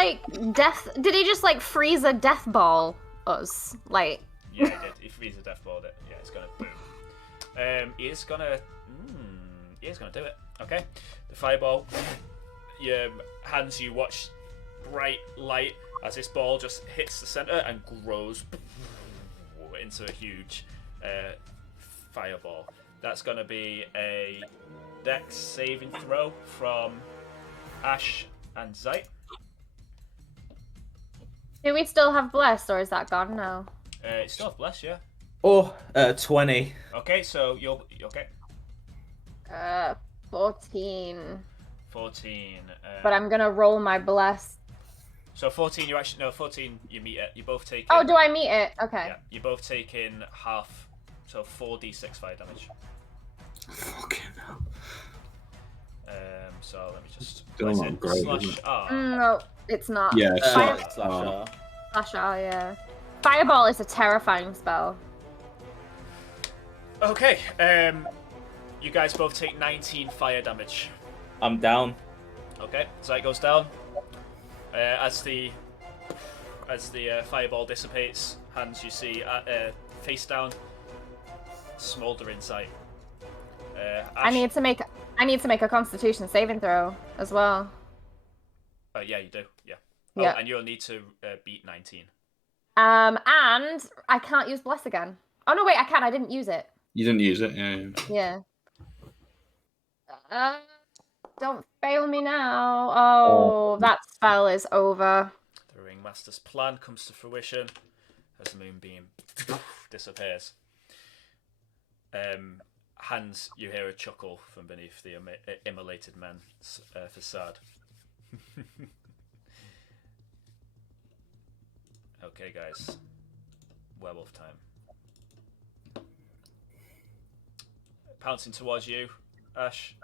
Did he just freeze a death ball us? Like. Yeah, he did. He frees a death ball. Yeah, it's gonna boom. He is gonna do it. Okay, the fireball. Your hands, you watch bright light as this ball just hits the center and grows into a huge fireball. That's gonna be a Dex saving throw from Ash and Zite. Do we still have blessed, or is that gone now? It's still blessed, yeah. Oh, 20. Okay, so you're okay. 14. 14. But I'm gonna roll my bless. So 14, you actually no 14. You meet it. You both take. Oh, do I meet it? Okay. Yeah, you both take in half. So 4d6 fire damage. Fucking hell. So let me just. Still What is not it? great, Slash is it? R. No, it's not. Yeah, Fire- Slash R. Slash R, yeah. Fireball is a terrifying spell. Okay. You guys both take 19 fire damage. I'm down. Okay, so that goes down. As the fireball dissipates, Hans, you see face down, smolder in sight. I need to make a Constitution saving throw as well. Yeah, you do. Yeah. Yeah. Oh, and you'll need to beat 19. And I can't use bless again. Oh no, wait, I can. I didn't use it. You didn't use it, yeah. Yeah. Don't fail me now. Oh, that spell is over. The Ringmaster's plan comes to fruition as the moonbeam disappears. Hans, you hear a chuckle from beneath the immolated man's facade. Okay, guys. Werewolf time. Pouncing towards you, Ash.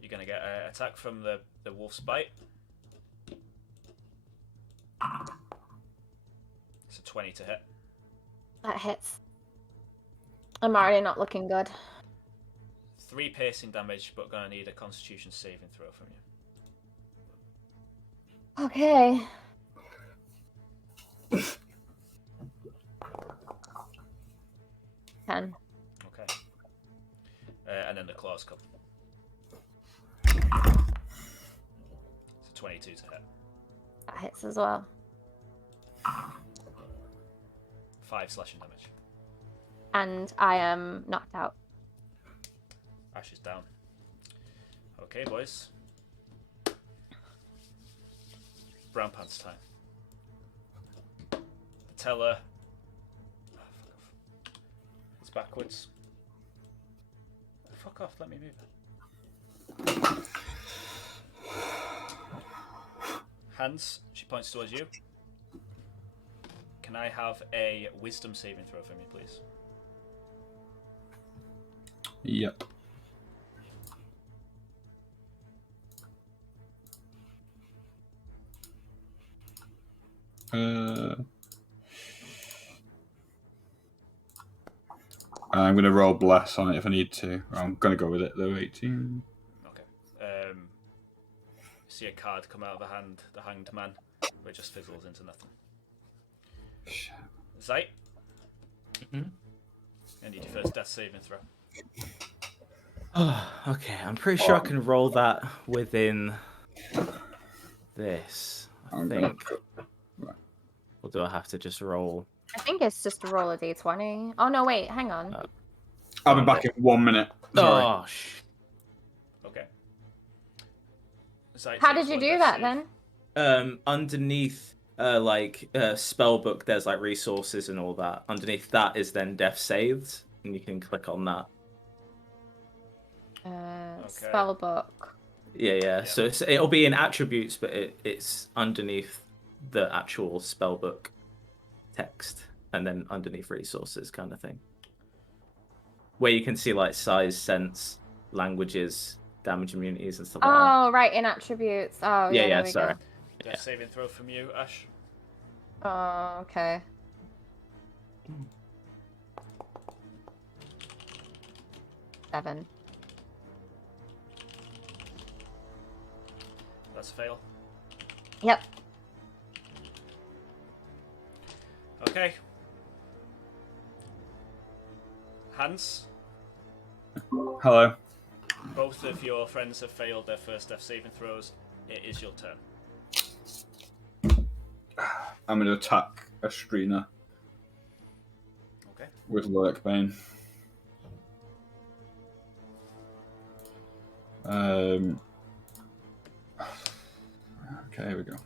You're going to get an attack from the wolf's bite. It's a 20 to hit. That hits. I'm already not looking good. 3 piercing damage, but going to need a Constitution saving throw from you. Okay. Ten. Okay. And then the claws come. It's a 22 to hit. That hits as well. 5 slashing damage. And I am knocked out. Ash is down. Okay, boys. Brown pants time. The teller. Oh, fuck off. It's backwards. Fuck off, let me move. Hans, she points towards you. Can I have a wisdom saving throw from you, please? Yep. I'm going to roll bless on it if I need to. I'm going to go with it though. 18. Okay. See a card come out of the hanged man, but it just fizzles into nothing. Shit. Zite? I need your first death saving throw. Oh, okay, I'm pretty sure I can roll that within this. I think. Or do I have to just roll? I think it's just to roll a d20. Oh no, wait, hang on. I'll be back in 1 minute. Sorry. Oh, Okay. Zite How takes did you one do death that save. then? Underneath, spell book, there's like resources and all that. Underneath that is then death saves, and you can click on that. Spellbook. Yeah. So it'll be in attributes, but it's underneath the actual spellbook text, and then underneath resources, kind of thing, where you can see like size, sense, languages, damage immunities, and stuff like that. Oh, right, in attributes. Oh, yeah. Yeah. There we Sorry. Death saving throw from you, Ash. Go. Oh, okay. Seven. That's a fail. Yep. Okay. Hans, Hello. both of your friends have failed their first death saving throws. It is your turn. I'm going to attack Ustrina Okay. with Lurkbane. Okay, here we go.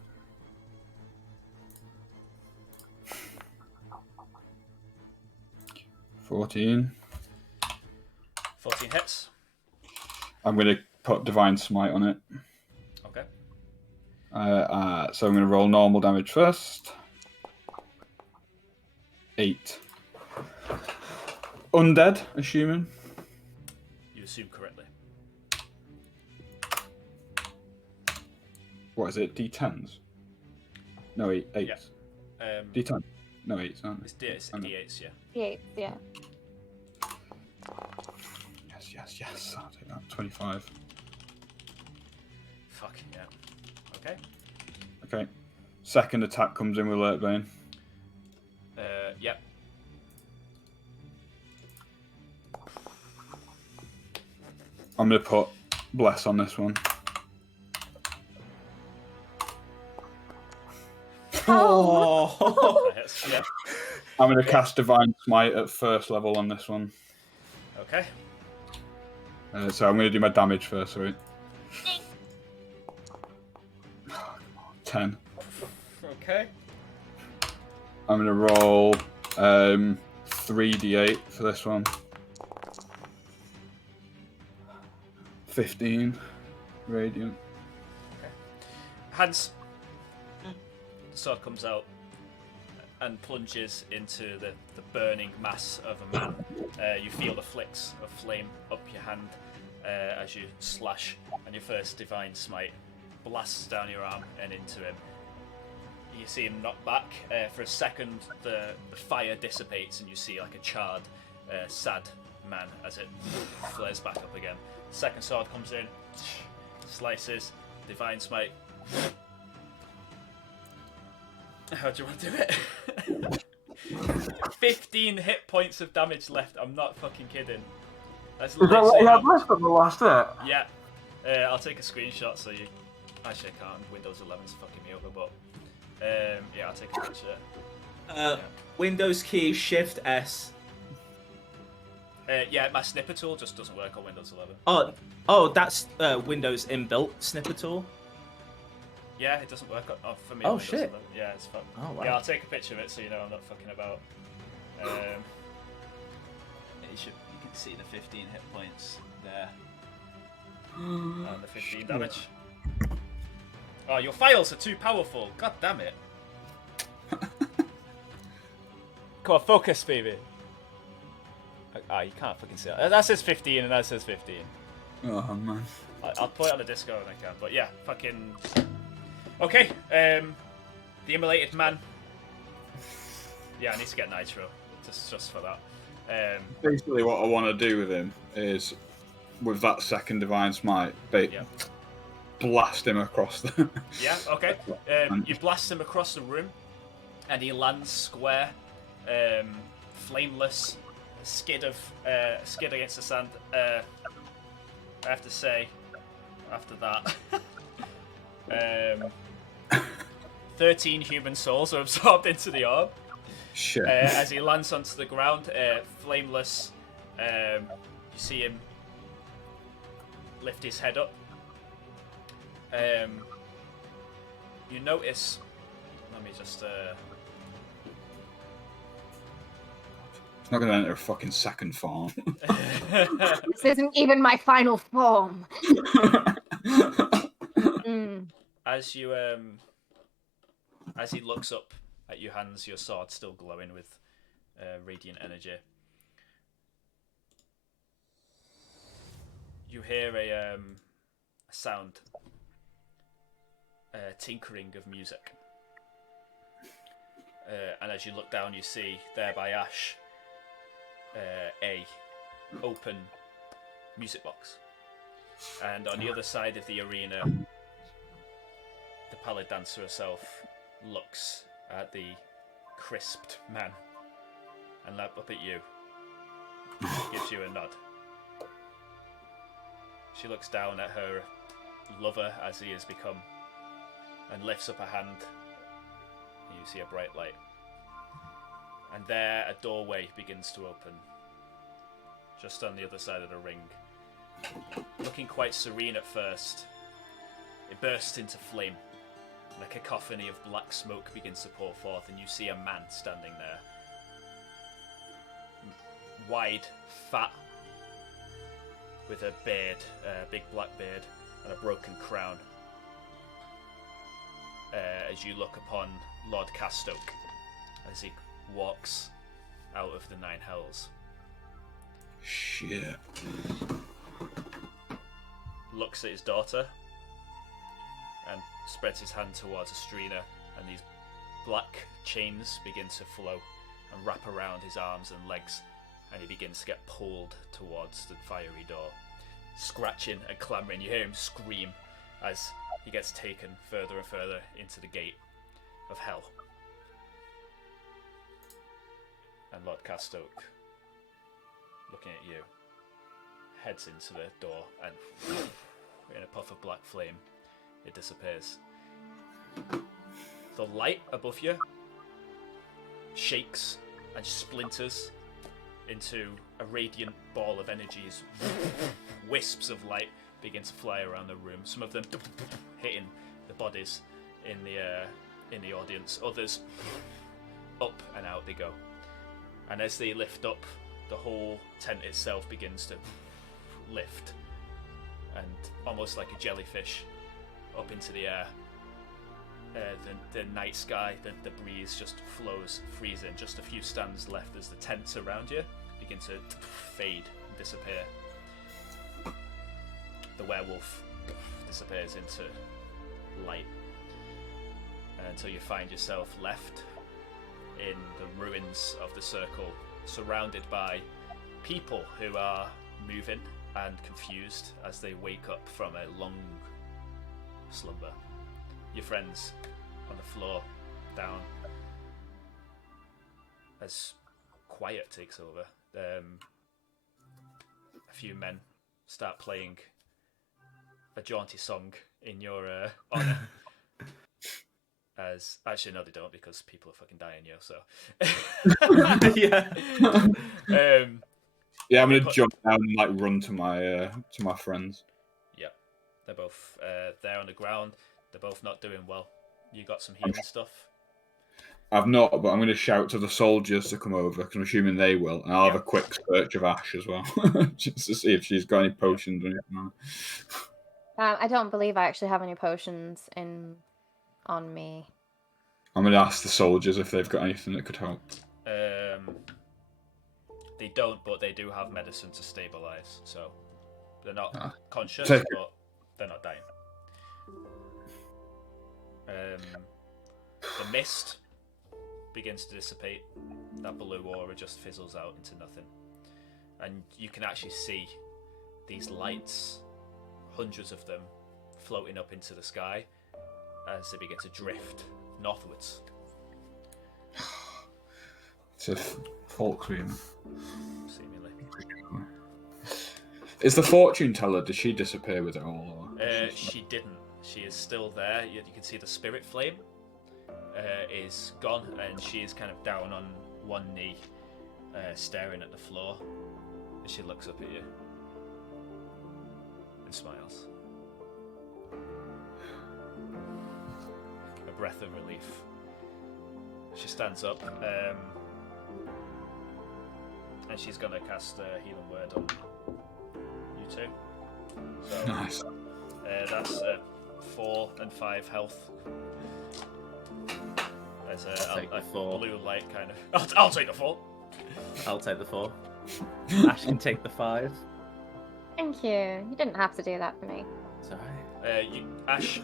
14. 14 hits. I'm going to put Divine Smite on it. Okay. So I'm going to roll normal damage first. 8. Undead, assuming. You assume correctly. What is it? D10s? No, 8. Yeah. D10. No, 8s, aren't It's D8s, yeah. Yeah. Yes. I'll take that. 25. Fucking yeah. Okay. Okay. Second attack comes in with Alert Bane. Yep. I'm going to put Bless on this one. Oh! That hits, yeah. I'm going to cast Divine Smite at first level on this one. Okay. So I'm going to do my damage first, right? 10. Okay. I'm going to roll 3d8 for this one. 15 radiant. Hans. The sword comes out and plunges into the burning mass of a man. You feel the flicks of flame up your hand as you slash, and your first divine smite blasts down your arm and into him. You see him knock back. For a second, the fire dissipates, and you see like a charred, sad man as it flares back up again. Second sword comes in, slices, divine smite. How do you want to do it? 15 hit points of damage left. I'm not fucking kidding. That's Is that what you had left on the last hit? Yeah. I'll take a screenshot so you... Actually, I can't. Windows 11's fucking me over, but... yeah, I'll take a picture. Windows key, Shift S. Yeah, my snipper tool just doesn't work on Windows 11. Oh, that's Windows inbuilt snipper tool. Yeah, it doesn't work for me. Oh, on Windows shit. 11. Yeah, it's fun. Oh, wow. Yeah, I'll take a picture of it so you know I'm not fucking about. You can see the 15 hit points there. And the 15 damage. Oh, your files are too powerful. God damn it. Come on, focus, baby. You can't fucking see it. That says 15 and that says 15. Oh, man. I'll put it on the Discord when I can. But yeah, fucking... Okay, the immolated man. Yeah, I need to get Nitro, just for that. Basically, what I want to do with him is, with that second Divine Smite, blast him across the... Yeah, okay. You blast him across the room, and he lands square, flameless, skid against the sand. I have to say, after that, 13 human souls are absorbed into the orb. Shit. As he lands onto the ground, flameless, you see him lift his head up. You notice... Let me just... It's not going to enter a fucking second form. This isn't even my final form. As you as he looks up at you, Hans, your sword still glowing with radiant energy, you hear a sound, tinkering of music, and as you look down, you see there by Ash a open music box, and on the other side of the arena, the pallid dancer herself looks at the crisped man and up at you. Gives you a nod. She looks down at her lover as he has become and lifts up a hand. And you see a bright light. And there a doorway begins to open just on the other side of the ring. Looking quite serene at first, it bursts into flame. And a cacophony of black smoke begins to pour forth, and you see a man standing there. wide, fat, with a beard, a big black beard, and a broken crown. As you look upon Lord Castoke as he walks out of the Nine Hells. Shit. Looks at his daughter and spreads his hand towards Ustrina, and these black chains begin to flow and wrap around his arms and legs, and he begins to get pulled towards the fiery door, scratching and clamouring. You hear him scream as he gets taken further and further into the gate of hell. And Lord Castoke, looking at you, heads into the door, and in a puff of black flame, it disappears. The light above you shakes and splinters into a radiant ball of energies. Wisps of light begin to fly around the room, some of them hitting the bodies in the audience, others up and out they go. And as they lift up, the whole tent itself begins to lift, and almost like a jellyfish up into the air. The night sky, the breeze just flows, freezing. Just a few stands left as the tents around you begin to fade and disappear. The werewolf disappears into light until you find yourself left in the ruins of the circle, surrounded by people who are moving and confused as they wake up from a long slumber. Your friends on the floor, down, as quiet takes over. A few men start playing a jaunty song in your honour. As actually, no, they don't, because people are fucking dying, yo. So Yeah. Yeah, I'm gonna jump down and like run to my friends. Yeah, they're both there on the ground. They're both not doing well. You got some healing stuff? I've not, but I'm going to shout to the soldiers to come over, because I'm assuming they will, and I'll have a quick search of Ash as well, just to see if she's got any potions or anything. I don't believe I actually have any potions on me. I'm going to ask the soldiers if they've got anything that could help. They don't, but they do have medicine to stabilize, so they're not conscious, Take but they're not dying. The mist begins to dissipate. That blue aura just fizzles out into nothing, and you can actually see these lights, hundreds of them, floating up into the sky as they begin to drift northwards. It's a Folkweaven. Seemingly. Is the fortune teller, did she disappear with it all? Or... She didn't. She is still there. You can see the spirit flame is gone, and she is kind of down on one knee, staring at the floor. And she looks up at you and smiles. A breath of relief. She stands up, and she's gonna cast a healing word on you two. So, Nice. That's 4 and 5 health. There's a 4. blue light kind of. I'll take the 4. I'll take the 4. Ash can take the 5. Thank you. You didn't have to do that for me. Sorry. Ash,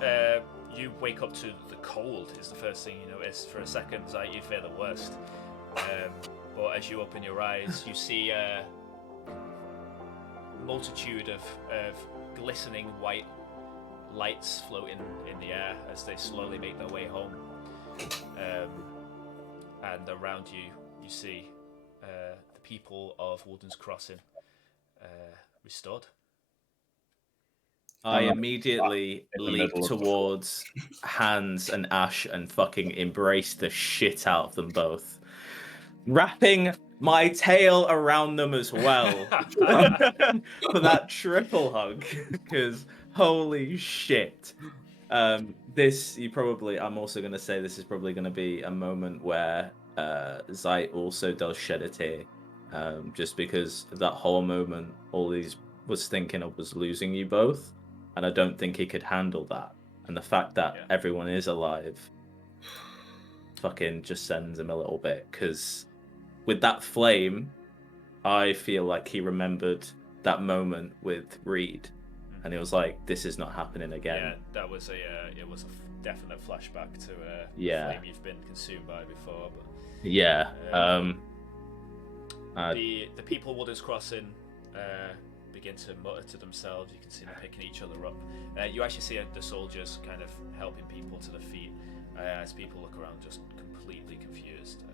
you wake up to the cold. Is the first thing you notice. For a second, like, you fear the worst. But as you open your eyes, you see a multitude of glistening white lights floating in the air as they slowly make their way home. And around you, you see the people of Wulden's Crossing restored. I immediately leap towards Hans and Ash and fucking embrace the shit out of them both, wrapping my tail around them as well for that triple hug, because holy shit. I'm also going to say this is probably going to be a moment where Zite also does shed a tear just because that whole moment, all he was thinking of was losing you both, and I don't think he could handle that. And the fact that everyone is alive fucking just sends him a little bit, because with that flame, I feel like he remembered that moment with Reed, and he was like, "This is not happening again." Yeah, that was it was a definite flashback to a flame you've been consumed by before. But yeah, the people Wooders crossing begin to mutter to themselves. You can see them picking each other up. You actually see the soldiers kind of helping people to the feet as people look around, just completely confused.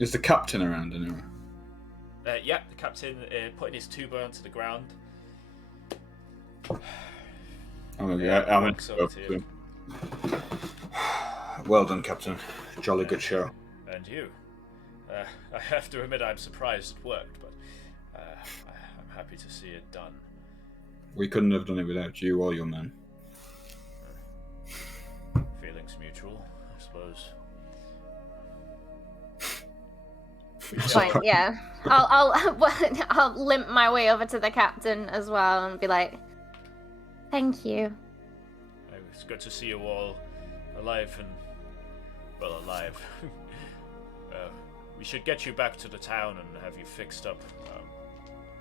Is the captain around anyway? Yeah, the captain putting his tuba onto the ground. Walks over to you. Well done, Captain. Jolly good show. And you. I have to admit I'm surprised it worked, but I'm happy to see it done. We couldn't have done it without you or your men. Feelings mutual, I suppose. Fine, yeah. I'll limp my way over to the captain as well and be like, "Thank you." It's good to see you all alive and alive. We should get you back to the town and have you fixed up.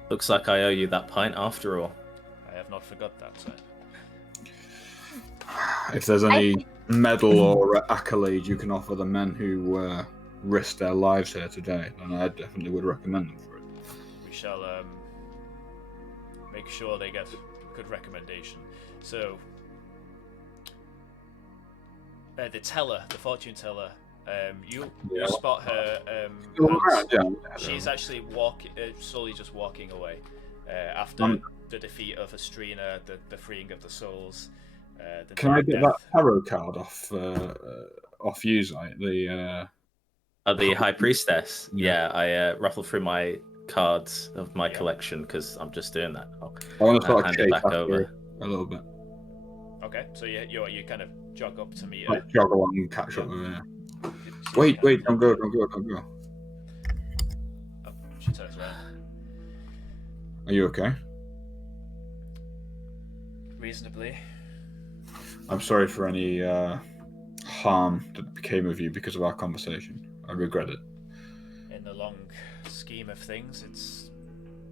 Looks like I owe you that pint after all. I have not forgot that, sir. If there's any medal or accolade you can offer the men who risked their lives here today, then I definitely would recommend them for it. We shall make sure they get good recommendation. So, the fortune teller, you spot her. She's actually slowly just walking away after the defeat of Ustrina, the freeing of the souls. Can I get that tarot card off you, Zite? The High Priestess? Yeah, I ruffle through my cards of my collection because I'm just doing that. I want to sort of hand it back over a little bit. Okay, so you kind of jog up to meet her. Jog along and catch up with her. Wait, don't go. Oh, she turns around. Are you okay? Reasonably. I'm sorry for any harm that became of you because of our conversation. I regret it. In the long scheme of things, it's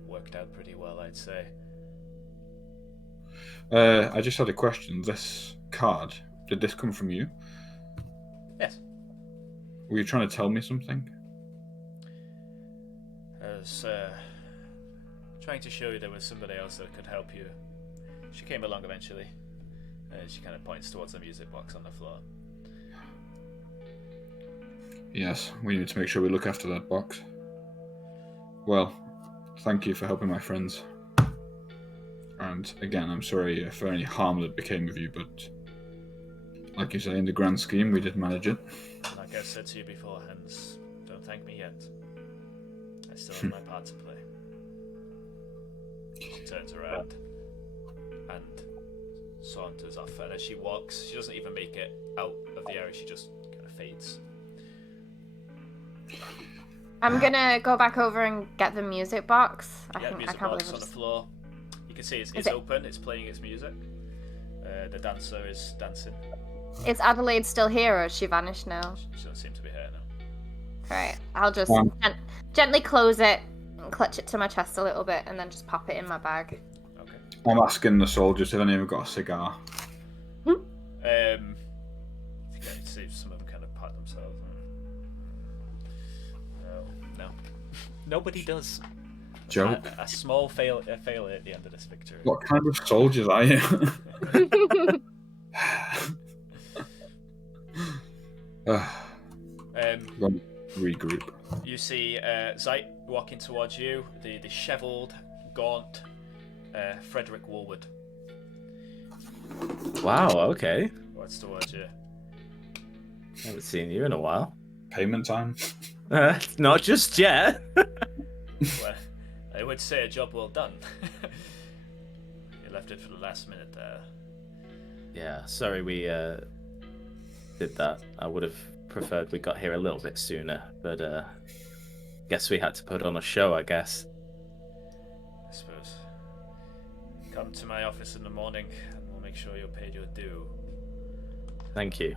worked out pretty well, I'd say. I just had a question. This card, did this come from you? Yes. Were you trying to tell me something? I was trying to show you there was somebody else that could help you. She came along eventually. She kind of points towards the music box on the floor. Yes, we need to make sure we look after that box. Well, thank you for helping my friends. And again, I'm sorry for any harm that became of you, but like you say, in the grand scheme, we did manage it. Like I said to you beforehand, don't thank me yet. I still have my part to play. She turns around and saunters off, and as she walks, she doesn't even make it out of the area, she just kind of fades. I'm gonna go back over and get the music box. The music box on the floor. You can see it's open, it's playing its music. The dancer is dancing. Is Adelaide still here, or has she vanished now? She doesn't seem to be here now. Alright, I'll just gently close it and clutch it to my chest a little bit, and then just pop it in my bag. Okay. I'm asking the soldiers if any of them got a cigar. You can see some of them kind of pat themselves. No. Nobody does. Joke. A small failure at the end of this victory. What kind of soldiers are you? Regroup. You see Zite walking towards you, the dishevelled, gaunt Frederick Woolwood. Wow, okay. Walks towards you. Haven't seen you in a while. Payment time? Not just yet. Well, I would say a job well done. You left it for the last minute there. Yeah, sorry we did that. I would have preferred we got here a little bit sooner, but Guess we had to put on a show, I guess. I suppose. Come to my office in the morning, and we'll make sure you're paid your due. Thank you.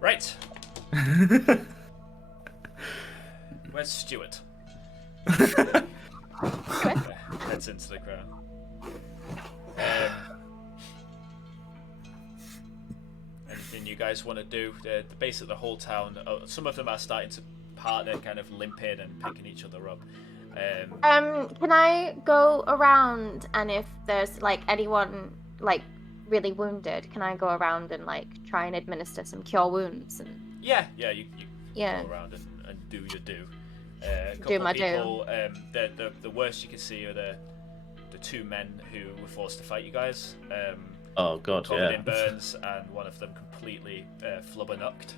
Right. Where's Stuart? Heads into the crowd. Anything you guys want to do? Basically, the whole town. Some of them are starting to part. They're kind of limping and picking each other up. Can I go around, and if there's like anyone like really wounded, can I go around and like try and administer some cure wounds? And you yeah. go around and do your do. Do my people, the worst you can see are the two men who were forced to fight you guys. Oh god, covered yeah. in burns, and one of them completely flubber-knocked.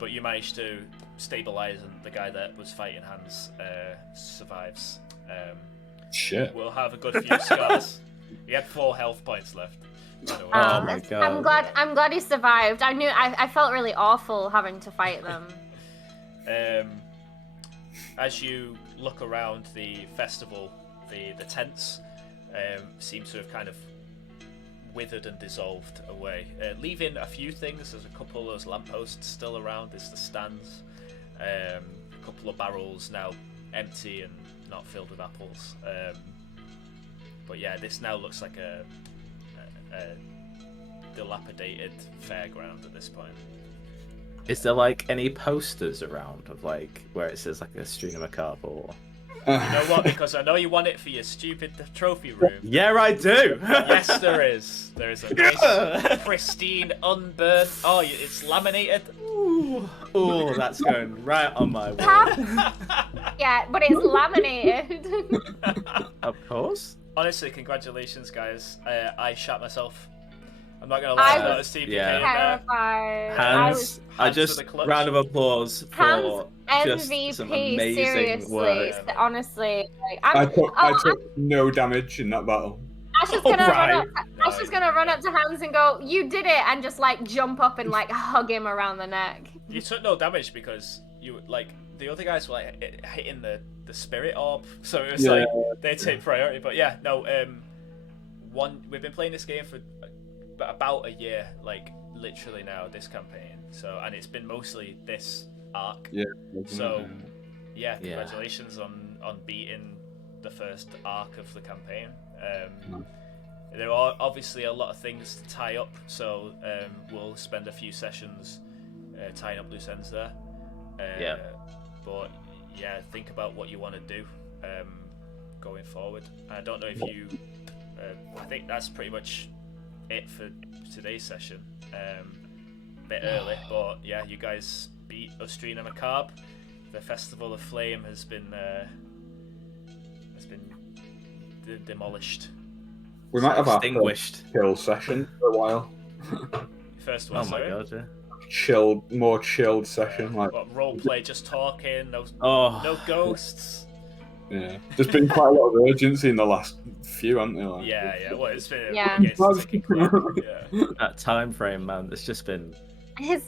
But you managed to stabilize, and the guy that was fighting Hans survives. Shit. We'll have a good few scars. He had 4 health points left. Oh my god. I'm glad he survived. I felt really awful having to fight them. As you look around the festival, the tents seem to have kind of withered and dissolved away, leaving a few things. There's a couple of those lampposts still around. There's the stands, a couple of barrels now empty and not filled with apples. But yeah, this now looks like a dilapidated fairground at this point. Is there like any posters around of like where it says like Ustrina Macarbe or? You know what? Because I know you want it for your stupid trophy room. Yeah, I do. Yes, there is. There is a nice, pristine, unburnt. Oh, it's laminated. Ooh, that's going right on my wall. Yeah, but it's laminated. Of course. Honestly, congratulations, guys. I shot myself. I'm not gonna lie. I was terrified. Hans, I just round of applause for Hans just MVP, some amazing seriously. work. Honestly, like, I took no damage in that battle. Ash is gonna run up to Hans and go, "You did it!" and just like jump up and like hug him around the neck. You took no damage because you like the other guys were like hitting the spirit orb, so it was like they take priority. But yeah, no. We've been playing this game for about a year, like literally now, this campaign. So, and it's been mostly this arc. Yeah. So, yeah, congratulations on beating the first arc of the campaign. There are obviously a lot of things to tie up, so we'll spend a few sessions tying up loose ends there. But yeah, think about what you want to do going forward. I don't know if you. I think that's pretty much it for today's session. A bit early, but yeah, you guys beat Ustrina Macarbe. The Festival of Flame has been demolished. We might have our extinguished chill session for a while. First one. Oh my god, yeah. More chilled session. Like what, role play, just talking, no ghosts. Yeah, there's been quite a lot of urgency in the last few, hasn't there? Like, yeah. Well, it's been that time frame, man. It's just been. It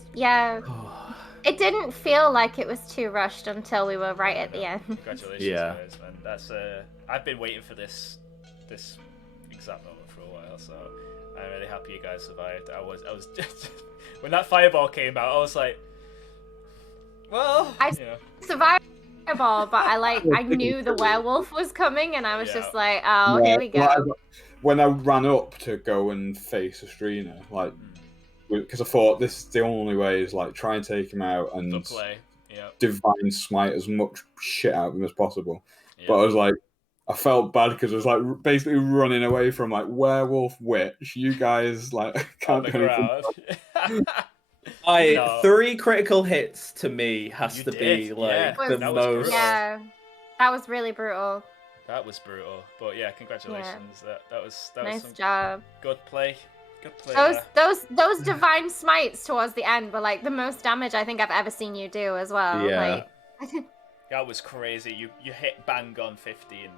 didn't feel like it was too rushed until we were right at the end. Congratulations, guys, man. That's I've been waiting for this exact moment for a while, so I'm really happy you guys survived. I was just when that fireball came out, I was like, well, I survived the fireball, but I knew the werewolf was coming, and I was just like, oh, here we go. When I ran up to go and face Ustrina, like, because I thought this is the only way is like try and take him out and divine smite as much shit out of him as possible. Yep. But I was like, I felt bad because I was like basically running away from like werewolf witch. You guys like can't do anything. 3 critical hits to me has to be like the most. Yeah, that was really brutal. That was brutal, but yeah, congratulations. Yeah. That was nice some job. Good play. Good play. Those divine smites towards the end were like the most damage I think I've ever seen you do as well. Yeah. That was crazy. You hit bang on 15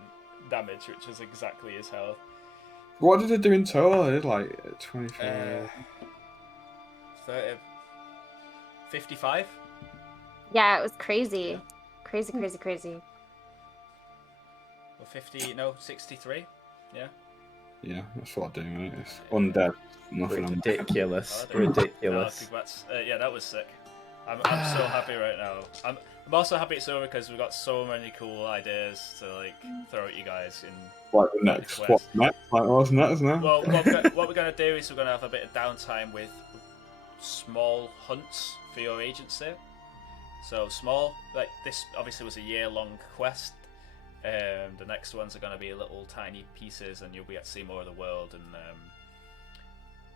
damage, which is exactly his health. What did it do in total? I did like 25. 30, 55. Yeah, it was crazy. Crazy. Or 63. Yeah. Yeah, that's what I do, mate. It's undead. Nothing on that. Ridiculous. Oh, Ridiculous. congrats. Yeah, that was sick. I'm so happy right now. I'm also happy it's over because we've got so many cool ideas to like throw at you guys in. Like the next. Quest. What's next? Like what's next now? Well, what we're gonna do is we're gonna have a bit of downtime with small hunts for your agency. So small, like this obviously was a year-long quest. The next ones are gonna be little tiny pieces, and you'll be able to see more of the world,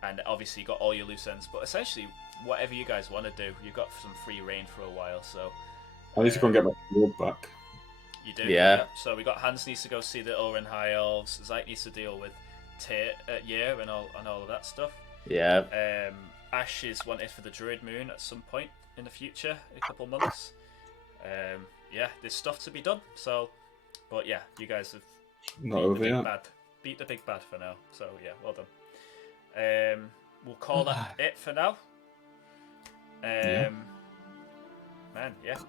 and obviously you got all your loose ends. But essentially, whatever you guys want to do, you've got some free reign for a while. So I need to go and get my sword back. you do, Yeah. So we got Hans needs to go see the Oren High Elves. Zyke needs to deal with Year and all of that stuff. Yeah. Ash is wanted for the Druid Moon at some point in the future, in a couple months. Yeah, there's stuff to be done. So, but yeah, you guys have beat the big bad for now. So yeah, well done. We'll call that it for now. Man, yeah.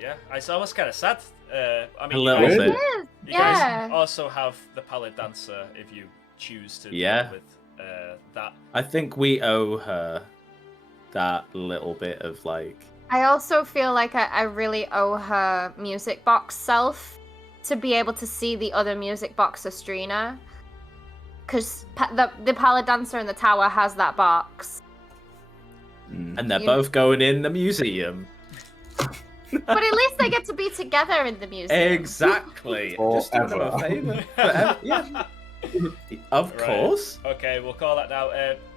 Yeah, it's almost kind of sad. I mean, A little bit. You guys also have the Pallid Dancer if you choose to deal with that. I think we owe her that little bit of like. I also feel like I really owe her music box self to be able to see the other music box Ustrina. Because the Pallid Dancer in the tower has that box. And they're both going in the museum. But at least they get to be together in the museum. Exactly. Just doing them a favour. Yeah. Of course. Okay, we'll call that now.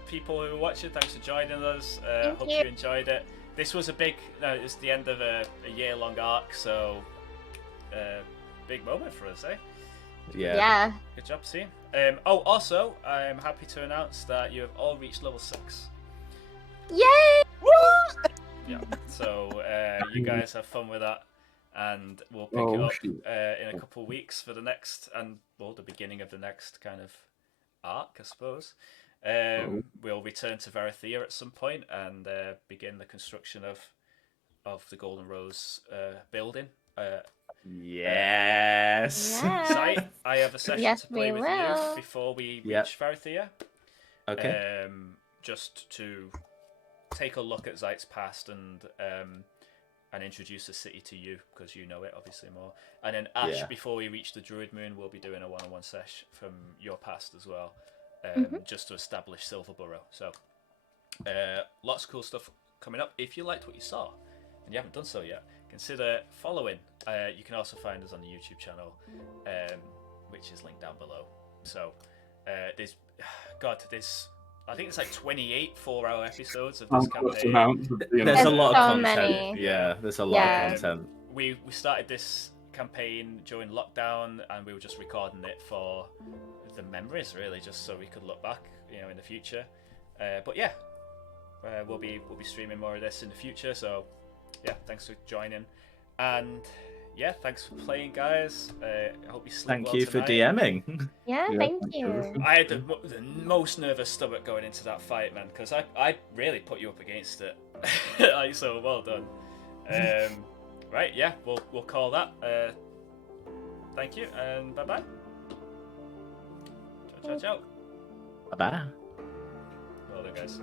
People who are watching, thanks for joining us. Hope you enjoyed it. This was it's the end of a year-long arc, so big moment for us, eh? Yeah. Good job, team. Also, I'm happy to announce that you have all reached level 6. Yay! Yeah. So you guys have fun with that, and we'll pick it up in a couple of weeks for the next, the beginning of the next kind of arc, I suppose. We'll return to Varathea at some point and begin the construction of the Golden Rose building. Yes. Site, I have a session to play with you will. before we reach Varathea. Okay. Just to take a look at Zyte's past and introduce the city to you because you know it obviously more. And then Ash, before we reach the Druid Moon, we'll be doing a one-on-one sesh from your past as well, just to establish Silverborough. So lots of cool stuff coming up. If you liked what you saw and you haven't done so yet, consider following. You can also find us on the YouTube channel, which is linked down below. So there's I think it's like 28 4-hour episodes of this campaign. There's a lot of content. Many. Yeah, there's a lot of content. We started this campaign during lockdown, and we were just recording it for the memories, really, just so we could look back, in the future. But yeah, we'll be streaming more of this in the future. So yeah, thanks for joining, and yeah, thanks for playing, guys. I hope you sleep Thank well you for tonight. DMing. Yeah, thank you. I had the most nervous stomach going into that fight, man, because I really put you up against it. So well done. Right, yeah, we'll call that. Thank you, and bye-bye. Ciao, ciao, ciao. Bye-bye. Well done, guys.